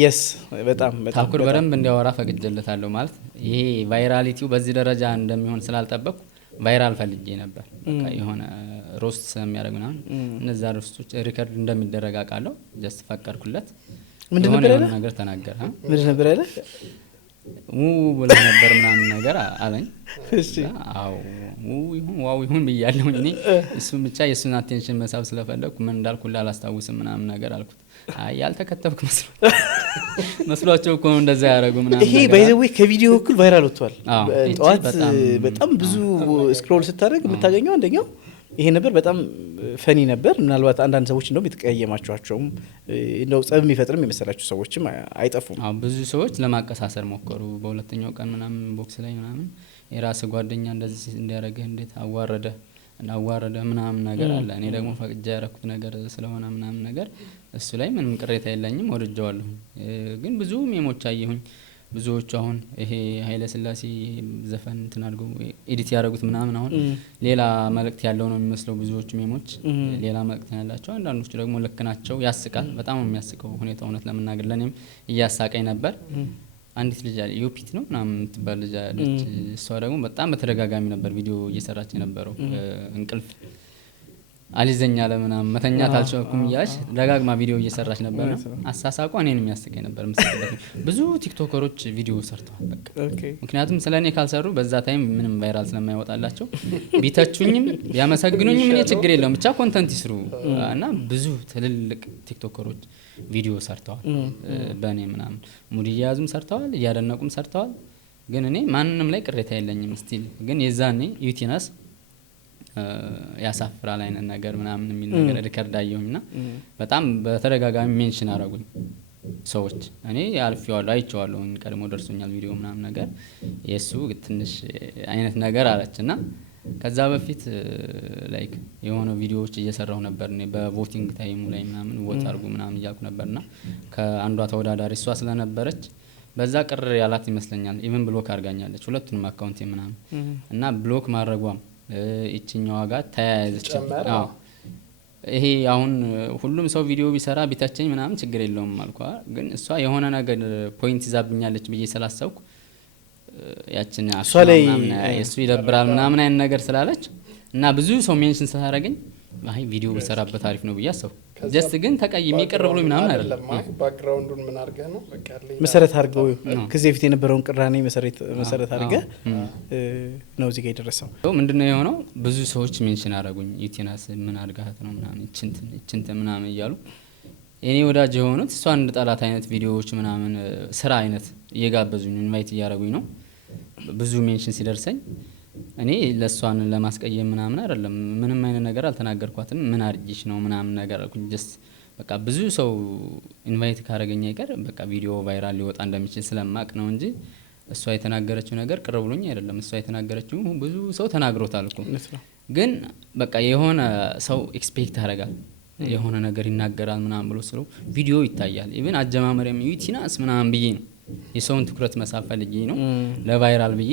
በጣም ታኩር በደንብ እንዲያወራ ፈቅጄለታለሁ። ማለት ይሄ ቫይራሊቲው በዚህ ደረጃ እንደሚሆን ስላልጠበቅኩ ቫይራል ፈልጌ ነበር። በቃ የሆነ ሮስት ስለሚያደርግ ምናምን እነዛ ሮስቶች ሪከርድ እንደሚደረግ አውቃለሁ። ጀስት ፈቀድኩለት። ምንድነው ነገር ተናገረ። ምንድነው ነበር ያለ ብሎ ነበር ምናምን ነገር አለኝ። አዎ ዋው ይሁን ብያለሁ እኔ። እሱም ብቻ የእሱን አቴንሽን መሳብ ስለፈለኩ ምን እንዳልኩላ አላስታውስም ምናምን ነገር አልኩት። አይ ያልተከተብክ መስሏቸው እኮ ነው እንደዛ ያደረጉ ምናምን። ይሄ ባይ ዘ ዌይ ከቪዲዮ እኩል ቫይራል ወጥቷል። ጠዋት በጣም ብዙ ስክሮል ስታደርግ የምታገኘው አንደኛው ይሄ ነበር። በጣም ፈኒ ነበር። ምናልባት አንዳንድ ሰዎች እንደውም የተቀየማቸዋቸውም እንደው ጸብ የሚፈጥርም የመሰላቸው ሰዎችም አይጠፉም። ብዙ ሰዎች ለማቀሳሰር ሞከሩ። በሁለተኛው ቀን ምናምን ቦክስ ላይ ምናምን የራስ ጓደኛ እንደዚህ እንዲያረገህ እንዴት አዋረደ ምናምን ነገር አለ። እኔ ደግሞ ፈቅጄ ያረኩት ነገር ስለሆነ ምናምን ነገር እሱ ላይ ምንም ቅሬታ የለኝም፣ ወድጀዋለሁ። ግን ብዙ ሜሞች አየሁኝ። ብዙዎቹ አሁን ይሄ ኃይለ ሥላሴ ዘፈን እንትን አድርገው ኤዲት ያደረጉት ምናምን አሁን ሌላ መልእክት ያለው ነው የሚመስለው። ብዙዎቹ ሜሞች ሌላ መልእክት ያላቸው፣ አንዳንዶቹ ደግሞ ልክ ናቸው። ያስቃል። በጣም የሚያስቀው ሁኔታ እውነት ለመናገር ለኔም እያሳቀኝ ነበር። አንዲት ልጅ አለ ዩፒት ነው ምናምን የምትባል ልጅ አለች። እሷ ደግሞ በጣም በተደጋጋሚ ነበር ቪዲዮ እየሰራች የነበረው። እንቅልፍ አልይዘኝ አለ ምናምን መተኛት አልቻልኩም እያለች ደጋግማ ቪዲዮ እየሰራች ነበር። አሳሳቋ እኔን የሚያስቀኝ ነበር። ብዙ ቲክቶከሮች ቪዲዮ ሰርተዋል በቃ። ምክንያቱም ስለኔ ካልሰሩ በዛ ታይም ምንም ቫይራል ስለማይወጣላቸው ቢተቹኝም ቢያመሰግኑኝም እኔ ችግር የለውም ብቻ ኮንተንት ይስሩ እና ብዙ ትልልቅ ቲክቶከሮች ቪዲዮ ሰርተዋል በእኔ ምናምን ሙድ እያያዙም ሰርተዋል፣ እያደነቁም ሰርተዋል። ግን እኔ ማንንም ላይ ቅሬታ የለኝም። ስቲል ግን የዛኔ ዩቲናስ ያሳፍራል አይነት ነገር ምናምን የሚል ነገር ሪከርድ አየሁኝና በጣም በተደጋጋሚ ሜንሽን አደረጉኝ ሰዎች። እኔ አልፌዋለሁ፣ አይቼዋለሁ፣ ቀድሞ ደርሶኛል ቪዲዮ ምናምን ነገር የሱ ትንሽ አይነት ነገር አለችና ከዛ በፊት ላይክ የሆነ ቪዲዮዎች እየሰራሁ ነበር እኔ በቮቲንግ ታይሙ ላይ ምናምን ቮት አድርጉ ምናምን እያልኩ ነበርና ከአንዷ ተወዳዳሪ እሷ ስለነበረች በዛ ቅር ያላት ይመስለኛል። ኢቭን ብሎክ አድርጋኛለች ሁለቱንም አካውንቴ ምናምን እና ብሎክ ማድረጓም እቺኛዋ ጋር ተያያዘች። ይሄ አሁን ሁሉም ሰው ቪዲዮ ቢሰራ ቢታቸኝ ምናምን ችግር የለውም አልኳ። ግን እሷ የሆነ ነገር ፖይንት ይዛብኛለች ብዬ ስላሰብኩ ያችን እሷ ላይ እሱ ይደብራል ምናምን አይነት ነገር ስላለች እና ብዙ ሰው ሜንሽን ስላደረገኝ አይ ቪዲዮ ብሰራበት አሪፍ ነው ብዬ አሰብኩ። ጀስት ግን ተቀይሜ ቅር ብሎ ምናምን አይደለም። ባክግራውንዱን ምን አድርገህ ነው በቃ መሰረት አድርገው ከዚህ በፊት የነበረውን ቅራኔ መሰረት አድርገህ ነው እዚህ ጋር የደረሰው። ምንድነው የሆነው? ብዙ ሰዎች ሜንሽን አደረጉኝ። ዩቲናስ ምን አድርጋት ነው ምናምን እችንት ምናምን እያሉ እኔ ወዳጅ የሆኑት እሷን እንደ ጠላት አይነት ቪዲዮዎች ምናምን ስራ አይነት እየጋበዙኝ ኢንቫይት እያደረጉኝ ነው። ብዙ ሜንሽን ሲደርሰኝ እኔ ለሷን ለማስቀየም ምናምን አይደለም፣ ምንም አይነት ነገር አልተናገርኳትም። ምን አርጅሽ ነው ምናምን ነገር አልኩኝ። ጀስት በቃ ብዙ ሰው ኢንቫይት ካረገኝ አይቀር በቃ ቪዲዮ ቫይራል ሊወጣ እንደሚችል ስለማቅ ነው እንጂ እሷ የተናገረችው ነገር ቅር ብሎኝ አይደለም። እሷ የተናገረችው ብዙ ሰው ተናግሮታል እኮ፣ ግን በቃ የሆነ ሰው ኤክስፔክት ያደርጋል የሆነ ነገር ይናገራል ምናምን ብሎ ስለው ቪዲዮ ይታያል። ኢቭን አጀማመሪያም ዩቲናስ ምናምን ብዬ ነው የሰውን ትኩረት መሳብ ፈልጌ ነው ለቫይራል ብዬ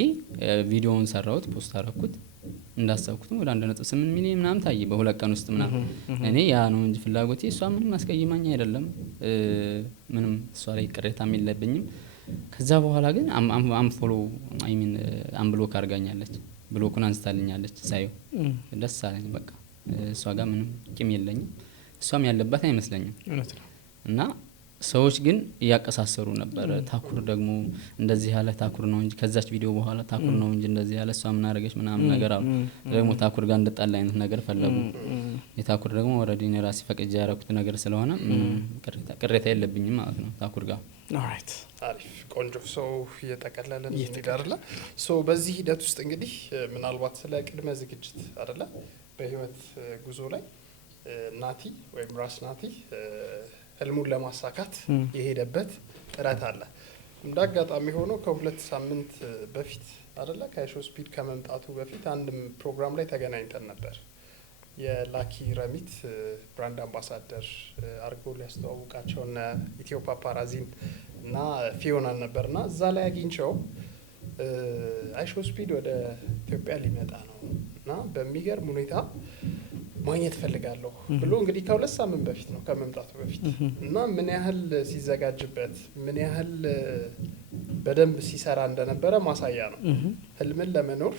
ቪዲዮውን ሰራሁት፣ ፖስት አረኩት። እንዳሰብኩት ወደ 1.8 ሚሊዮን ምናምን ታየ በሁለት ቀን ውስጥ ምናምን። እኔ ያ ነው እንጂ ፍላጎቴ እሷ ምንም አስቀይማኝ አይደለም፣ ምንም እሷ ላይ ቅሬታም የለብኝም። ከዛ በኋላ ግን አምፎሎ አምብሎክ አድርጋኛለች፣ ብሎኩን አንስታልኛለች። ሳየው ደስ አለኝ። በቃ እሷ ጋር ምንም ቂም የለኝም፣ እሷም ያለባት አይመስለኝም። እና ሰዎች ግን እያቀሳሰሩ ነበር። ታኩር ደግሞ እንደዚህ ያለ ታኩር ነው እንጂ ከዛች ቪዲዮ በኋላ ታኩር ነው እንጂ እንደዚህ ያለ እሷ ምን አደረገች ምናምን ነገር አሉ። ደግሞ ታኩር ጋር እንደጣላ አይነት ነገር ፈለጉ። የታኩር ደግሞ ኦልሬዲ እኔ ራሴ ፈቅጄ ያደረኩት ነገር ስለሆነ ቅሬታ የለብኝም ማለት ነው ታኩር ጋር። ኦልራይት አሪፍ ቆንጆ ሰው እየጠቀለለን ይሄዳል። ሶ በዚህ ሂደት ውስጥ እንግዲህ ምናልባት ስለ ቅድመ ዝግጅት አይደለ በህይወት ጉዞ ላይ ናቲ ወይም ራስ ናቲ ህልሙን ለማሳካት የሄደበት ጥረት አለ። እንዳጋጣሚ ሆኖ ከ2 ሳምንት በፊት አይደለ ከሾ ስፒድ ከመምጣቱ በፊት አንድም ፕሮግራም ላይ ተገናኝተን ነበር። የላኪ ረሚት ብራንድ አምባሳደር አርጎ ሊያስተዋውቃቸው እና ኢትዮ ፓፓራዚን እና ፊዮናን ነበርና እዛ ላይ አግኝቸው አይሾ ስፒድ ወደ ኢትዮጵያ ሊመጣ ነው እና በሚገርም ሁኔታ ማግኘት ፈልጋለሁ ብሎ እንግዲህ ከ2 ሳምንት በፊት ነው ከመምጣቱ በፊት እና ምን ያህል ሲዘጋጅበት ምን ያህል በደንብ ሲሰራ እንደነበረ ማሳያ ነው። ህልምን ለመኖር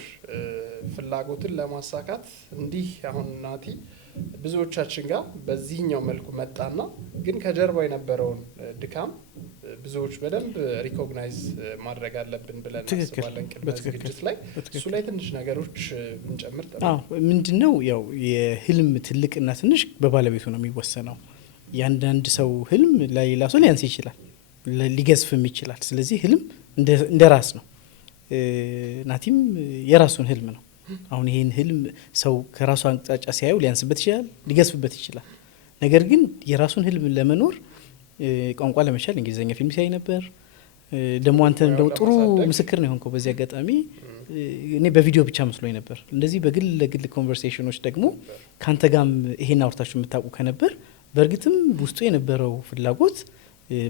ፍላጎትን ለማሳካት እንዲህ አሁን ናቲ ብዙዎቻችን ጋር በዚህኛው መልኩ መጣና ግን ከጀርባ የነበረውን ድካም ብዙዎች በደንብ ሪኮግናይዝ ማድረግ አለብን ብለን እናስባለን። ቅድመ ዝግጅት ላይ እሱ ላይ ትንሽ ነገሮች እንጨምር። ምንድነው ያው የህልም ትልቅና ትንሽ በባለቤቱ ነው የሚወሰነው። ያንዳንድ ሰው ህልም ለሌላ ሰው ሊያንስ ይችላል፣ ሊገዝፍም ይችላል። ስለዚህ ህልም እንደ ራስ ነው። ናቲም የራሱን ህልም ነው። አሁን ይሄን ህልም ሰው ከራሱ አቅጣጫ ሲያየው ሊያንስበት ይችላል፣ ሊገዝፍበት ይችላል። ነገር ግን የራሱን ህልም ለመኖር ቋንቋ ለመቻል እንግሊዘኛ ፊልም ሲያይ ነበር። ደግሞ አንተ እንደው ጥሩ ምስክር ነው የሆንከው በዚህ አጋጣሚ። እኔ በቪዲዮ ብቻ መስሎኝ ነበር። እንደዚህ በግል ለግል ኮንቨርሴሽኖች ደግሞ ካንተ ጋም ይሄን አውርታችሁ የምታውቁ ከነበር በእርግጥም ውስጡ የነበረው ፍላጎት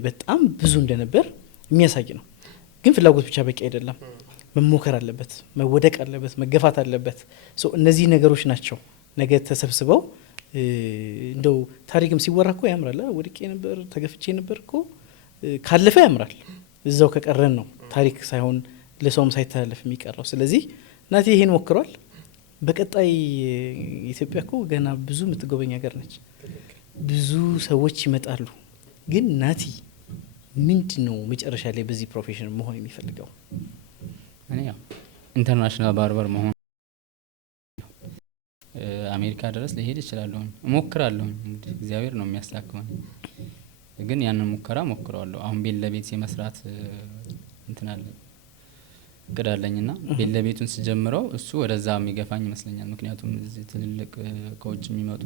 በጣም ብዙ እንደነበር የሚያሳይ ነው። ግን ፍላጎት ብቻ በቂ አይደለም፣ መሞከር አለበት፣ መወደቅ አለበት፣ መገፋት አለበት። እነዚህ ነገሮች ናቸው ነገ ተሰብስበው እንደው ታሪክም ሲወራ እኮ ያምራል። ወድቄ ነበር ተገፍቼ ነበር እኮ ካለፈ ያምራል። እዛው ከቀረን ነው ታሪክ ሳይሆን ለሰውም ሳይተላለፍ የሚቀረው። ስለዚህ ናቲ ይሄን ሞክሯል። በቀጣይ ኢትዮጵያ እኮ ገና ብዙ የምትጎበኝ ሀገር ነች። ብዙ ሰዎች ይመጣሉ። ግን ናቲ ምንድነው መጨረሻ ላይ በዚህ ፕሮፌሽን መሆን የሚፈልገው? እኔ ያው ኢንተርናሽናል ባርበር መሆን አሜሪካ ድረስ ሊሄድ እችላለሁ፣ እሞክራለሁ። እንግዲህ እግዚአብሔር ነው የሚያሳካው። ግን ያንን ሙከራ ሞክረዋለሁ። አሁን ቤት ለቤት የመስራት እንትን አለ እቅድ አለኝና ቤት ለቤቱን ስጀምረው እሱ ወደዛ የሚገፋኝ ይመስለኛል። ምክንያቱም እዚህ ትልልቅ ከውጭ የሚመጡ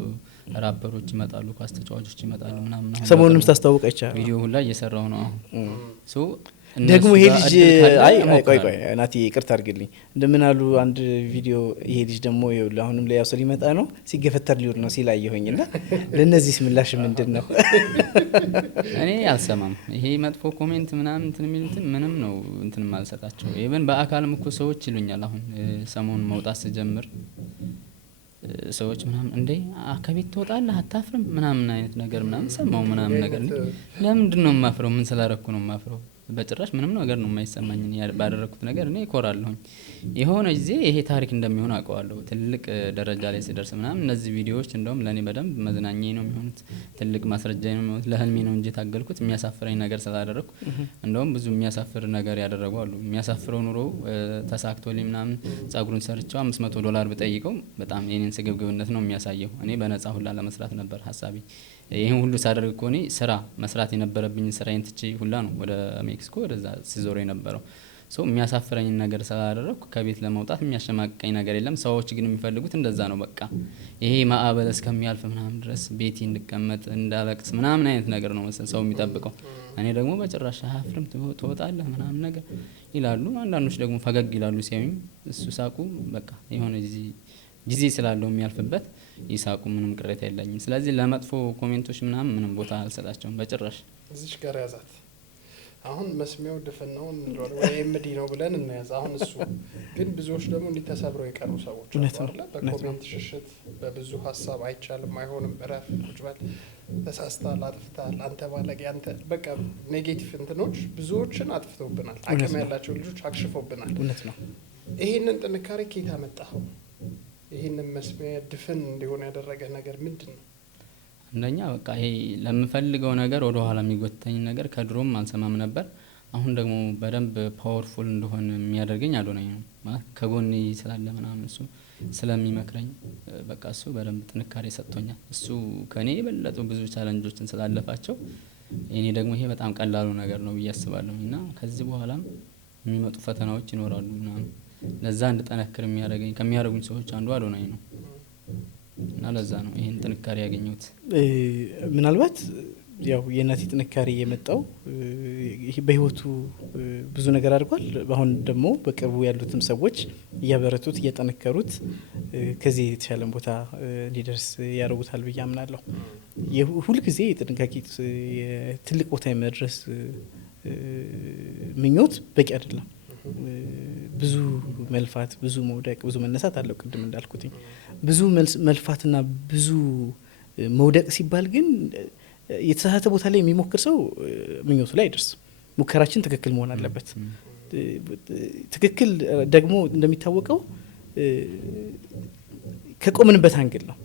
ራፐሮች ይመጣሉ፣ ኳስ ተጫዋቾች ይመጣሉ ምናምን። ሰሞኑንም ታስተዋውቅ አይቻል ቪዲዮ ሁላ እየሰራው ነው አሁን ሶ ደግሞ ይሄ ልጅ ቆይ ናቲ ይቅርታ አድርግልኝ እንደምን አሉ አንድ ቪዲዮ ይሄ ልጅ ደግሞ ይኸውልህ አሁንም ላይ ያው ሊመጣ ነው ሲገፈተር ሊውል ነው ሲላየሁኝና ለነዚህስ ምላሽ ምንድነው? እኔ አልሰማም። ይሄ መጥፎ ኮሜንት ምናምን እንትን የሚሉትን ምንም ነው እንትን ማልሰጣቸው። ኢቭን በአካልም እኮ ሰዎች ይሉኛል። አሁን ሰሞኑን መውጣት ስጀምር ሰዎች ምናምን እንዴ ከቤት ትወጣለህ አታፍርም ምናምን አይነት ነገር ምናምን ሰማው ምናምን ነገር። ለምንድን ነው የማፍረው? ምን ስላረኩ ነው የማፍረው? በጭራሽ ምንም ነገር ነው የማይሰማኝ ባደረኩት ነገር እኔ እኮራለሁኝ። የሆነ ጊዜ ይሄ ታሪክ እንደሚሆን አውቀዋለሁ። ትልቅ ደረጃ ላይ ስደርስ ምናምን እነዚህ ቪዲዮዎች እንደውም ለእኔ በደንብ መዝናኛዬ ነው የሚሆኑት፣ ትልቅ ማስረጃዬ ነው የሚሆኑት። ለህልሜ ነው እንጂ የታገልኩት የሚያሳፍረኝ ነገር ስላደረግኩ። እንደውም ብዙ የሚያሳፍር ነገር ያደረጉ አሉ። የሚያሳፍረው ኑሮ ተሳክቶልኝ ምናምን ጸጉሩን ሰርቸው $500 ብጠይቀው በጣም የኔን ስግብግብነት ነው የሚያሳየው። እኔ በነጻ ሁላ ለመስራት ነበር ሀሳቤ። ይህን ሁሉ ሳደርግ እኮ እኔ ስራ መስራት የነበረብኝ ስራዬን ትቼ ሁላ ነው ወደ ሜክሲኮ ወደዛ ሲዞር የነበረው። ሶ የሚያሳፍረኝን ነገር ስላደረግኩ ከቤት ለመውጣት የሚያሸማቀኝ ነገር የለም። ሰዎች ግን የሚፈልጉት እንደዛ ነው። በቃ ይሄ ማዕበል እስከሚያልፍ ምናምን ድረስ ቤቴ እንድቀመጥ እንዳለቅስ ምናምን አይነት ነገር ነው መሰል ሰው የሚጠብቀው። እኔ ደግሞ በጭራሽ አፍርም ትወጣለህ ምናምን ነገር ይላሉ። አንዳንዶች ደግሞ ፈገግ ይላሉ ሲያዩኝ። እሱ ሳቁ በቃ የሆነ ጊዜ ስላለው የሚያልፍበት ይሳቁ፣ ምንም ቅሬታ የለኝም። ስለዚህ ለመጥፎ ኮሜንቶች ምናምን ምንም ቦታ አልሰጣቸውም በጭራሽ። እዚች ጋር ያዛት። አሁን መስሚያው ድፍን ነው ወይ ኤምዲ ነው ብለን እንያዝ። አሁን እሱ ግን ብዙዎች ደግሞ እንዲተሰብረው የቀሩ ሰዎች አለ። በኮሜንት ሽሽት በብዙ ሀሳብ አይቻልም፣ አይሆንም፣ እረፍ፣ ቁጭ በል፣ ተሳስተሃል፣ አጥፍተሃል፣ አንተ ባለጌ፣ አንተ በቃ ኔጌቲቭ እንትኖች ብዙዎችን አጥፍተውብናል። አቅም ያላቸው ልጆች አክሽፎብናል። እውነት ነው። ይሄንን ጥንካሬ ከየት አመጣኸው? ይሄንን መስሚያ ድፍን እንዲሆን ያደረገ ነገር ምንድን ነው? አንደኛ በቃ ይሄ ለምፈልገው ነገር ወደ ኋላ የሚጎተኝ ነገር ከድሮም አልሰማም ነበር። አሁን ደግሞ በደንብ ፓወርፉል እንደሆነ የሚያደርገኝ አዶናይ ነው ማለት ከጎኔ ስላለ ምናምን እሱ ስለሚመክረኝ በቃ እሱ በደንብ ጥንካሬ ሰጥቶኛል። እሱ ከኔ የበለጡ ብዙ ቻለንጆችን ስላለፋቸው እኔ ደግሞ ይሄ በጣም ቀላሉ ነገር ነው ብዬ አስባለሁ። እና ከዚህ በኋላም የሚመጡ ፈተናዎች ይኖራሉ ምናምን ለዛ እንድጠነክር የሚያደርገኝ ከሚያደርጉኝ ሰዎች አንዱ አዶናይ ነው። እና ለዛ ነው ይሄን ጥንካሬ ያገኘሁት። ምናልባት ያው የናቲ ጥንካሬ የመጣው በህይወቱ ብዙ ነገር አድርጓል። አሁን ደግሞ በቅርቡ ያሉትም ሰዎች እያበረቱት እያጠነከሩት ከዚህ የተሻለ ቦታ እንዲደርስ ያደርጉታል ብዬ አምናለሁ። ሁልጊዜ የጥንቃቄ ትልቅ ቦታ የመድረስ ምኞት በቂ አይደለም። ብዙ መልፋት፣ ብዙ መውደቅ፣ ብዙ መነሳት አለው። ቅድም እንዳልኩትኝ ብዙ መልፋትና ብዙ መውደቅ ሲባል ግን የተሳሳተ ቦታ ላይ የሚሞክር ሰው ምኞቱ ላይ አይደርስም። ሙከራችን ትክክል መሆን አለበት። ትክክል ደግሞ እንደሚታወቀው ከቆምንበት አንግል ነው።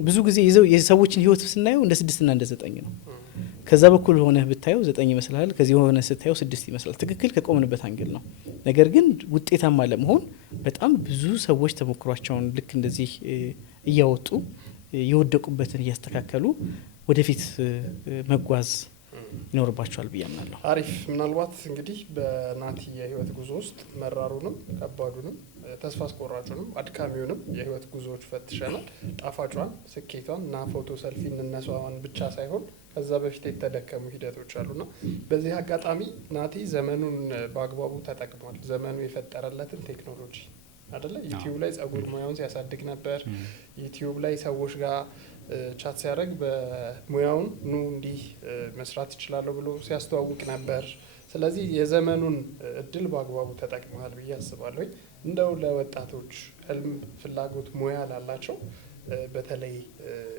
ብዙ ጊዜ የሰዎችን ህይወት ስናየው እንደ 6 እና እንደ 9 ነው። ከዛ በኩል ሆነ ብታየው 9 ይመስላል፣ ከዚህ ሆነ ስታየው 6 ይመስላል። ትክክል ከቆምንበት አንግል ነው። ነገር ግን ውጤታማ ለመሆን በጣም ብዙ ሰዎች ተሞክሯቸውን ልክ እንደዚህ እያወጡ የወደቁበትን እያስተካከሉ ወደፊት መጓዝ ይኖርባቸዋል ብዬ አምናለሁ። አሪፍ። ምናልባት እንግዲህ በናቲ የህይወት ጉዞ ውስጥ መራሩንም ከባዱንም ተስፋ አስቆራጩንም አድካሚውንም የህይወት ጉዞዎች ፈትሸናል። ጣፋጯን፣ ስኬቷን እና ፎቶ ሰልፊ እንነሷን ብቻ ሳይሆን ከዛ በፊት የተደከሙ ሂደቶች አሉና በዚህ አጋጣሚ ናቲ ዘመኑን በአግባቡ ተጠቅሟል። ዘመኑ የፈጠረለትን ቴክኖሎጂ አይደለ? ዩቲዩብ ላይ ጸጉር ሙያውን ሲያሳድግ ነበር። ዩቲዩብ ላይ ሰዎች ጋር ቻት ሲያደርግ በሙያውን ኑ እንዲህ መስራት ይችላለሁ ብሎ ሲያስተዋውቅ ነበር። ስለዚህ የዘመኑን እድል በአግባቡ ተጠቅመዋል ብዬ አስባለሁ። እንደው ለወጣቶች ህልም፣ ፍላጎት፣ ሙያ ላላቸው በተለይ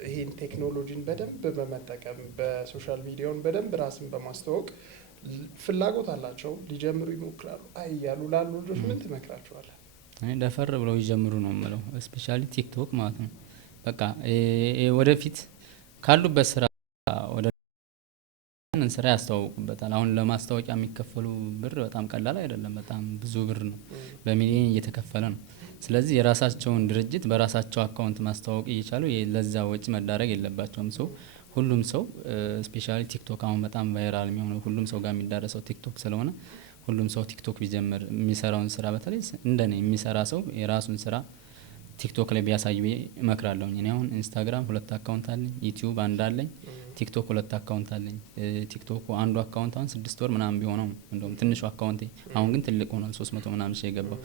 ይሄን ቴክኖሎጂን በደንብ በመጠቀም በሶሻል ሚዲያውን በደንብ ራስን በማስተዋወቅ ፍላጎት አላቸው ሊጀምሩ ይሞክራሉ አይ ያሉ ላሉ ልጆች ምን ትመክራቸዋለህ? እኔ ደፈር ብለው ይጀምሩ ነው የምለው። ስፔሻሊ ቲክቶክ ማለት ነው። በቃ ወደፊት ካሉበት ስራ ወደ ስራ ያስተዋውቁበታል። አሁን ለማስታወቂያ የሚከፈሉ ብር በጣም ቀላል አይደለም። በጣም ብዙ ብር ነው፣ በሚሊዮን እየተከፈለ ነው። ስለዚህ የራሳቸውን ድርጅት በራሳቸው አካውንት ማስተዋወቅ እየቻሉ ለዛ ወጪ መዳረግ የለባቸውም። ሰው ሁሉም ሰው ስፔሻሊ ቲክቶክ አሁን በጣም ቫይራል የሚሆነው ሁሉም ሰው ጋር የሚዳረሰው ቲክቶክ ስለሆነ ሁሉም ሰው ቲክቶክ ቢጀምር የሚሰራውን ስራ በተለይ እንደኔ የሚሰራ ሰው የራሱን ስራ ቲክቶክ ላይ ቢያሳይ እመክራለሁ። እኔ አሁን ኢንስታግራም 2 አካውንት አለኝ፣ ዩቲዩብ 1 አለኝ፣ ቲክቶክ 2 አካውንት አለኝ። ቲክቶክ አንዱ አካውንት አሁን 6 ወር ምናምን ቢሆነው እንደውም ትንሹ አካውንቴ አሁን ግን ትልቅ ሆኗል። 300 ምናምን ሺህ የገባው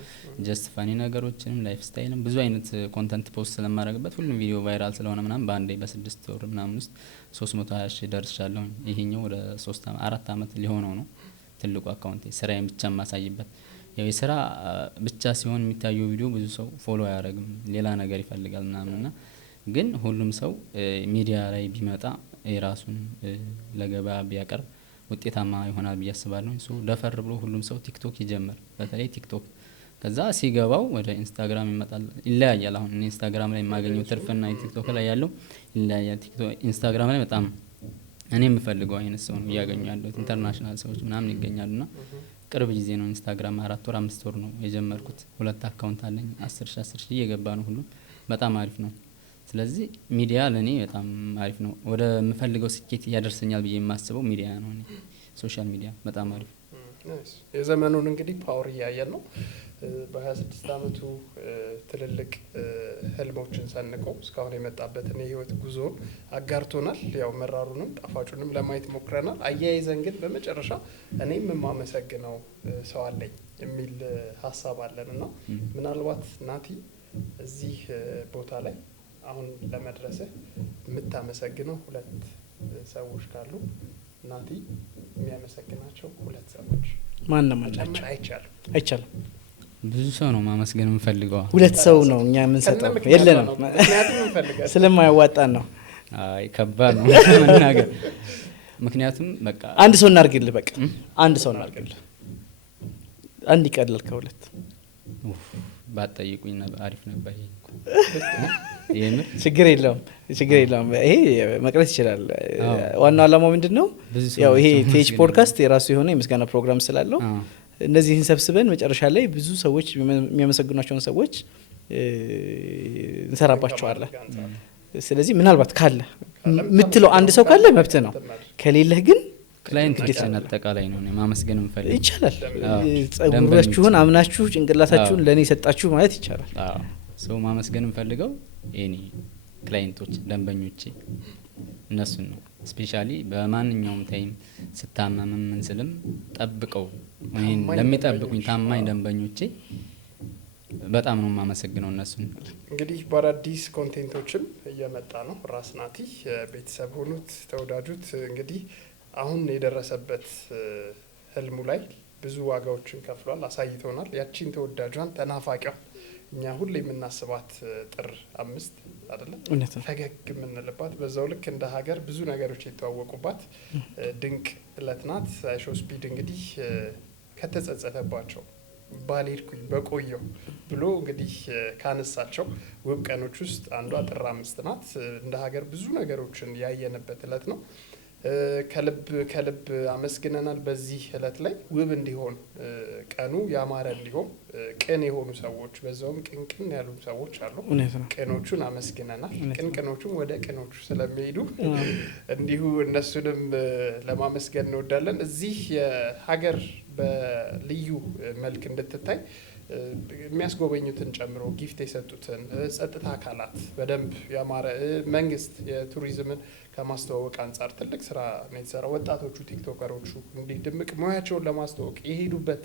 ጀስት ፋኒ ነገሮችንም ላይፍ ስታይልም ብዙ አይነት ኮንተንት ፖስት ስለማድረግበት ሁሉም ቪዲዮ ቫይራል ስለሆነ ምናምን በአንዴ በ6 ወር ምናምን ውስጥ 320 ሺህ ደርሻለሁ። ይሄኛው ወደ 4 አመት ሊሆነው ነው። ትልቁ አካውንቴ ስራዬን ብቻ ማሳይበት። ያው የስራ ብቻ ሲሆን የሚታየው ቪዲዮ ብዙ ሰው ፎሎ አያደርግም፣ ሌላ ነገር ይፈልጋል ምናምንና ግን ሁሉም ሰው ሚዲያ ላይ ቢመጣ የራሱን ለገበያ ቢያቀርብ ውጤታማ ይሆናል ብዬ አስባለሁ። እሱ ደፈር ብሎ ሁሉም ሰው ቲክቶክ ይጀምር፣ በተለይ ቲክቶክ ከዛ ሲገባው ወደ ኢንስታግራም ይመጣል። ይለያያል። አሁን ኢንስታግራም ላይ የማገኘው ትርፍና ቲክቶክ ላይ ያለው ይለያያል። ቲክቶክ ኢንስታግራም ላይ በጣም እኔ የምፈልገው አይነት ሰው ነው እያገኙ ያለሁት። ኢንተርናሽናል ሰዎች ምናምን ይገኛሉና ቅርብ ጊዜ ነው ኢንስታግራም 4 ወር 5 ወር ነው የጀመርኩት። 2 አካውንት አለኝ። 10,000 እየገባ ነው ሁሉም በጣም አሪፍ ነው። ስለዚህ ሚዲያ ለኔ በጣም አሪፍ ነው። ወደ የምፈልገው ስኬት ያደርሰኛል ብዬ የማስበው ሚዲያ ነው። እኔ ሶሻል ሚዲያ በጣም አሪፍ የዘመኑን እንግዲህ ፓወር እያየን ነው። በ26 አመቱ ትልልቅ ህልሞችን ሰንቆ እስካሁን የመጣበትን የህይወት ጉዞን አጋርቶናል። ያው መራሩንም ጣፋጩንም ለማየት ሞክረናል። አያይዘን ግን በመጨረሻ እኔም የማመሰግነው ሰው አለኝ የሚል ሀሳብ አለን እና ምናልባት ናቲ እዚህ ቦታ ላይ አሁን ለመድረስህ የምታመሰግነው 2 ሰዎች ካሉ ናቲ የሚያመሰግናቸው 2 ሰዎች ማንም አላቸው? አይቻልም። ብዙ ሰው ነው ማመስገን የምፈልገው። 2 ሰው ነው እኛ የምንሰጠው። የለንም ስለማያዋጣን ነው። አይ ከባድ ነው መናገር። ምክንያቱም በቃ አንድ ሰው እናርግልህ። በቃ አንድ ሰው እናርግልህ። አንድ ይቀድላል ከ2 ባጠይቁኝ አሪፍ ነበር። ችግር የለውም። ይሄ መቅረት ይችላል። ዋናው ዓላማው ምንድነው? ያው ይሄ ቲኤች ፖድካስት የራሱ የሆነ የምስጋና ፕሮግራም ስላለው እነዚህን ሰብስበን መጨረሻ ላይ ብዙ ሰዎች የሚያመሰግኗቸውን ሰዎች እንሰራባቸዋለን። ስለዚህ ምናልባት ካለ የምትለው አንድ ሰው ካለ መብት ነው። ከሌለህ ግን ክላይንት ጌታን አጠቃላይ ነው ማመስገን እንፈልግ ይቻላል። ጸጉራችሁን አምናችሁ ጭንቅላታችሁን ለኔ ሰጣችሁ ማለት ይቻላል። ሰው ማመስገን እንፈልገው ኤኒ ክላይንቶች ደንበኞቼ እነሱን ነው። ስፔሻሊ በማንኛውም ታይም ስታመም ምን ስልም ጠብቀው ወይን ለሚጠብቁኝ ታማኝ ደንበኞቼ በጣም ነው ማመሰግነው እነሱን። እንግዲህ በአዳዲስ ኮንቴንቶችም እየመጣ ነው። ራስ ናቲ ቤተሰብ ሆኑት፣ ተወዳጁት። እንግዲህ አሁን የደረሰበት ህልሙ ላይ ብዙ ዋጋዎችን ከፍሏል፣ አሳይቶናል። ያቺን ተወዳጇን ተናፋቂው እኛ ሁሌ የምናስባት ጥር 5 አይደለም ፈገግ የምንልባት በዛው ልክ እንደ ሀገር ብዙ ነገሮች የተዋወቁባት ድንቅ እለት ናት። አይሾው ስፒድ እንግዲህ ከተጸጸተባቸው ባልሄድኩኝ በቆየው ብሎ እንግዲህ ካነሳቸው ውብ ቀኖች ውስጥ አንዷ ጥር 5 ናት። እንደ ሀገር ብዙ ነገሮችን ያየንበት እለት ነው። ከልብ አመስግነናል። በዚህ እለት ላይ ውብ እንዲሆን ቀኑ ያማረ እንዲሆን ቅን የሆኑ ሰዎች በዛውም ቅንቅን ያሉ ሰዎች አሉ። ቅኖቹን አመስግነናል። ቅንቅኖቹም ወደ ቅኖቹ ስለሚሄዱ እንዲሁ እነሱንም ለማመስገን እንወዳለን። እዚህ የሀገር በልዩ መልክ እንድትታይ የሚያስጎበኙትን ጨምሮ ጊፍት የሰጡትን ጸጥታ አካላት በደንብ ያማረ መንግስት የቱሪዝምን ከማስተዋወቅ አንጻር ትልቅ ስራ ነው የተሰራው። ወጣቶቹ ቲክቶከሮቹ እንዲህ ድምቅ ሙያቸውን ለማስተዋወቅ የሄዱበት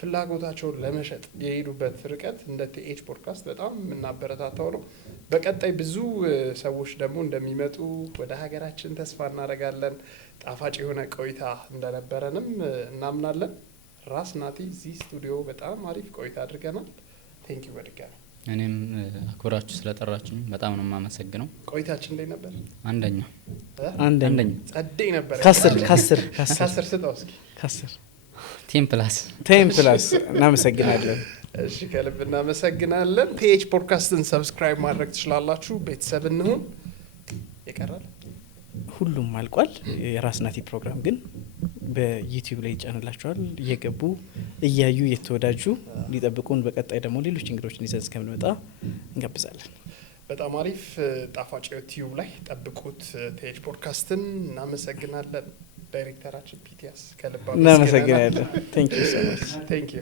ፍላጎታቸውን ለመሸጥ የሄዱበት ርቀት እንደ ቲኤች ፖድካስት በጣም የምናበረታታው ነው። በቀጣይ ብዙ ሰዎች ደግሞ እንደሚመጡ ወደ ሀገራችን ተስፋ እናደርጋለን። ጣፋጭ የሆነ ቆይታ እንደነበረንም እናምናለን። ራስ ናቲ እዚህ ስቱዲዮ በጣም አሪፍ ቆይታ አድርገናል። ቴንኪው በድጋሚ እኔም አክብራችሁ ስለጠራችሁኝ በጣም ነው የማመሰግነው። ቆይታችን እንዴት ነበር? አንደኛ ጸደይ ነበር። ከአስር ስጠው እስኪ። 10 ፕላስ እናመሰግናለን። እሺ ከልብ እናመሰግናለን። ቲኤች ፖድካስትን ሰብስክራይብ ማድረግ ትችላላችሁ። ቤተሰብ እንሁን። ይቀራል ሁሉም አልቋል። የራስ ናቲ ፕሮግራም ግን በዩቲዩብ ላይ ይጫንላችኋል። እየገቡ እያዩ እየተወዳጁ ሊጠብቁን። በቀጣይ ደግሞ ሌሎች እንግዶችን ይዘን እስከምንመጣ እንጋብዛለን። በጣም አሪፍ ጣፋጭ ዩቲዩብ ላይ ጠብቁት ቲኤች ፖድካስትን። እናመሰግናለን። ዳይሬክተራችን ፒቲያስ ከልብ እናመሰግናለን። ቴንክ ዩ ሶ ማች።